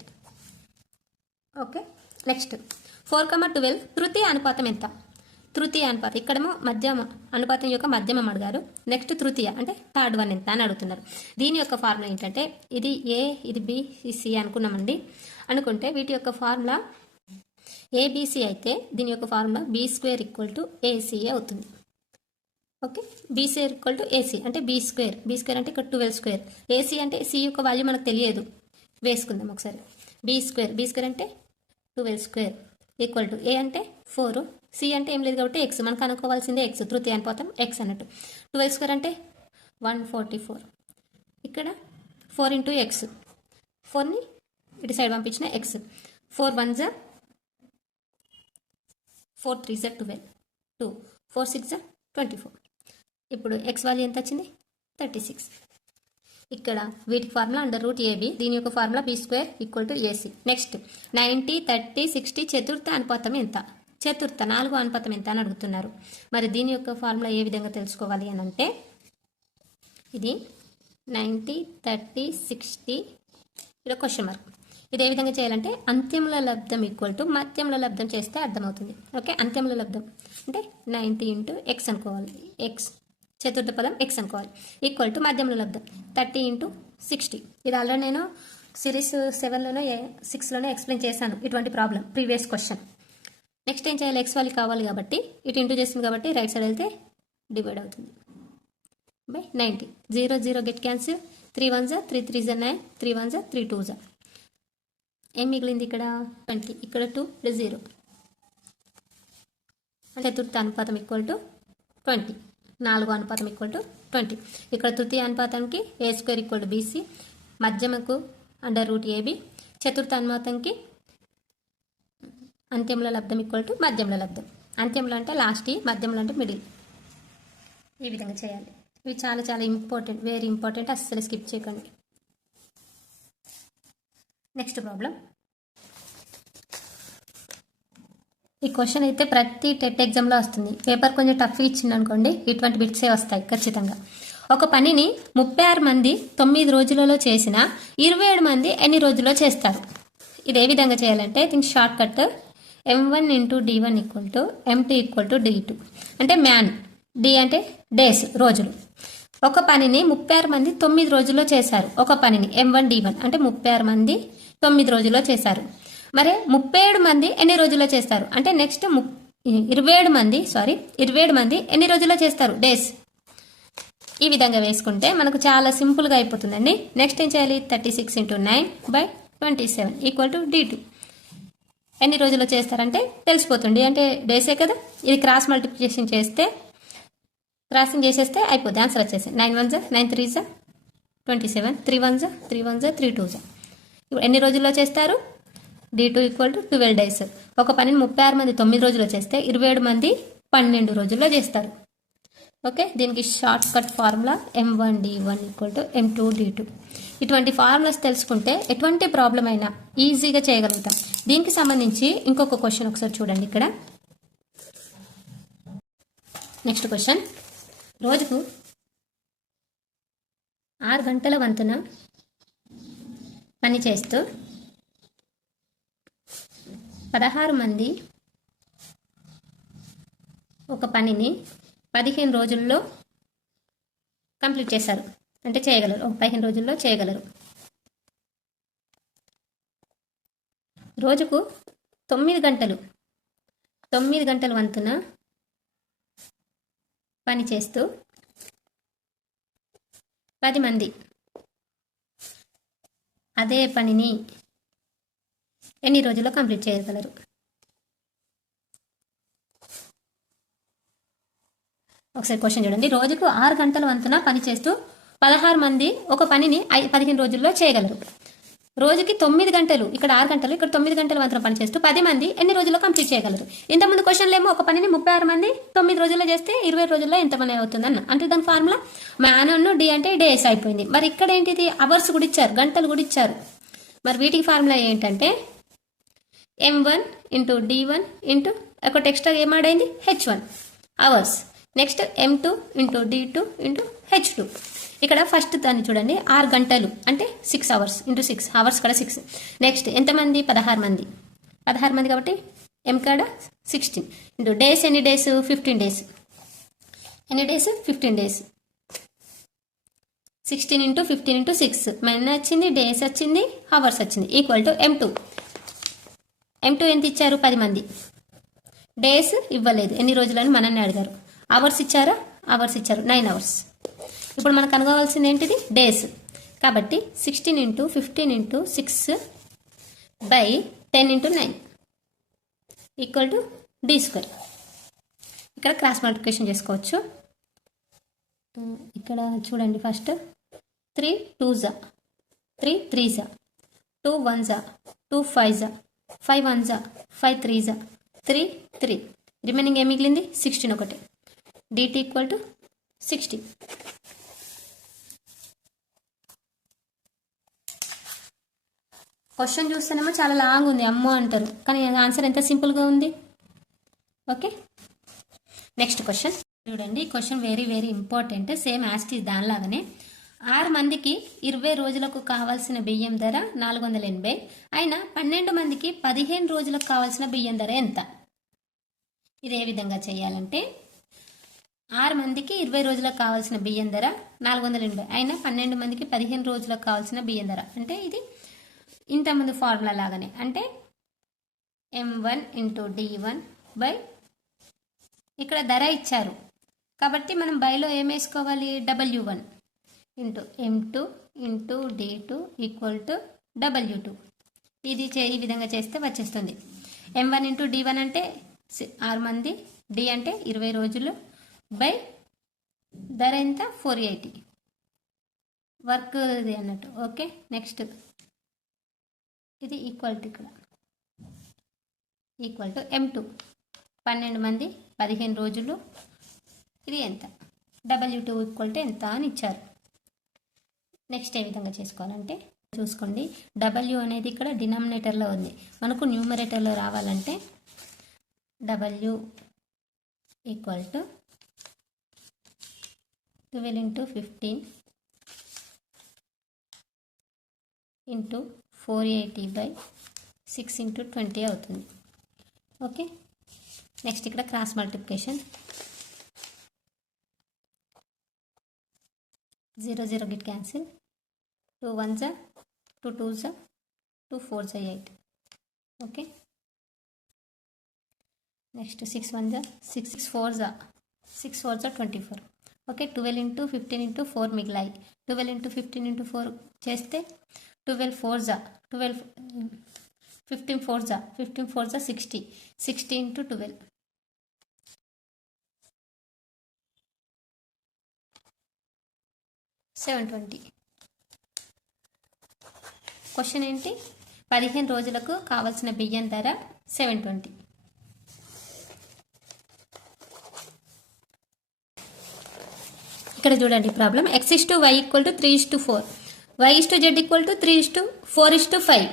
ఓకే, నెక్స్ట్ 4,12 తృతీయ అనుపాతం ఎంత? తృతీయ అనుపాతం ఇక్కడేమో మధ్యమ అనుపాతం యొక్క మధ్యమం అడిగారు. నెక్స్ట్ తృతీయ అంటే థర్డ్ వన్ ఎంత అని అడుగుతున్నారు. దీని యొక్క ఫార్ములా ఏంటంటే ఇది ఏ, ఇది బి, ఇది సి అనుకున్నామండి. అనుకుంటే వీటి యొక్క ఫార్ములా ఏబిసి అయితే దీని యొక్క ఫార్ములా B² = AC అవుతుంది. ఓకే, B² = AC అంటే B² అంటే ఇక్కడ 12² AC అంటే సి యొక్క వాల్యూ మనకు తెలియదు, వేసుకుందాం ఒకసారి. B² అంటే 12² = A అంటే 4, సి అంటే ఏం లేదు కాబట్టి ఎక్స్. మనకు అనుకోవాల్సిందే ఎక్స్. తృతీయ అనుపాతం ఎక్స్ అన్నట్టు. 12² అంటే 144. ఇక్కడ 4 × x. 4ని ఇటు సైడ్ పంపించిన ఎక్స్. 4 1 4 3 12 2 4 6 24. ఇప్పుడు ఎక్స్ వాల్యూ ఎంత వచ్చింది? 36. ఇక్కడ వీటి ఫార్ములా అండర్ రూట్ ఏబి. దీని యొక్క ఫార్ములా B² = AC. నెక్స్ట్ 90 30 60 చతుర్థ అనుపాతం ఎంత? చతుర్థ 4వ అనుపాతం ఎంత అని అడుగుతున్నారు. మరి దీని యొక్క ఫార్ములా ఏ విధంగా తెలుసుకోవాలి అని అంటే ఇది 90 30 60 ఇక్కడ క్వశ్చన్ మార్క్. ఇది ఏ విధంగా చేయాలంటే అంత్యముల లబ్ధం = మధ్యముల లబ్ధం చేస్తే అర్థమవుతుంది. ఓకే, అంత్యముల లబ్ధం అంటే 90 × x అనుకోవాలి. ఎక్స్ చతుర్థ పదం ఎక్స్ అనుకోవాలి. = మధ్యముల లబ్ధం 30 × 60. ఇది ఆల్రెడీ నేను సిరీస్ 7లోనో 6లోనో ఎక్స్ప్లెయిన్ చేశాను ఇటువంటి ప్రాబ్లం, ప్రీవియస్ క్వశ్చన్. నెక్స్ట్ ఏం చేయాలి? ఎక్స్ వాల్యూ కావాలి కాబట్టి ఇటు ఇంటూ చేస్తుంది కాబట్టి రైట్ సైడ్ వెళ్తే డివైడ్ అవుతుంది బై 90. 0 0 get cancel. 3 1 3 3 9 3 1 3 2. ఏం మిగిలింది? ఇక్కడ 20. ఇక్కడ 2 0. చతుర్థ అనుపాతం = 20. 4వ అనుపాతం = 20. ఇక్కడ తృతీయ అనుపాతానికి A² = BC. మధ్యమకు అండర్ రూట్ ఏబి. చతుర్థ అనుపాతంకి అంత్యముల లబ్ధం = మధ్యముల లబ్ధం. అంత్యములు అంటే లాస్ట్, మధ్యములు అంటే మిడిల్. ఈ విధంగా చేయాలి. ఇవి చాలా చాలా ఇంపార్టెంట్, వెరీ ఇంపార్టెంట్, అస్సలు స్కిప్ చేయకండి. Next problem. ఈ క్వశ్చన్ అయితే ప్రతి టెట్ ఎగ్జామ్లో వస్తుంది. పేపర్ కొంచెం టఫ్ ఇచ్చింది అనుకోండి, ఇటువంటి బిట్సే వస్తాయి ఖచ్చితంగా. ఒక పనిని 36 మంది 9 రోజులలో చేసిన 27 మంది ఎన్ని రోజుల్లో చేస్తారు? ఇది ఏ విధంగా చేయాలంటే దీనికి short cut M1 × D1 = M2 = D2. అంటే మ్యాన్, డి అంటే డేస్ రోజులు. ఒక పనిని 36 మంది 9 రోజుల్లో చేశారు. ఒక పనిని M1 D1 అంటే 36 మంది 9 రోజుల్లో చేశారు. మరి 37 మంది ఎన్ని రోజుల్లో చేస్తారు అంటే నెక్స్ట్ 27 మంది ఎన్ని రోజుల్లో చేస్తారు? డేస్. ఈ విధంగా వేసుకుంటే మనకు చాలా సింపుల్గా అయిపోతుందండి. నెక్స్ట్ ఏం చేయాలి? 36 × 9/27 = D2. ఎన్ని రోజుల్లో చేస్తారంటే తెలిసిపోతుంది, అంటే డేసే కదా. ఇది క్రాస్ మల్టిప్లికేషన్ చేస్తే క్రాసింగ్ చేసేస్తే అయిపోద్ది, ఆన్సర్ వచ్చేసి 9 1 9 3 27 3 1 3 1 3 2. ఇప్పుడు ఎన్ని రోజుల్లో చేస్తారు? D2 = 12 days. ఒక పనిని 36 మంది 9 రోజుల్లో చేస్తే 27 మంది 12 రోజుల్లో చేస్తారు. ఓకే, దీనికి short cut formula M1 D1 = M2 D2. ఇటువంటి ఫార్ములాస్ తెలుసుకుంటే ఎటువంటి ప్రాబ్లం అయినా ఈజీగా చేయగలుగుతాం. దీనికి సంబంధించి ఇంకొక క్వశ్చన్ ఒకసారి చూడండి. ఇక్కడ నెక్స్ట్ క్వశ్చన్. రోజుకు 6 గంటల వంతున పని చేస్తూ 16 మంది ఒక పనిని 15 రోజుల్లో కంప్లీట్ చేశారు, అంటే చేయగలరు, 15 రోజుల్లో చేయగలరు. రోజుకు 9 గంటల వంతున పని చేస్తూ 10 మంది అదే పనిని ఎన్ని రోజుల్లో కంప్లీట్ చేయగలరు? ఒకసారి క్వశ్చన్ చూడండి. రోజుకు 6 గంటల వంతున పని చేస్తూ 16 మంది ఒక పనిని 15 రోజుల్లో చేయగలరు. రోజుకి 9 గంటలు, ఇక్కడ 6 గంటలు, ఇక్కడ 9 గంటల వంతున పని చేస్తూ 10 మంది ఎన్ని రోజుల్లో కంప్లీట్ చేయగలరు? ఇంతకుముందు క్వశ్చన్లు ఏమో ఒక పనిని 36 మంది 9 రోజుల్లో చేస్తే 20 రోజుల్లో ఎంత పని అవుతుంది అన్న, అంటే దాని ఫార్ములా మ్యాన్ డి అంటే డేస్ అయిపోయింది. మరి ఇక్కడ ఏంటిది, అవర్స్ కూడా ఇచ్చారు, గంటలు కూడా ఇచ్చారు. మరి వీటికి ఫార్ములా ఏంటంటే M1 ఇంటూ D1 ఇంటూ ఒకటి ఎక్స్ట్రా ఏమాడైంది H1 hours, next M2 into D2 into H2. ఇక్కడ ఫస్ట్ దాన్ని చూడండి, 6 గంటలు అంటే 6 అవర్స్ ఇంటూ 6 అవర్స్ కాడ 6. నెక్స్ట్ ఎంతమంది, 16 మంది, 16 మంది కాబట్టి M కాడ 16 ఇంటూ డేస్, ఎన్ని డేస్ 15 డేస్, ఎన్ని days 15 days, 16 into 15 into 6 men వచ్చింది, డేస్ వచ్చింది, అవర్స్ వచ్చింది, ఈక్వల్ టు M2. M2 ఎంత ఇచ్చారు, 10 మంది. డేస్ ఇవ్వలేదు, ఎన్ని రోజులని మనల్ని అడిగారు. అవర్స్ ఇచ్చారా, అవర్స్ ఇచ్చారు, 9 అవర్స్. ఇప్పుడు మనకు కనుగోవాల్సింది ఏంటిది, డేస్. కాబట్టి 16 into 15 into 6 by 10 into 9 equal to D². ఇక్కడ క్రాస్ మల్టిప్లికేషన్ చేసుకోవచ్చు. ఇక్కడ చూడండి, first 3 2s 3 3s 2 1s 2 5s 5 1s 5 3s 3 3, remaining ఏం మిగిలింది 16 ఒకటి. dt equal to 60. క్వశ్చన్ చూస్తేనేమో చాలా లాంగ్ ఉంది, అమ్మో అంటారు, కానీ ఆన్సర్ ఎంత సింపుల్గా ఉంది. ఓకే, నెక్స్ట్ క్వశ్చన్ చూడండి. Question very very important, same యాస్టీస్ దానిలాగానే. 6 మందికి 20 రోజులకు కావాల్సిన బియ్యం ధర 480, అయినా 12 మందికి 15 రోజులకు కావాల్సిన బియ్యం ధర ఎంత? ఇది ఏ విధంగా చేయాలంటే, 6 మందికి 20 రోజులకు కావాల్సిన బియ్యం ధర 480, అయినా 12 మందికి 15 రోజులకు కావాల్సిన బియ్యం ధర అంటే ఇది ఇంతకుముందు ఫార్ములా లాగానే, అంటే M1 ఇంటూ D1 బై, ఇక్కడ ధర ఇచ్చారు కాబట్టి మనం బైలో ఏం వేసుకోవాలి, W1 into M2 into D2 equal to W2. ఇది ఈ విధంగా చేస్తే వచ్చేస్తుంది. M1 ఇంటూ D1 అంటే 6 మంది, D అంటే 20 రోజులు బై ధర ఎంత 480, వర్క్ ఇది అన్నట్టు. ఓకే, నెక్స్ట్ ఇది ఈక్వల్ టు, ఇక్కడ ఈక్వల్ టు M2 12 మంది 15 రోజులు, ఇది ఎంత, W2 ఈక్వల్ టు ఎంత అని ఇచ్చారు. నెక్స్ట్ ఏ విధంగా చేసుకోవాలంటే చూసుకోండి, W అనేది ఇక్కడ డినామినేటర్లో ఉంది, మనకు న్యూమరేటర్లో రావాలంటే W equal to 12 into 15 into 480 by 6 into 20 అవుతుంది. ఓకే, నెక్స్ట్ ఇక్కడ cross multiplication, 0 0 get cancel, 2 1s 2 2s 2 4s 8. Okay, next 6 1s 6 6 4s 6 4s 24. Okay, 12 into 15 into 4 మిగిలాయి. 12 ఇంటూ 15 ఇంటూ 4 చేస్తే 12 4s 12, 15 4s 15 4s 60, 60 into 12 720. Question ఏంటి, 15 రోజులకు కావాల్సిన బియ్యం ధర 720. ఇక్కడ చూడండి problem, x/y equal to 3/4, y/z equal to 3/4/5.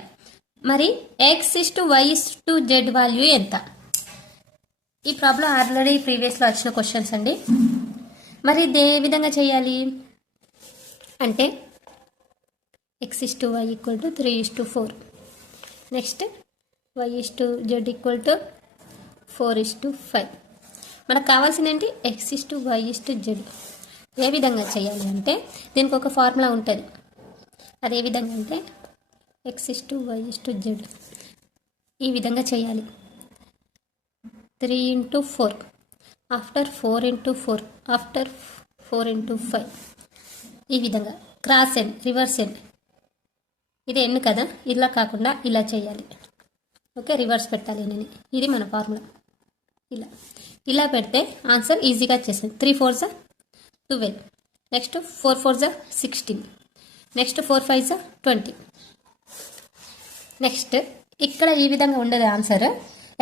మరి x/y/z వాల్యూ ఎంత? ఈ ప్రాబ్లం ఆల్రెడీ ప్రీవియస్లో వచ్చిన క్వశ్చన్స్ అండి. మరి ఇది ఏ విధంగా చేయాలి అంటే x/y equal to 3:4. Next y/z equal to 4:5. మనకు కావాల్సింది ఏంటి? x/y/z. ఏ విధంగా చేయాలి అంటే దీనికి ఒక ఫార్ములా ఉంటుంది. అదే విధంగా అంటే x/y/z ఈ విధంగా చేయాలి. 3 × 4 ఆఫ్టర్ 4 × 4 ఆఫ్టర్ 4 × 5 ఈ విధంగా క్రాస్ ఎన్ రివర్స్ ఎన్. ఇది ఎన్ కదా, ఇలా కాకుండా ఇలా చేయాలి. ఓకే, రివర్స్ పెట్టాలి నేను. ఇది మన ఫార్ములా. ఇలా పెడితే ఆన్సర్ ఈజీగా వచ్చేసింది. 3 4 × 12. నెక్స్ట్ 4 4 × 16. నెక్స్ట్ 4 5 × 20. నెక్స్ట్ ఇక్కడ ఈ విధంగా ఉండదు ఆన్సర్.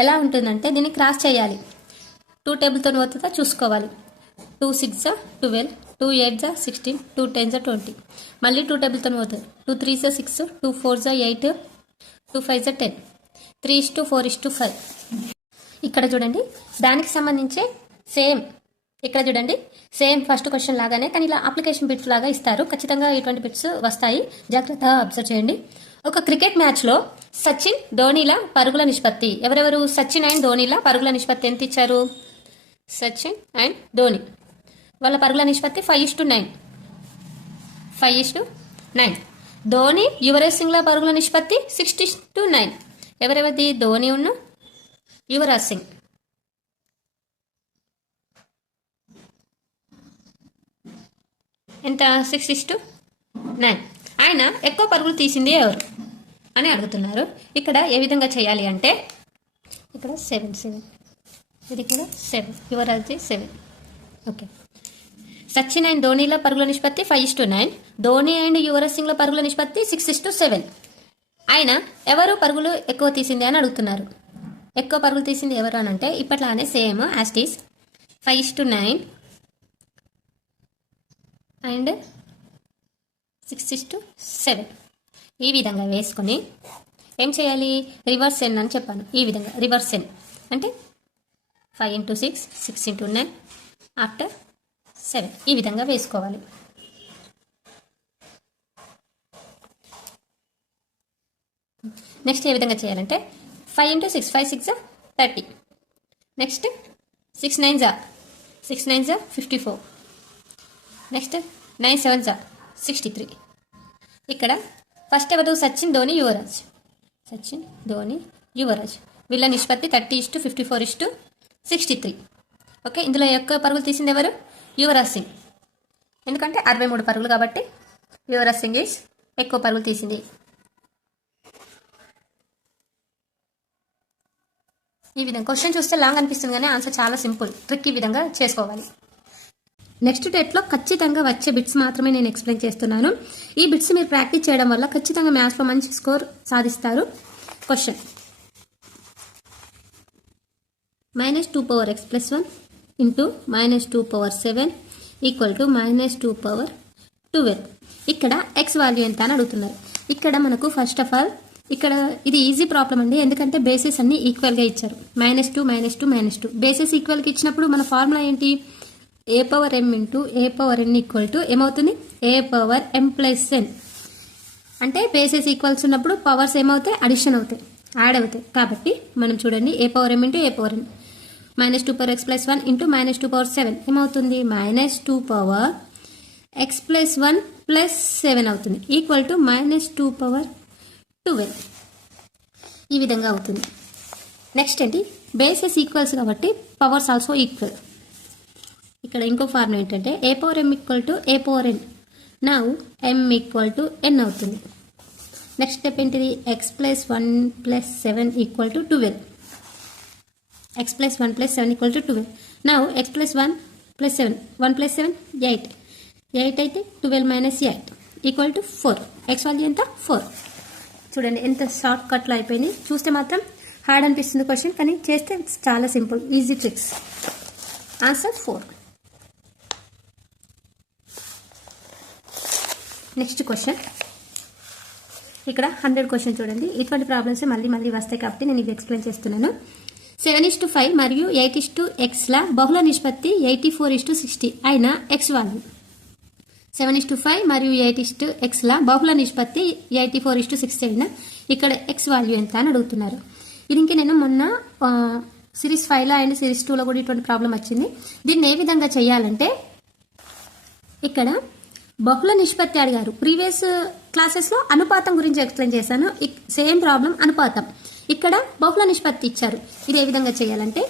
ఎలా ఉంటుందంటే దీన్ని క్రాస్ చేయాలి. 2 టేబుల్తో పోతుందా చూసుకోవాలి. 2 6 × 12, 2 8 × 16, 2 10 × 20. మళ్ళీ 2 టేబుల్తో పోతుంది. 2 3 × 6, 2 4 × 8, 2 5 × 10, 3:4:5. ఇక్కడ చూడండి, దానికి సంబంధించి సేమ్ ఇక్కడ చూడండి, సేమ్ ఫస్ట్ క్వశ్చన్ లాగానే కానీ ఇలా అప్లికేషన్ బిట్స్ లాగా ఇస్తారు. ఖచ్చితంగా ఇటువంటి బిట్స్ వస్తాయి, జాగ్రత్తగా అబ్జర్వ్ చేయండి. ఒక క్రికెట్ మ్యాచ్లో సచిన్ ధోనీల పరుగుల నిష్పత్తి. ఎవరెవరు? సచిన్ అండ్ ధోనీల పరుగుల నిష్పత్తి ఎంత ఇచ్చారు? సచిన్ అండ్ ధోని వాళ్ళ పరుగుల నిష్పత్తి 5:9. 5:9. ధోని యువరాజ్ సింగ్ల పరుగుల నిష్పత్తి 6:9. ఎవరెవరిది? ధోని ఉన్న యువరాజ్ సింగ్. ఎంత? 6:9. ఆయన ఎక్కువ పరుగులు తీసింది ఎవరు అని అడుగుతున్నారు. ఇక్కడ ఏ విధంగా చేయాలి అంటే ఇక్కడ 7 ఇది కూడా 7, యువరాజ్ది 7. ఓకే, సచిన్ అండ్ ధోనీల పరుగుల నిష్పత్తి 5:9. ధోని అండ్ యువరాజ్ సింగ్ల పరుగుల నిష్పత్తి 6:7. ఆయన ఎవరు పరుగులు ఎక్కువ తీసింది అని అడుగుతున్నారు. ఎక్కువ పరుగులు తీసింది ఎవరు అని అంటే ఇప్పట్లానే సేమ్ యాస్టీస్ 5:9 అండ్ 6:7 ఈ విధంగా వేసుకొని ఏం చేయాలి? రివర్స్ ఎన్ అని చెప్పాను. ఈ విధంగా రివర్స్ ఎన్ అంటే 5 × 6, 6 × 9 ఆఫ్టర్ 7 ఈ విధంగా వేసుకోవాలి. నెక్స్ట్ ఏ విధంగా చేయాలంటే 5 × 6, 5 6 = 30. నెక్స్ట్ 6 9 = 54. నెక్స్ట్ 9 7 = 63. ఇక్కడ ఫస్ట్ ఎవరు? సచిన్ ధోని యువరాజ్. సచిన్ ధోని యువరాజ్ వీళ్ళ నిష్పత్తి 30:54:63. ఓకే, ఇందులో ఎక్కువ పరుగులు తీసింది ఎవరు? యువరాజ్ సింగ్. ఎందుకంటే 63 పరుగులు కాబట్టి యువరాజ్ సింగ్ ఈజ్ ఎక్కువ పరుగులు తీసింది. ఈ విధంగా క్వశ్చన్ చూస్తే లాంగ్ అనిపిస్తుంది కానీ ఆన్సర్ చాలా సింపుల్. ట్రిక్ ఈ విధంగా చేసుకోవాలి. నెక్స్ట్ డేట్లో ఖచ్చితంగా వచ్చే బిట్స్ మాత్రమే నేను ఎక్స్ప్లెయిన్ చేస్తున్నాను. ఈ బిట్స్ మీరు ప్రాక్టీస్ చేయడం వల్ల ఖచ్చితంగా మ్యాథ్స్లో మంచి స్కోర్ సాధిస్తారు. Question -2x + 1 × -2⁴ = -2⁴12. ఇక్కడ x వాల్యూ ఎంత అని అడుగుతున్నారు. ఇక్కడ మనకు ఫస్ట్ ఆఫ్ ఆల్ ఇక్కడ ఇది ఈజీ ప్రాబ్లం అండి, ఎందుకంటే బేసిస్ అన్ని ఈక్వల్గా ఇచ్చారు. -2 -2 -2 బేసిస్ ఈక్వల్గా ఇచ్చినప్పుడు మన ఫార్ములా ఏంటి? a⁴m × a⁴n ఏమవుతుంది? a⁴m + n. అంటే బేసిస్ ఈక్వల్స్ ఉన్నప్పుడు పవర్స్ ఏమవుతాయి? అడిషన్ అవుతాయి, యాడ్ అవుతాయి. కాబట్టి మనం చూడండి a⁴m × a⁴n -2x + 1 × -2⁴7 ఏమవుతుంది? -2x + 1 + 7 అవుతుంది =-2⁴12 ఈ విధంగా అవుతుంది. నెక్స్ట్ ఏంటి? బేసెస్ ఈక్వల్స్ కాబట్టి పవర్స్ ఆల్సో ఈక్వల్. ఇక్కడ ఇంకో ఫార్ములా ఏంటంటే a⁴m = a⁴n. Now m = n అవుతుంది. నెక్స్ట్ స్టెప్ ఏంటిది? x + 1 + 7 = 12. x + 1 + 7 = 12. Now x + 1 + 7 1 + 7 8. 8 అయితే 12 - 8 = 4. x వాల్యూ ఎంత? 4. చూడండి ఎంత షార్ట్ కట్లో అయిపోయింది. చూస్తే మాత్రం హార్డ్ అనిపిస్తుంది క్వశ్చన్, కానీ చేస్తే చాలా simple, easy tricks. Answer 4. Next question ఇక్కడ 100 క్వశ్చన్ చూడండి. ఇటువంటి ప్రాబ్లమ్స్ మళ్ళీ వస్తాయి కాబట్టి నేను ఇది ఎక్స్ప్లెయిన్ చేస్తున్నాను. 7:5 మరియు 8:x ల బహుళ నిష్పత్తి 84:60 అయిన x వాల్యూ 7:5 మరియు 8:x లా బహుళ నిష్పత్తి 84:16 అయిన ఇక్కడ x వాల్యూ ఎంత అని అడుగుతున్నారు. ఇది ఇంకే నేను మొన్న సిరీస్ 5లో అండ్ సిరీస్ 2లో కూడా ఇటువంటి ప్రాబ్లం వచ్చింది. దీన్ని ఏ విధంగా చేయాలంటే ఇక్కడ బహుళ నిష్పత్తి అడిగారు. ప్రీవియస్ క్లాసెస్లో అనుపాతం గురించి ఎక్స్ప్లెయిన్ చేశాను. సేమ్ ప్రాబ్లం అనుపాతం. ఇక్కడ బహుళ నిష్పత్తి ఇచ్చారు. ఇది ఏ విధంగా చేయాలంటే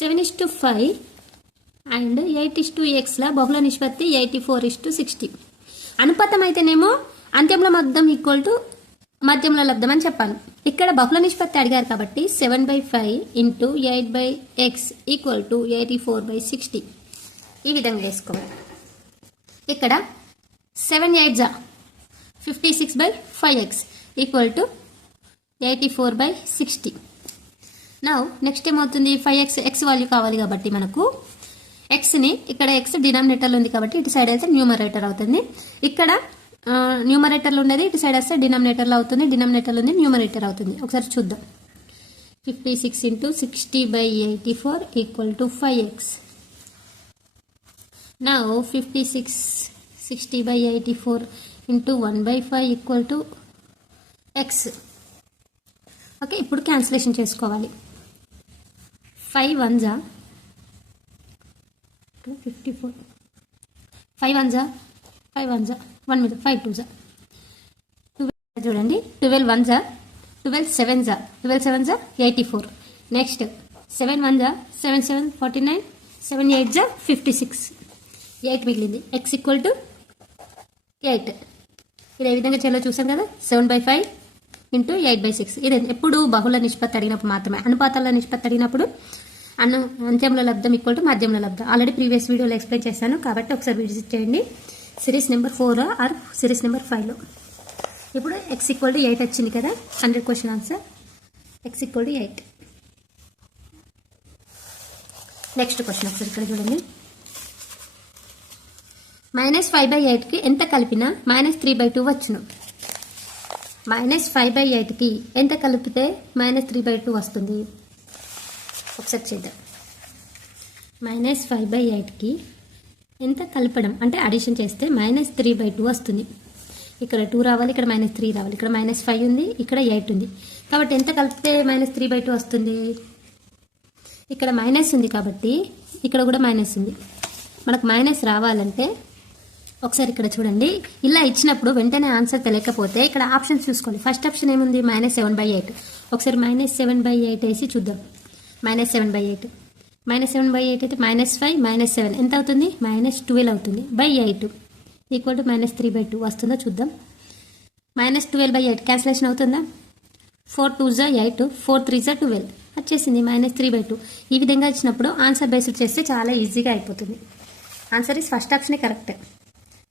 7:5 అండ్ 8:x లా బహుళ నిష్పత్తి 84:60. అనుపాతం అయితేనేమో అంత్యంలో లబ్ధం ఈక్వల్ టు మధ్యంలో లబ్ధం అని చెప్పాలి. ఇక్కడ బహుళ నిష్పత్తి అడిగారు కాబట్టి 7/5 ఇంటూ 8/x ఈక్వల్ టు 84/60 ఈ విధంగా వేసుకోవాలి. ఇక్కడ 7 8 56/5x equal to 84/60. Now next ఏమవుతుంది, 5x x వాల్యూ కావాలి కాబట్టి మనకు ఎక్స్ని ఇక్కడ ఎక్స్ డినామినేటర్లో ఉంది కాబట్టి ఇటు సైడ్ అయితే న్యూమరేటర్ అవుతుంది. ఇక్కడ న్యూమరేటర్లో ఉండేది ఇటు సైడ్ వస్తే డినామినేటర్లో అవుతుంది. డినామినేటర్లో ఉంది న్యూమరేటర్ అవుతుంది. ఒకసారి చూద్దాం. 56 into 60/84 equal to 5x. Now 56 60/84 into 1/5 equal to x. Okay, ఇప్పుడు క్యాన్సిలేషన్ చేసుకోవాలి. 5 1 54 5 1 5 1 1 మీద 5 2 12 చూడండి. 12 1 12 7 12 7 84. నెక్స్ట్ 7 1 7 7 49 7 8 56 8 మిగిలింది. x equal to 8. ఇది ఏ విధంగా చేయాలో చూసాం కదా. 7/5 ఇంటూ 8/6. ఇది ఎప్పుడు బహుళ నిష్పత్తి అడిగినప్పుడు మాత్రమే. అనుపాతాల నిష్పత్తి అడిగినప్పుడు అంత్యంలో లబ్ధం ఈక్వల్ టు మధ్యంలో లబ్ధం. ఆల్రెడీ ప్రీవియస్ వీడియోలో ఎక్స్ప్లెయిన్ చేశాను కాబట్టి ఒకసారి విజిట్ చేయండి. Series number 4 or series number 5లో. ఇప్పుడు x ఈక్వల్ టు 8 వచ్చింది కదా. 100 question answer. x equal to 8. Next question ఒకసారి ఇక్కడ చూడండి. -5/8కి ఎంత కలిపినా -3/2 వచ్చును. -5/8కి ఎంత కలిపితే -3/2 వస్తుంది. ఒకసారి చేద్దాం. -5/8కి ఎంత కలపడం అంటే అడిషన్ చేస్తే -3/2 వస్తుంది. ఇక్కడ 2 రావాలి, ఇక్కడ -3 రావాలి, ఇక్కడ -5 ఉంది, ఇక్కడ 8 ఉంది. కాబట్టి ఎంత కలిపితే -3/2 వస్తుంది. ఇక్కడ మైనస్ ఉంది కాబట్టి ఇక్కడ కూడా మైనస్ ఉంది. మనకు మైనస్ రావాలంటే ఒకసారి ఇక్కడ చూడండి. ఇలా ఇచ్చినప్పుడు వెంటనే ఆన్సర్ తెలియకపోతే ఇక్కడ ఆప్షన్స్ చూసుకోండి. ఫస్ట్ ఆప్షన్ ఏముంది, -7/8. ఒకసారి -7/8 వేసి చూద్దాం. -7/8 -7/8 అయితే -5 -7 ఎంత అవుతుంది, -12 అవుతుంది. /8 ఈక్వల్ టు -3/2 వస్తుందో చూద్దాం. -12/8 క్యాన్సిలేషన్ అవుతుందా. 4 2 8 4 3 12 వచ్చేసింది -3/2. ఈ విధంగా ఇచ్చినప్పుడు ఆన్సర్ బేస్డ్ చేస్తే చాలా ఈజీగా అయిపోతుంది. ఆన్సర్ ఇస్ ఫస్ట్ ఆప్షనే కరెక్ట్.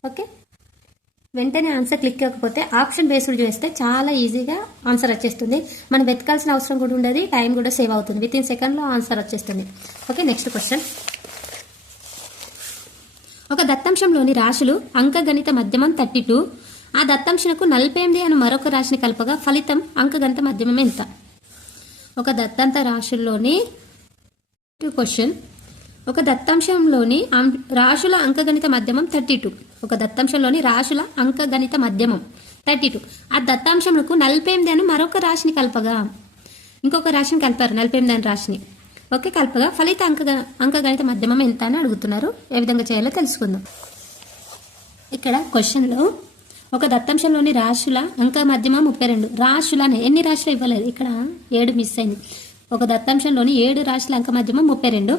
ఓకే, వెంటనే ఆన్సర్ క్లిక్ అవ్వకపోతే ఆప్షన్ బేస్డ్ చేస్తే చాలా ఈజీగా ఆన్సర్ వచ్చేస్తుంది. మనం వెతకాల్సిన అవసరం కూడా ఉండదు, టైం కూడా సేవ్ అవుతుంది. విత్ ఇన్ సెకండ్లో ఆన్సర్ వచ్చేస్తుంది. Okay, next question. ఒక దత్తాంశంలోని రాశులు అంకగణిత మధ్యమం 32. ఆ దత్తాంశనకు 48 అని మరొక రాశిని కలపగా ఫలితం అంకగణిత మధ్యమం ఎంత. ఒక దత్తాంత రాశుల్లోని క్వశ్చన్. ఒక దత్తాంశంలోని రాశుల అంకగణిత మధ్యమం 32. ఒక దత్తాంశంలోని రాశుల అంకగణిత మధ్యమం 32. ఆ దత్తాంశంకు 48 అని మరొక రాశిని కలపగా, ఇంకొక రాశిని కలిపారు 48 అని రాశిని. ఓకే, కలపగా ఫలిత అంకగణిత మధ్యమం ఎంత అని అడుగుతున్నారు. ఏ విధంగా చేయాలో తెలుసుకుందాం. ఇక్కడ క్వశ్చన్లో ఒక దత్తాంశంలోని రాశుల అంక మధ్యమం 32. రాశులని ఎన్ని రాశులు ఇవ్వలేదు, ఇక్కడ 7 మిస్ అయింది. ఒక దత్తాంశంలోని 7 రాశుల అంక మధ్యమం 32.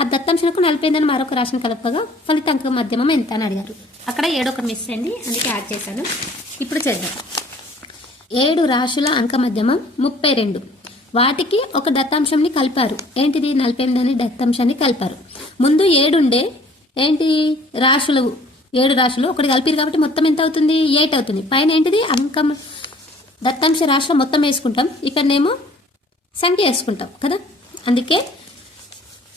ఆ దత్తాంశంకు 48 అని మరొక రాశిని కలపగా ఫలిత అంక మధ్యమం ఎంత అని అడిగారు. అక్కడ 7 ఒకటి మిస్ అయింది, అందుకే యాడ్ చేశాను. ఇప్పుడు చేద్దాం. 7 రాశుల అంక మధ్యమం 32. వాటికి ఒక దత్తాంశంని కలిపారు. ఏంటిది, 48 అని దత్తాంశాన్ని కలిపారు. ముందు 7 ఉండే ఏంటి రాశులు, 7 రాశులు ఒకటి కలిపారు కాబట్టి మొత్తం ఎంత అవుతుంది, 8 అవుతుంది. పైన ఏంటిది అంకం దత్తాంశ రాశుల మొత్తం వేసుకుంటాం, ఇక్కడనేమో సంఖ్య వేసుకుంటాం కదా. అందుకే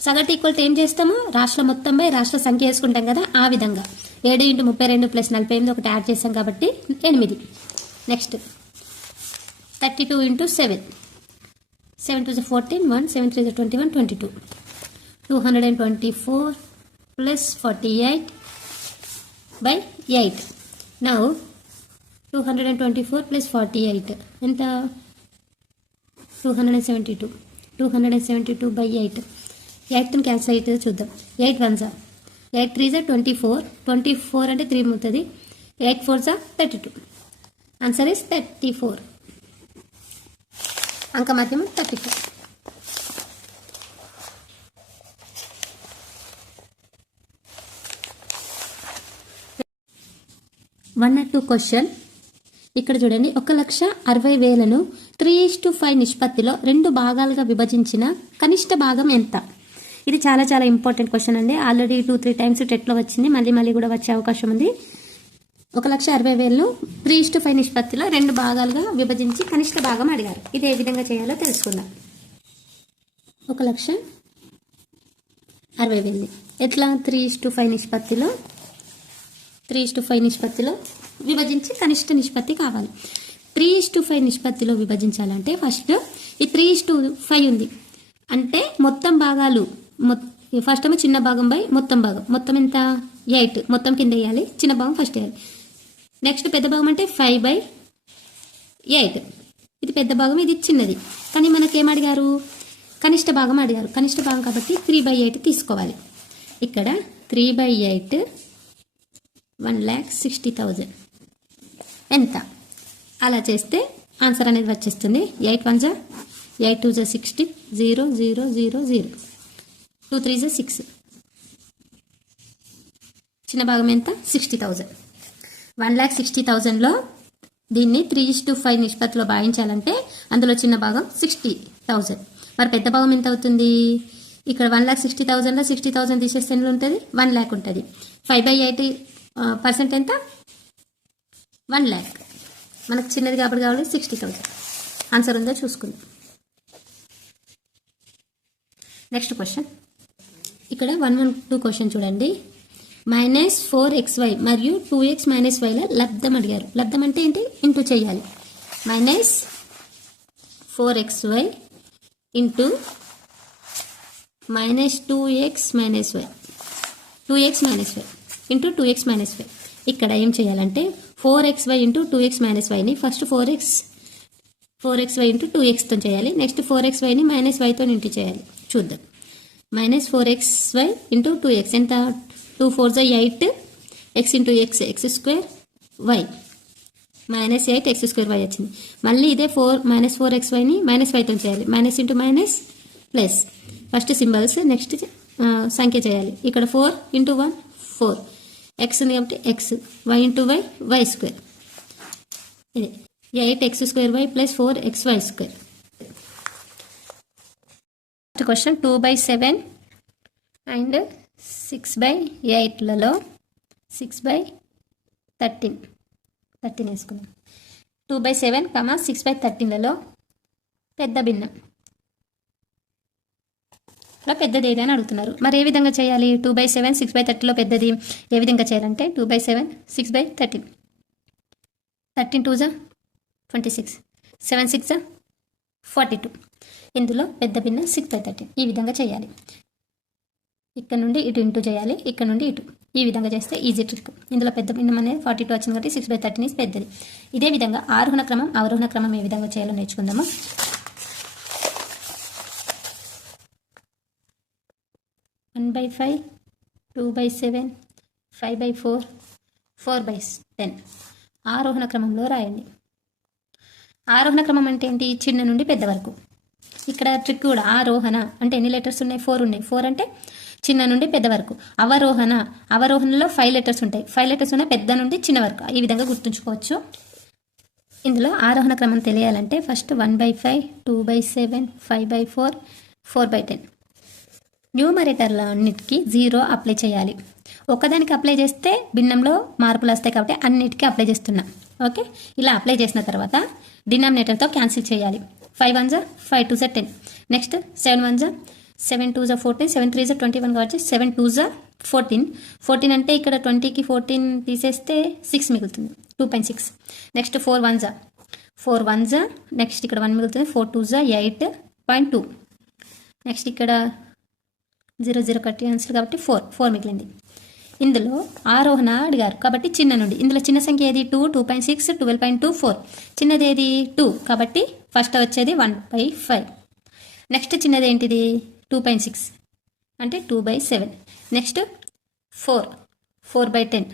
సగటు ఈక్వల్ టు ఏం చేస్తాము, రాశుల మొత్తం బై రాశుల సంఖ్య వేసుకుంటాం కదా. ఆ విధంగా 7 × 32 + 48 ఒకటి యాడ్ చేస్తాం కాబట్టి 8. Next 32 × 7 7 2 14 1 7 3 21 22 224 plus 48 by 8. Now 224 plus 48 ఎంత 272. 272 by 8. 8ని క్యాన్సిల్ అయితే చూద్దాం. 8 1 జా 8 3 జా 24. 24 అంటే 3 అవుతుంది. 8 4 జా 32. Answer is 34. అంక మాధ్యమం 34. One or two question. ఇక్కడ చూడండి, 1,60,000ను 3:5 నిష్పత్తిలో 2 భాగాలుగా విభజించిన కనిష్ట భాగం ఎంత? ఇది చాలా చాలా ఇంపార్టెంట్ క్వశ్చన్ అండి. ఆల్రెడీ 2-3 టైమ్స్ టెట్లో వచ్చింది, మళ్ళీ కూడా వచ్చే అవకాశం ఉంది. 1,60,000ను 3:5 నిష్పత్తిలో 2 భాగాలుగా విభజించి కనిష్ట భాగం అడిగారు. ఇది ఏ విధంగా చేయాలో తెలుసుకుందాం. 1,60,000 ఎట్లా 3:5 నిష్పత్తిలో విభజించి కనిష్ట నిష్పత్తి కావాలి. 3:5 నిష్పత్తిలో విభజించాలంటే ఫస్ట్ ఈ 3:5 ఉంది అంటే మొత్తం భాగాలు ఫస్ట్ ఏమో చిన్న భాగం బై మొత్తం భాగం. మొత్తం ఎంత 8, మొత్తం కింద వేయాలి, చిన్న భాగం ఫస్ట్ వేయాలి. నెక్స్ట్ పెద్ద భాగం అంటే 5/8. ఇది పెద్ద భాగం, ఇది చిన్నది. కానీ మనకేం అడిగారు? కనిష్ట భాగం అడిగారు. కనిష్ట భాగం కాబట్టి 3/8 తీసుకోవాలి. ఇక్కడ 3/8 1,60,000 ఎంత? అలా చేస్తే ఆన్సర్ అనేది వచ్చేస్తుంది. 8 1 జా 8 2 జా 60 0 0 0 0 2 3 జా 6. చిన్న భాగం ఎంత? 60,000. 1,60,000లో దీన్ని 3:5 నిష్పత్తిలో భాగించాలంటే అందులో చిన్న భాగం 60,000. మరి పెద్ద భాగం ఎంత అవుతుంది? ఇక్కడ 1,60,000లో 60,000 తీసేస్తే ఎన్ని ఉంటుంది? 1,00,000 ఉంటుంది. 5/8% ఎంత? 1,00,000. మనకు చిన్నది కాబట్టి కావాలి 60,000. ఆన్సర్ ఉందో చూసుకుందాం. Next question. ఇక్కడ 112 క్వశ్చన్ చూడండి. -4xy మరియు 2x - yల లబ్ధం అడిగారు. లబ్ధం అంటే ఏంటి? ఇంటూ చేయాలి. -4xy into -2x - y 2x - y into 2x - y. ఇక్కడ ఏం చేయాలంటే 4xy ఇంటూ 2x - yని ఫస్ట్ 4xy ఇంటూ 2xతో చేయాలి. నెక్స్ట్ 4xyని -yతో ఇంటూ చేయాలి. చూద్దాం. -4xy ఇంటూ 2x ఎంత? 2 4 జా 8 x into x x2 y -8 x2 y వచ్చింది. మళ్ళీ ఇదే -4xyని -yతో చేయాలి. Minus into minus plus. First symbols, next సంఖ్య చేయాలి. ఇక్కడ 4 ఇంటూ 1 4 x ఉంది కాబట్టి x, y into y y2. ఇది 8x2y plus 4xy2. Question 2/7 and 6/8లలో 6/13 వేసుకున్నాం. 2/7, 6/13లలో పెద్ద భిన్నం పెద్దది ఏది అని అడుగుతున్నారు. మరి ఏ విధంగా చేయాలి? 2/7 6/30లో పెద్దది ఏ విధంగా చేయాలంటే 2/7 6/13. 13 2 జా 26, 7 6 జా 42. ఇందులో పెద్ద భిన్నం 6/13. ఈ విధంగా చేయాలి. ఇక్కడ నుండి ఇటు ఇంటూ చేయాలి, ఇక్కడ నుండి ఇటు. ఈ విధంగా చేస్తే ఈజీ ట్రిక్. ఇందులో పెద్ద భిన్నం అనేది 42 వచ్చింది కాబట్టి 6/13 ఇస్ పెద్దది. ఇదే విధంగా ఆరోహణ క్రమం అవరోహణ క్రమం ఏ విధంగా చేయాలో నేర్చుకుందాము. 1/5 2/7 5/4 4/10 ఆరోహణ క్రమంలో రాయండి. ఆరోహణ క్రమం అంటే ఏంటి? చిన్న నుండి పెద్ద వరకు. ఇక్కడ ట్రిక్ కూడా ఆరోహణ అంటే ఎన్ని లెటర్స్ ఉన్నాయి? 4 ఉన్నాయి. 4 అంటే చిన్న నుండి పెద్ద వరకు. అవరోహణలో 5 లెటర్స్ ఉంటాయి. 5 లెటర్స్ ఉన్నాయి పెద్ద నుండి చిన్న వరకు. ఈ విధంగా గుర్తుంచుకోవచ్చు. ఇందులో ఆరోహణ క్రమం తెలియాలంటే ఫస్ట్ 1/5 2/7 5/4 4/10 న్యూమరేటర్ల అన్నిటికీ 0 అప్లై చేయాలి. ఒకదానికి అప్లై చేస్తే భిన్నంలో మార్పులు వస్తాయి కాబట్టి అన్నిటికీ అప్లై చేస్తున్నాం. ఓకే, ఇలా అప్లై చేసిన తర్వాత డినామినేటర్తో క్యాన్సిల్ చేయాలి. 5 1 జా 5 2 జా 10. నెక్స్ట్ 7 1 జా 7 2 జా 14 7 3 జా 21 కాబట్టి 7 2 జా 14. 14 అంటే ఇక్కడ 20కి 14 తీసేస్తే 6 మిగులుతుంది, 2.6. నెక్స్ట్ 4 1 జా 4 1 జా నెక్స్ట్ ఇక్కడ 1 మిగులుతుంది. 4 2 జా 8.2. నెక్స్ట్ ఇక్కడ 0 0 కట్టి ఆన్సర్ కాబట్టి 4 మిగిలింది. ఇందులో ఆరోహణ అడిగారు కాబట్టి చిన్న నుండి, ఇందులో చిన్న సంఖ్య ఏది 2, 2.6, 12.24. చిన్నది ఏది 2 కాబట్టి ఫస్ట్ వచ్చేది 1/5. నెక్స్ట్ చిన్నది ఏంటిది 2.6 అంటే 2/7. నెక్స్ట్ 4/10.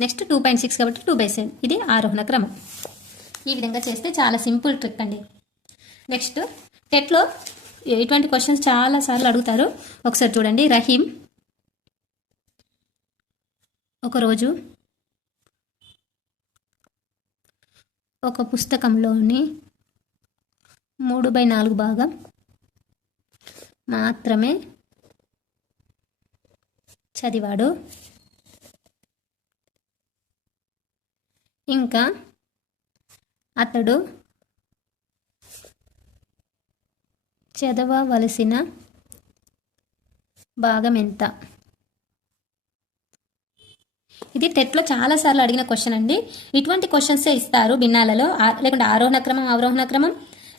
నెక్స్ట్ 2.6 కాబట్టి 2/7. ఇది ఆరోహణ క్రమం. ఈ విధంగా చేస్తే చాలా సింపుల్ ట్రిక్ అండి. నెక్స్ట్ టెట్లో ఇటువంటి క్వశ్చన్స్ చాలాసార్లు అడుగుతారు. ఒకసారి చూడండి. రహీం ఒకరోజు ఒక పుస్తకంలోని 3/4 భాగం మాత్రమే చదివాడు. ఇంకా అతడు చదవవలసిన భాగం ఎంత? ఇది టెట్లో చాలాసార్లు అడిగిన క్వశ్చన్ అండి. ఇటువంటి క్వశ్చన్సే ఇస్తారు భిన్నాలలో, లేకుంటే ఆరోహణ క్రమం, అవరోహణ క్రమం,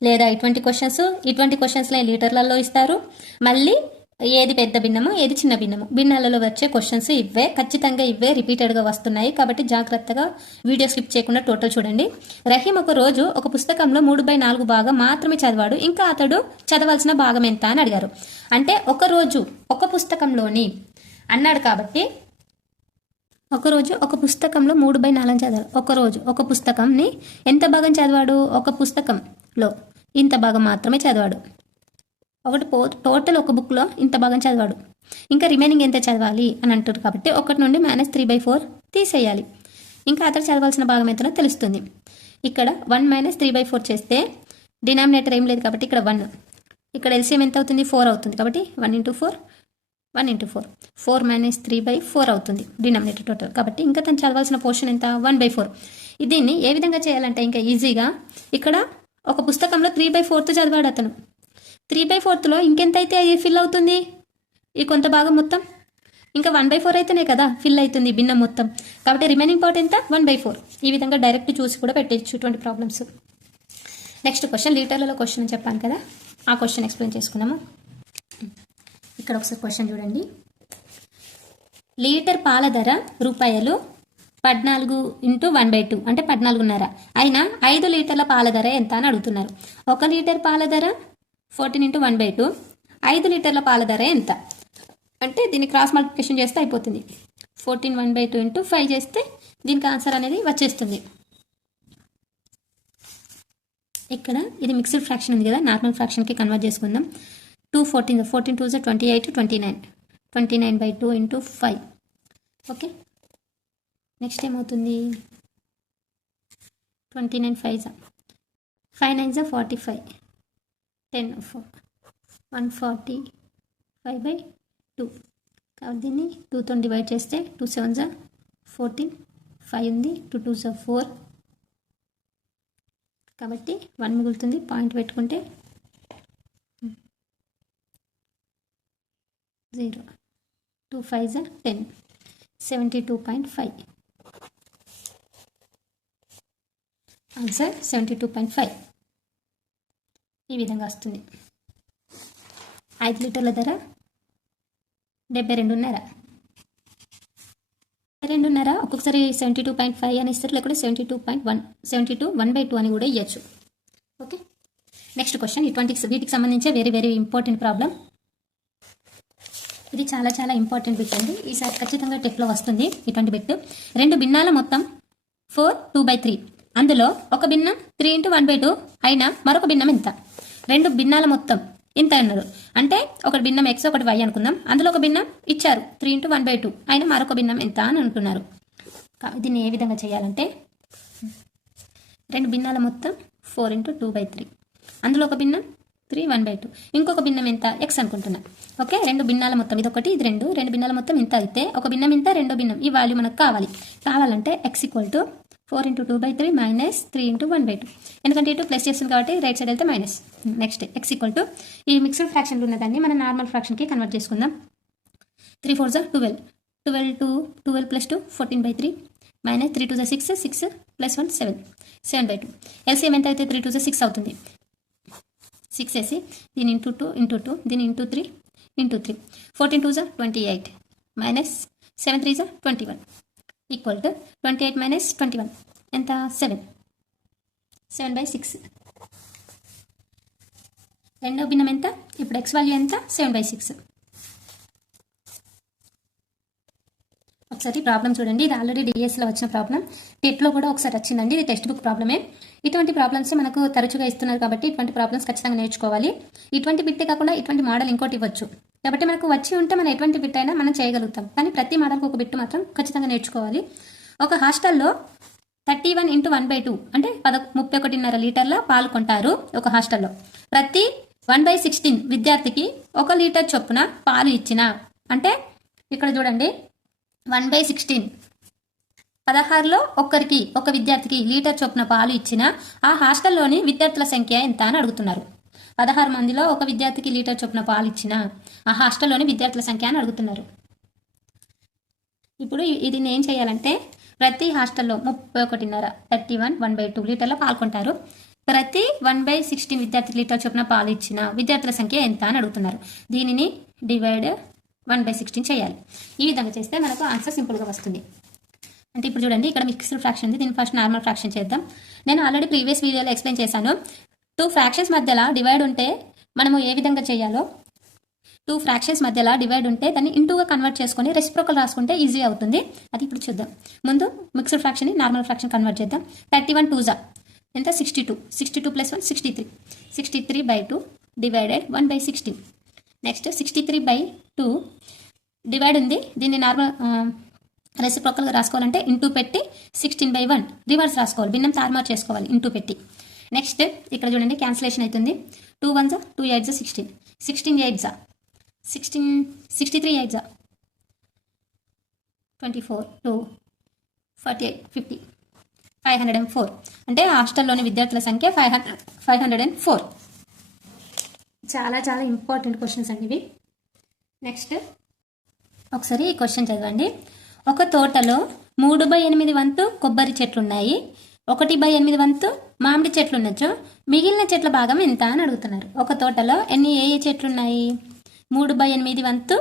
లేదా ఇటువంటి క్వశ్చన్స్లో లీటర్లలో ఇస్తారు. మళ్ళీ ఏది పెద్ద భిన్నము, ఏది చిన్న భిన్నము, భిన్నాలలో వచ్చే క్వశ్చన్స్ ఇవే, ఖచ్చితంగా ఇవే రిపీటెడ్గా వస్తున్నాయి. కాబట్టి జాగ్రత్తగా వీడియో స్కిప్ చేయకుండా టోటల్ చూడండి. రహీం ఒక రోజు ఒక పుస్తకంలో 3/4 భాగం మాత్రమే చదివాడు. ఇంకా అతడు చదవాల్సిన భాగం ఎంత అని అడిగారు. అంటే ఒకరోజు ఒక పుస్తకంలోని అన్నాడు కాబట్టి ఒకరోజు ఒక పుస్తకంలో 3/4 చదివాడు. ఒకరోజు ఒక పుస్తకంని ఎంత భాగం చదివాడు? ఒక పుస్తకంలో ఇంత భాగం మాత్రమే చదివాడు. టోటల్ ఒక బుక్లో ఇంత భాగం చదివాడు. ఇంకా రిమైనింగ్ ఎంత చదవాలి అని అంటారు కాబట్టి 1 నుండి -3/4 తీసేయాలి. ఇంకా అతడు చదవాల్సిన భాగం ఎంతనో తెలుస్తుంది. ఇక్కడ 1 - 3/4 చేస్తే డినామినేటర్ ఏం లేదు కాబట్టి ఇక్కడ 1. ఇక్కడ ఎల్సిఎం ఎంత అవుతుంది? 4 అవుతుంది. కాబట్టి 1 × 4 1 × 4 4 - 3/4 అవుతుంది డినామినేటర్ టోటల్. కాబట్టి ఇంకా తను చదవాల్సిన పోర్షన్ ఎంత? 1/4. దీన్ని ఏ విధంగా చేయాలంటే ఇంకా ఈజీగా, ఇక్కడ ఒక పుస్తకంలో 3/4 చదివాడు అతను. 3/4లో ఇంకెంత అయితే అది ఫిల్ అవుతుంది? ఈ కొంత భాగం మొత్తం. ఇంకా 1/4 అయితేనే కదా ఫిల్ అవుతుంది భిన్నం మొత్తం. కాబట్టి రిమైనింగ్ పార్ట్ ఎంత? 1/4. ఈ విధంగా డైరెక్ట్ చూసి కూడా పెట్టచ్చు ఇటువంటి ప్రాబ్లమ్స్. నెక్స్ట్ క్వశ్చన్ లీటర్లలో క్వశ్చన్ అని చెప్పాను కదా, ఆ క్వశ్చన్ ఎక్స్ప్లెయిన్ చేసుకున్నాము. ఇక్కడ ఒకసారి క్వశ్చన్ చూడండి. లీటర్ పాల ధర రూపాయలు 14 × 1/2 అంటే 14.5 అయినా 5 లీటర్ల పాల ధర ఎంత అని అడుగుతున్నారు. 1 లీటర్ పాల ధర 14 × 1/2. 5 లీటర్ల పాల ధర ఎంత అంటే దీన్ని క్రాస్ మల్టిప్లికేషన్ చేస్తే అయిపోతుంది. 14 1/2 × 5 చేస్తే దీనికి ఆన్సర్ అనేది వచ్చేస్తుంది. ఇక్కడ ఇది మిక్స్డ్ ఫ్రాక్షన్ ఉంది కదా, నార్మల్ ఫ్రాక్షన్కి కన్వర్ట్ చేసుకుందాం. 2 14 14 2 28 29 29/2 × 5. ఓకే, నెక్స్ట్ ఏమవుతుంది? 29 5 5 9 45 10 145/2. కాబట్టి దీన్ని 2తో డివైడ్ చేస్తే 2 7 14 5 ఉంది, 2 2 4 కాబట్టి 1 మిగులుతుంది. పాయింట్ పెట్టుకుంటే 0 2 5 10 72.5. ఆన్సర్ 72.5. ఈ విధంగా వస్తుంది. 5 లీటర్ల ధర 72.5. 72.5 ఒక్కొక్కసారి 72.5 అని ఇస్తారు, లేకపోతే 72.1 72 1/2 అని కూడా ఇవ్వచ్చు. ఓకే, నెక్స్ట్ క్వశ్చన్ వీటికి సంబంధించి వెరీ ఇంపార్టెంట్ ప్రాబ్లం. ఇది చాలా ఇంపార్టెంట్ బిట్ అండి. ఈసారి ఖచ్చితంగా టెక్లో వస్తుంది ఇటువంటి బిట్. 2 భిన్నాల మొత్తం 4 2/3. అందులో ఒక భిన్నం 3 × 1/2 అయినా మరొక భిన్నం ఎంత? 2 భిన్నాల మొత్తం ఇంత అన్నారు. అంటే ఒక భిన్నం x ఒకటి y అనుకుందాం. అందులో ఒక భిన్నం ఇచ్చారు 3 × 1/2 అయినా మరొక భిన్నం ఎంత అని అంటున్నారు. దీన్ని ఏ విధంగా చేయాలంటే 2 భిన్నాల మొత్తం 4 × 2/3. అందులో ఒక భిన్నం 3 1/2. ఇంకొక భిన్నం ఎంత? x అనుకుంటున్నాం. ఓకే, 2 భిన్నాల మొత్తం ఇది ఒకటి ఇది 2 భిన్నాల మొత్తం ఇంత అయితే ఒక భిన్నం ఇంత, రెండో భిన్నం ఈ వాల్యూ మనకు కావాలంటే x = 4 × 2/3 - 3 × 1/2. ఎందుకంటే ఇటు ప్లస్ చేస్తుంది కాబట్టి రైట్ సైడ్ వెళ్తే మైనస్. నెక్స్ట్ x = ఈ మిక్స్డ్ ఫ్రాక్షన్లు ఉన్నదాన్ని మనం నార్మల్ ఫ్రాక్షన్కి కన్వర్ట్ చేసుకుందాం. 3 4 12 12 + 2 14/3 - 3 2 6 6 + 1 7 7/2. ఎల్సిఎం ఎంత అయితే 3 2 6 అవుతుంది. 6 వేసి దీని ఇంటూ 2 ఇంటూ 2 దీని into 3 into 3 14 2 28 minus 7 3 21 equal to 28 minus 21 ఎంత 7/6. రెండో భిన్నం ఎంత? ఇప్పుడు ఎక్స్ వాల్యూ ఎంత? 7/6. ఒకసారి ప్రాబ్లం చూడండి. ఇది ఆల్రెడీ డిఎస్లో వచ్చిన ప్రాబ్లం, టెట్లో కూడా ఒకసారి వచ్చిందండి. ఇది టెక్స్ట్ బుక్ ప్రాబ్లమే. ఇటువంటి ప్రాబ్లమ్స్ మనకు తరచుగా ఇస్తున్నారు కాబట్టి ఇటువంటి ప్రాబ్లమ్స్ ఖచ్చితంగా నేర్చుకోవాలి. ఇటువంటి బిట్టే కాకుండా ఇటువంటి మోడల్ ఇంకోటి ఇవ్వచ్చు కాబట్టి మనకు వచ్చి ఉంటే మనం ఎటువంటి బిట్ అయినా మనం చేయగలుగుతాం. కానీ ప్రతి మోడల్కి ఒక బిట్ మాత్రం ఖచ్చితంగా నేర్చుకోవాలి. ఒక హాస్టల్లో 31 × 1/2 అంటే 31.5 లీటర్ల పాలు కొంటారు. ఒక హాస్టల్లో ప్రతి 1/16 విద్యార్థికి 1 లీటర్ చొప్పున పాలు ఇచ్చిన, అంటే ఇక్కడ చూడండి 1/16 16లో ఒక్కరికి ఒక విద్యార్థికి లీటర్ చొప్పున పాలు ఇచ్చిన ఆ హాస్టల్లోని విద్యార్థుల సంఖ్య ఎంత అని అడుగుతున్నారు. 16 మందిలో ఒక విద్యార్థికి లీటర్ చొప్పున పాలు ఇచ్చిన ఆ హాస్టల్లోని విద్యార్థుల సంఖ్య అని అడుగుతున్నారు. ఇప్పుడు ఇది ఏం చేయాలంటే ప్రతి హాస్టల్లో 31.5 31 1/2 లీటర్ల పాల్గొంటారు. ప్రతి 1/16 విద్యార్థి లీటర్ చొప్పున పాలు ఇచ్చిన విద్యార్థుల సంఖ్య ఎంత అని అడుగుతున్నారు. దీనిని డివైడ్ 1/16 చేయాలి. ఈ విధంగా చేస్తే మనకు ఆన్సర్ సింపుల్గా వస్తుంది. అంటే ఇప్పుడు చూడండి ఇక్కడ మిక్స్డ్ ఫ్రాక్షన్ ఉంది. దీన్ని ఫస్ట్ నార్మల్ ఫ్రాక్షన్ చేద్దాం. నేను ఆల్రెడీ ప్రీవియస్ వీడియోలో ఎక్స్ప్లెయిన్ చేశాను. 2 ఫ్రాక్షన్స్ మధ్యలో డివైడ్ ఉంటే మనము ఏ విధంగా చేయాలో. 2 ఫ్రాక్షన్స్ మధ్యలో డివైడ్ ఉంటే దాన్ని ఇంటూగా కన్వర్ట్ చేసుకొని రెసిప్రోకల్ రాసుకుంటే ఈజీ అవుతుంది. అది ఇప్పుడు చూద్దాం. ముందు మిక్స్డ్ ఫ్రాక్షన్ని నార్మల్ ఫ్రాక్షన్ కన్వర్ట్ చేద్దాం. 31 2 ఎంత 62 62 + 1 63 63/2 డివైడెడ్ 1/16. నెక్స్ట్ 63/2 డివైడ్ ఉంది. దీన్ని నార్మల్ రెసిప్రోకల్గా రాసుకోవాలంటే ఇంటూ పెట్టి 16/1 రివర్స్ రాసుకోవాలి. భిన్నం తారుమారు చేసుకోవాలి ఇంటూ పెట్టి. నెక్స్ట్ ఇక్కడ చూడండి క్యాన్సిలేషన్ అవుతుంది. 2 1 2 8 16 16 8 16 63 8 24 2 48 50 504 అంటే హాస్టల్లోని విద్యార్థుల సంఖ్య 504. చాలా చాలా ఇంపార్టెంట్ క్వశ్చన్స్ అండి ఇవి. నెక్స్ట్ ఒకసారి ఈ క్వశ్చన్ చదవండి. ఒక తోటలో 3/8 వంతు కొబ్బరి చెట్లున్నాయి, 1/8 వంతు మామిడి చెట్లు ఉండొచ్చు, మిగిలిన చెట్ల భాగం ఎంత అని అడుగుతున్నారు. ఒక తోటలో ఏ చెట్లున్నాయి? 3/8 వంతు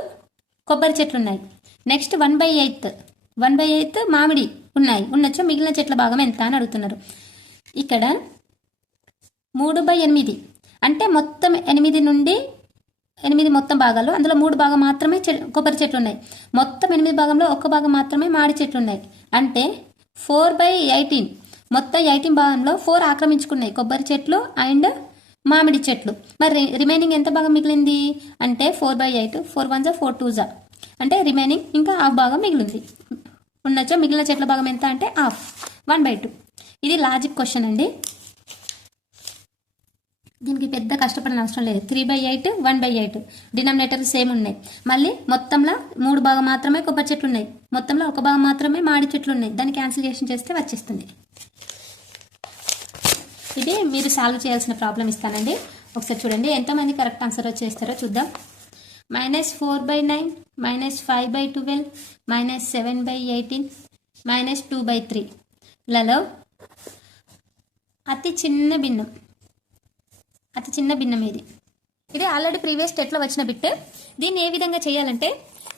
కొబ్బరి చెట్లున్నాయి. నెక్స్ట్ 1/8 మామిడి ఉండొచ్చు, మిగిలిన చెట్ల భాగం ఎంత అని అడుగుతున్నారు. ఇక్కడ 3/8 అంటే మొత్తం 8 నుండి 8 మొత్తం భాగాలు, అందులో 3 భాగం మాత్రమే కొబ్బరి చెట్లు ఉన్నాయి. మొత్తం 8 భాగంలో 1 భాగం మాత్రమే మామిడి చెట్లు ఉన్నాయి. అంటే 4/18 మొత్తం 18 భాగంలో 4 ఆక్రమించుకున్నాయి కొబ్బరి చెట్లు అండ్ మామిడి చెట్లు. మరి రిమైనింగ్ ఎంత భాగం మిగిలింది అంటే 4/8 4 1 4 2 అంటే రిమైనింగ్ ఇంకా హాఫ్ భాగం మిగిలింది ఉండొచ్చు. మిగిలిన చెట్ల భాగం ఎంత అంటే హాఫ్ 1/2. ఇది లాజిక్ క్వశ్చన్ అండి. దీనికి పెద్ద కష్టపడిన అవసరం లేదు. 3/8 1/8 డినామినేటర్ సేమ్ ఉన్నాయి. మళ్ళీ మొత్తంలో 3 భాగం మాత్రమే కొబ్బరి చెట్లు ఉన్నాయి, మొత్తంలో 1 భాగం మాత్రమే మామిడి చెట్లు ఉన్నాయి. దాన్ని క్యాన్సిలేషన్ చేస్తే వచ్చేస్తుంది. ఇది మీరు సాల్వ్ చేయాల్సిన ప్రాబ్లం ఇస్తానండి. ఒకసారి చూడండి ఎంతమంది కరెక్ట్ ఆన్సర్ వచ్చేస్తారో చూద్దాం. -4/9 -5/12 -7/18 -2/3 లలో అతి చిన్న భిన్నం ఇది ఆల్రెడీ ప్రీవియస్ టెట్లో వచ్చిన బిట్. దీన్ని ఏ విధంగా చేయాలంటే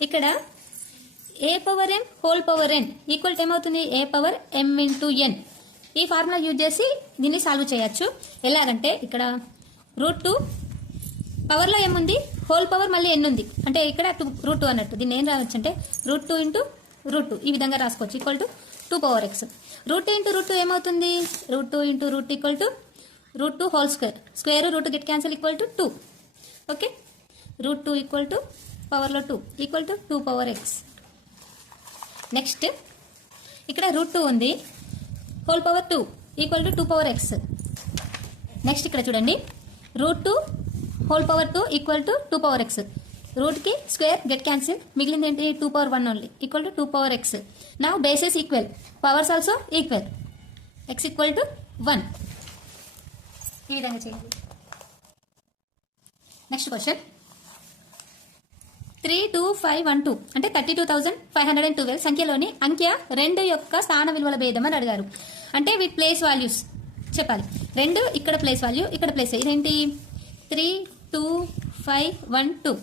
ఇక్కడ a/m whole power n equal to ఏమవుతుంది a/m × n. ఈ ఫార్ములా యూజ్ చేసి దీన్ని సాల్వ్ చేయొచ్చు. ఎలాగంటే ఇక్కడ √2 పవర్లో m ఉంది, హోల్ పవర్ మళ్ళీ n ఉంది, అంటే ఇక్కడ √2 అన్నట్టు. దీన్ని ఏం రావచ్చు అంటే √2 × √2 ఈ విధంగా రాసుకోవచ్చు ఈక్వల్ టు 2/x. √2 × √2 ఏమవుతుంది? √2 × √2 equal to √2 whole square root get cancel equal to 2. Okay, √2 equal to పవర్లో 2 ఈక్వల్ టు 2/x. నెక్స్ట్ ఇక్కడ √2 ఉంది, whole power 2 equal to 2/x. Next ఇక్కడ చూడండి √2 whole power 2 equal to 2/x. రూట్కి స్క్వేర్ గెట్ క్యాన్సిల్, మిగిలింది ఏంటి 2/1 only equal to 2/x. నా bases equal, powers also equal, x equal to 1. ఈ విధంగా చేయాలి. నెక్స్ట్ క్వశ్చన్ 32512 అంటే 32,512 సంఖ్యలోని అంకె 2 యొక్క స్థాన విలువల భేదం అని అడిగారు. అంటే వీటి ప్లేస్ వాల్యూస్ చెప్పాలి. 2 ఇక్కడ ప్లేస్ వాల్యూ, ఇక్కడ ప్లేస్. ఇదేంటి 3, 2, 5, 1, 2.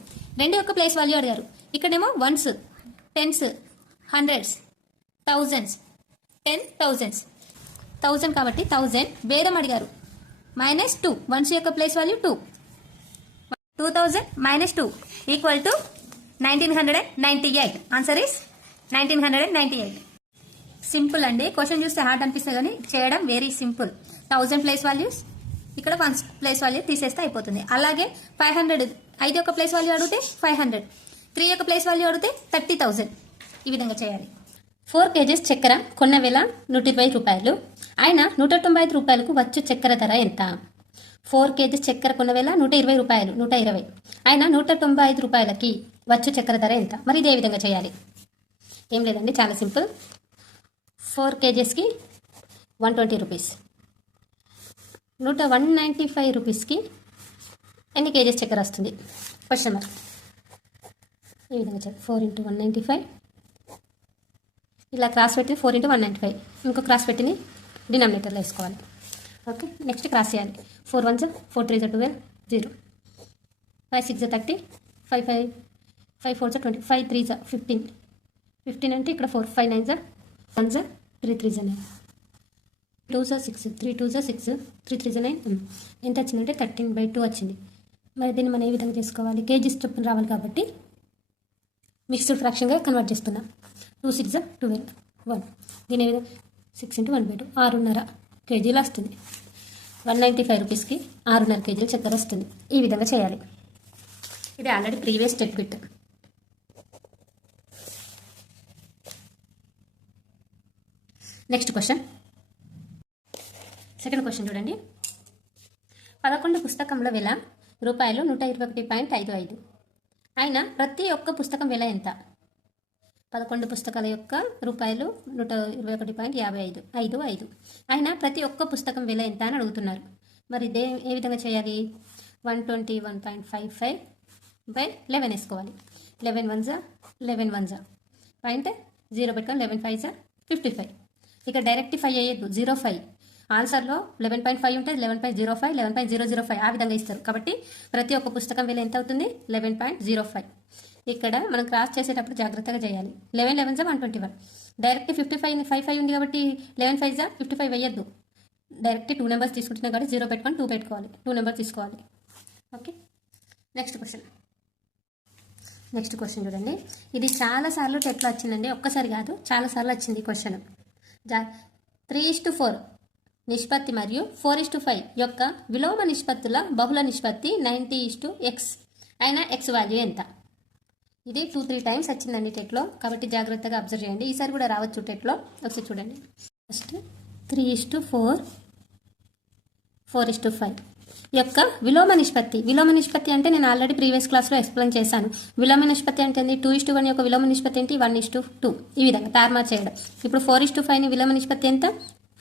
రెండు యొక్క ప్లేస్ వాల్యూ అడిగారు. ఇక్కడేమో once, tense, hundreds, thousands, 10,000s. 1000 కాబట్టి 1000 బేరం అడిగారు. -2 వన్స్ యొక్క place value 2. 2000 -2 equal to 1998. Answer is 1998. Simple అండి. క్వశ్చన్ చూస్తే హార్డ్ అనిపిస్తుంది కానీ చేయడం వెరీ సింపుల్. 1000 ప్లేస్ వాల్యూస్, ఇక్కడ 1 ప్లేస్ వాల్యూ తీసేస్తే అయిపోతుంది. అలాగే 500 5 యొక్క ప్లేస్ వాల్యూ అడిగితే 500, 3 యొక్క ప్లేస్ వాల్యూ అడిగితే 30,000. ఈ విధంగా చేయాలి. 4 kgs చక్కెర కొన్న వేళ 120 రూపాయలు. ఆయన 195 రూపాయలకు వచ్చు చక్కెర ధర ఎంత? 4 kgs చక్కెర కొన్న వేళ 120 రూపాయలు, 120. ఆయన 195 రూపాయలకి వచ్చు చక్కెర ధర ఎంత? మరి ఇదే విధంగా చేయాలి. ఏం లేదండి, చాలా సింపుల్. 4 kgsకి 120 రూపీస్, 195 రూపీస్కి ఎన్ని కేజీస్ చక్కెర వస్తుంది? Question mark. ఈ విధంగా చేయాలి. 4 × 195, ఇలా క్రాస్ పెట్టి 4 × 195, ఇంకో క్రాస్ పెట్టిని డినామినేటర్లో వేసుకోవాలి. ఓకే, నెక్స్ట్ క్రాస్ చేయాలి. 4 1s 4 3s 12, 0. 5 6 30, 5 4s 20, 5 3s 15. 15 అంటే ఇక్కడ 4, 5 9s 1s 3 3s 9, 2s 6, 3 2s 6, 3 3s 9. ఎంత వచ్చిందంటే 13/2 వచ్చింది. మరి దీన్ని మనం ఏ విధంగా చేసుకోవాలి? కేజీస్ చొప్పున రావాలి కాబట్టి మిక్స్డ్ ఫ్రాక్షన్గా కన్వర్ట్ చేస్తున్నాం. 2 6 12, 1. దీని ఏ విధంగా 6 × 1/2, 6.5 కేజీలు వస్తుంది. 195 రూపీస్కి 6.5 కేజీలు చక్కెర వస్తుంది. ఈ విధంగా చేయాలి. ఇది already previous step bit. Next question, second question చూడండి. 11 పుస్తకంలో వెల రూపాయలు 121.55. ఆయన ప్రతి ఒక్క పుస్తకం వెల ఎంత? 11 పుస్తకాల యొక్క రూపాయలు 121.55. ఆయన ప్రతి ఒక్క పుస్తకం వెల ఎంత అని అడుగుతున్నారు. మరి ఇదే ఏ విధంగా చేయాలి? 121.55/11 వేసుకోవాలి. 11 1s 11 1s పాయింట్ 0 పెట్టుకొని 11 5s 55. ఇక డైరెక్ట్ 5 అయ్యద్దు, 05. ఆన్సర్లో 11.5 ఉంటుంది, 11.05, 11.005 ఆ విధంగా ఇస్తారు. కాబట్టి ప్రతి ఒక్క పుస్తకం విలువ ఎంత అవుతుంది? 11.05. ఇక్కడ మనం క్రాస్ చేసేటప్పుడు జాగ్రత్తగా చేయాలి. 11 11s 121. డైరెక్ట్ 55 ఉంది కాబట్టి 11 5s 55 వేయద్దు. డైరెక్ట్ 2 నెంబర్స్ తీసుకుంటున్నాం కాబట్టి 0 పెట్టుకొని 2 పెట్టుకోవాలి, 2 నెంబర్స్ తీసుకోవాలి. ఓకే, నెక్స్ట్ క్వశ్చన్ చూడండి. ఇది చాలాసార్లు టెట్లో వచ్చిందండి, ఒక్కసారి కాదు చాలాసార్లు వచ్చింది ఈ క్వశ్చన్. 3:4 నిష్పత్తి మరియు 4:5 యొక్క విలోమ నిష్పత్తుల బహుళ నిష్పత్తి 90:x అయిన x వాల్యూ ఎంత? ఇది 2-3 టైమ్స్ వచ్చిందండి టెట్లో, కాబట్టి జాగ్రత్తగా అబ్జర్వ్ చేయండి. ఈసారి కూడా రావచ్చు టెట్లో, ఒకసారి చూడండి. ఫస్ట్ 3:4 4:5 యొక్క విలోమ నిష్పత్తి అంటే నేను ఆల్రెడీ ప్రీవియస్ క్లాస్లో ఎక్స్ప్లెయిన్ చేశాను. విలోమ నిష్పత్తి అంటే 2:1 యొక్క విలోమ నిష్పత్తి ఏంటి? 1:2. ఈ విధంగా తారుమారు చేయడం. ఇప్పుడు 4:5 విలోమ నిష్పత్తి ఎంత?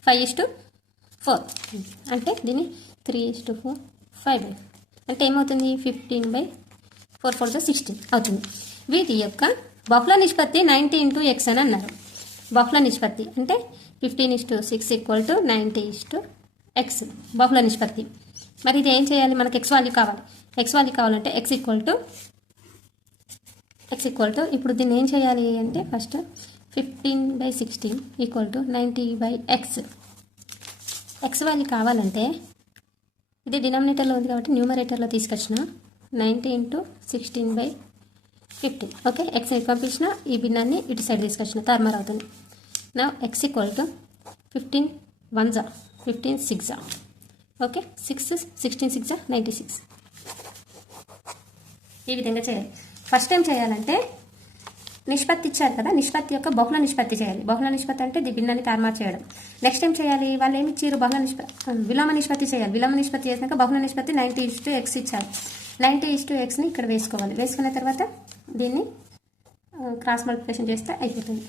5:4. అంటే దీన్ని 3:4 5 అంటే ఏమవుతుంది? 15/4 4 16 అవుతుంది. వీటి యొక్క బహుళ నిష్పత్తి 90:x అని అన్నారు. బహుళ నిష్పత్తి అంటే 15:6 = 90:x బహుళ నిష్పత్తి. మరి ఇది ఏం చేయాలి? మనకు x వాల్యూ కావాలి. x వాల్యూ కావాలంటే x ఈక్వల్ టు ఇప్పుడు దీన్ని ఏం చేయాలి అంటే ఫస్ట్ 15/16 = 90/x. x వాల్యూ కావాలంటే ఇది డినామినేటర్లో ఉంది కాబట్టి న్యూమరేటర్లో తీసుకొచ్చిన 90 × 16/15. ఓకే, x పంపించిన ఈ భిన్నాన్ని ఇటు సైడ్ తీసుకొచ్చిన తారుమారు అవుతుంది. నా x = 15 1s 15 6s. ఓకే, 6 16 6 96. ఈ విధంగా చేయాలి. ఫస్ట్ టైం చేయాలంటే నిష్పత్తి ఇచ్చారు కదా, నిష్పత్తి యొక్క బహుళ నిష్పత్తి చేయాలి. బహుళ నిష్పత్తి అంటే భిన్నాన్ని తారుమారు చేయడం. నెక్స్ట్ టైం చేయాలి, వాళ్ళు ఏమి ఇచ్చారు? విలోమ నిష్పత్తి చేయాలి. విలోమ నిష్పత్తి చేసినాక బహుళ నిష్పత్తి 90:x ఇచ్చారు. 90:xని ఇక్కడ వేసుకోవాలి. వేసుకున్న తర్వాత దీన్ని క్రాస్ మల్టిప్లికేషన్ చేస్తే అయిపోతుంది.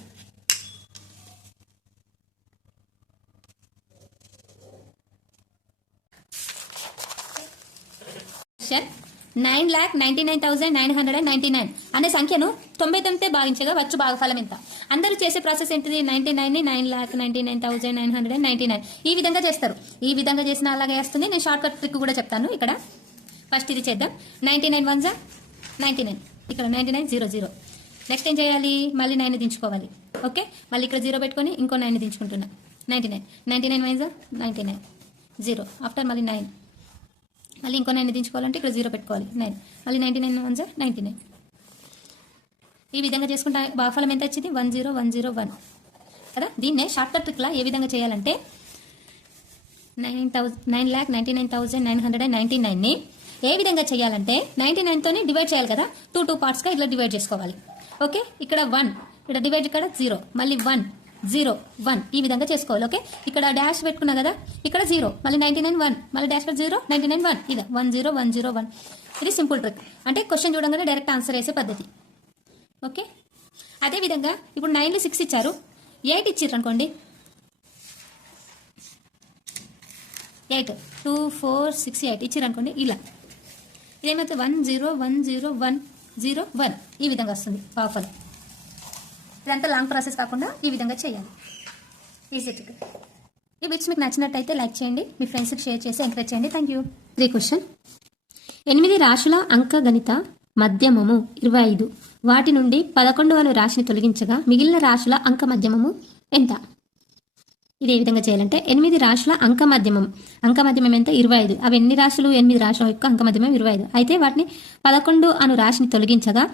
క్వశ్చన్ 9,99,999 అనే సంఖ్యను 99తో భాగించగా వచ్చు భాగఫలం ఎంత? అందరూ చేసే ప్రాసెస్ ఏంటిది? 99ని 9,99,999 ఈ విధంగా చేస్తారు. ఈ విధంగా చేసిన అలాగే వస్తుంది. నేను షార్ట్ కట్ ట్రిక్ కూడా చెప్తాను. ఇక్కడ ఫస్ట్ ఇది చేద్దాం. 99 1 జా 99, ఇక్కడ 99 0 0. నెక్స్ట్ ఏం చేయాలి, మళ్ళీ 9 దించుకోవాలి. ఓకే, మళ్ళీ ఇక్కడ 0 పెట్టుకొని ఇంకో 9 దించుకుంటున్నా. 99 99 1 జా 99 0. ఆఫ్టర్ మళ్ళీ 9, మళ్ళీ ఇంకో 9 దించుకోవాలంటే ఇక్కడ 0 పెట్టుకోవాలి. 9 మళ్ళీ 99 1 జా 99. ఈ విధంగా చేసుకుంటే భాగఫలం ఎంత వచ్చింది, 10101 కదా. దీన్నే షార్ట్ కట్ ట్రిక్లా ఏ విధంగా చేయాలంటే 9,99,999ని ఏ విధంగా చేయాలంటే 99తోనే డివైడ్ చేయాలి కదా. 2 పార్ట్స్గా ఇట్లా డివైడ్ చేసుకోవాలి. ఓకే, ఇక్కడ 1, ఇక్కడ డివైడ్, ఇక్కడ 0, మళ్ళీ 1 0 1 ఈ విధంగా చేసుకోవాలి. ఓకే, ఇక్కడ డాష్ పెట్టుకున్నా కదా, ఇక్కడ 0, మళ్ళీ 99 1, మళ్ళీ డాష్ 0 99 1, ఇదా 10101. ఇది సింపుల్ ట్రిక్, అంటే క్వశ్చన్ చూడంగానే డైరెక్ట్ ఆన్సర్ వేసే పద్ధతి. ఓకే, అదేవిధంగా ఇప్పుడు 9ని 6 ఇచ్చారు, 8 ఇచ్చారు అనుకోండి. 8 2 4 6 8 ఇచ్చారు అనుకోండి. ఇలా ఇదేమైతే 1 0 1 0 1 0 1 ఈ విధంగా వస్తుంది భాగఫలం. ఇదంతా లాంగ్ ప్రాసెస్ కాకుండా ఈ విధంగా చేయాలి. Easy trick. ఈ బిట్స్ మీకు నచ్చినట్టయితే లైక్ చేయండి, మీ ఫ్రెండ్స్కి షేర్ చేసి ఎంకరేజ్ చేయండి. Thank you. 3 క్వశ్చన్. 8 రాశుల అంకగణిత మధ్యమము 25. వాటి నుండి 11వ రాశిని తొలగించగా మిగిలిన రాశుల అంక మధ్యమము ఎంత? ఇది ఏ విధంగా చేయాలంటే 8 రాశుల అంక మధ్యమం ఎంత 25. అవి ఎన్ని రాశులు, 8 రాశుల యొక్క అంక మధ్యమం 25. అయితే వాటిని 11 అను రాశిని తొలగించగా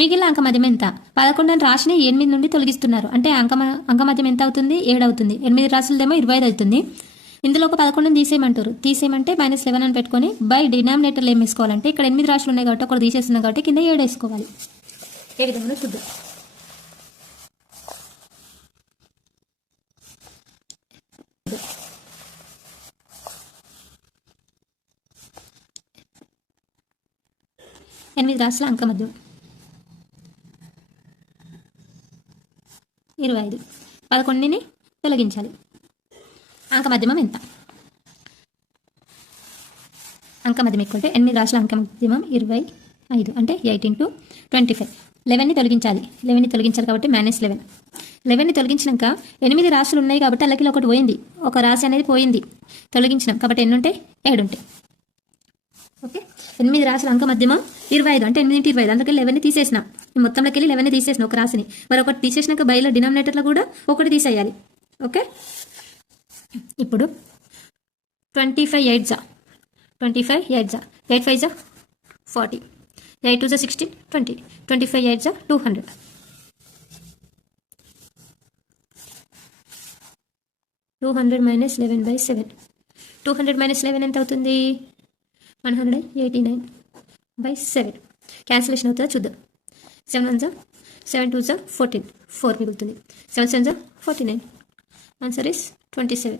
మిగిలిన అంక మధ్యం ఎంత? 11 అను రాశిని 8 నుండి తొలగిస్తున్నారు అంటే అంక మధ్యం ఎంత అవుతుంది, 7 అవుతుంది. 8 రాశులదేమో 25 అవుతుంది. ఇందులో ఒక 11 తీసేయమంటారు. తీసేయమంటే -11 అని పెట్టుకొని బై డినామినేటర్లు ఏం వేసుకోవాలంటే ఇక్కడ 8 రాశులు ఉన్నాయి కాబట్టి ఒకటి తీసేస్తున్నాం కాబట్టి కింద 7 వేసుకోవాలి. ఏ విధంగా చూద్దాం. ఎనిమిది రాశుల అంక మధ్యం 25. 11ని తొలగించాలి. అంక మధ్యమం ఎంత? అంక మధ్యం ఎక్కువ అంటే 8 రాశుల అంక మధ్యమం 25 అంటే 8 × 25. 11ని తొలగించాలి. 11ని తొలగించాలి కాబట్టి -11. 11ని తొలగించినాక 8 రాశులు ఉన్నాయి కాబట్టి అలాగే ఒకటి పోయింది, ఒక రాశి అనేది పోయింది, తొలగించినాం కాబట్టి ఎన్ని ఉంటాయి, 7 ఉంటాయి. ఓకే, 8 రాశుల అంక మధ్యమం 25 అంటే 8 × 25. అందుకే 11ని తీసేసిన, మొత్తంలోకి వెళ్ళి 11ని తీసేసిన ఒక రాశిని. మరి ఒకటి తీసేసినాక బైలో డినామినేటర్లో కూడా ఒకటి తీసేయాలి. ఓకే, ఇప్పుడు 25 8 జా 25 8 జా 8 5 జా 40, 8 2 జా 16 20, 25 8 జా 200. 200 - 11/7. 200 - 11 ఎంత అవుతుంది, 189/7. క్యాన్సిలేషన్ అవుతుందా చూద్దాం. 7 1 జా 7 2 జా 14, 4 మిగులుతుంది. 7 7 జా 49. Answer is 27.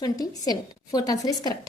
27. Fourth answer is correct.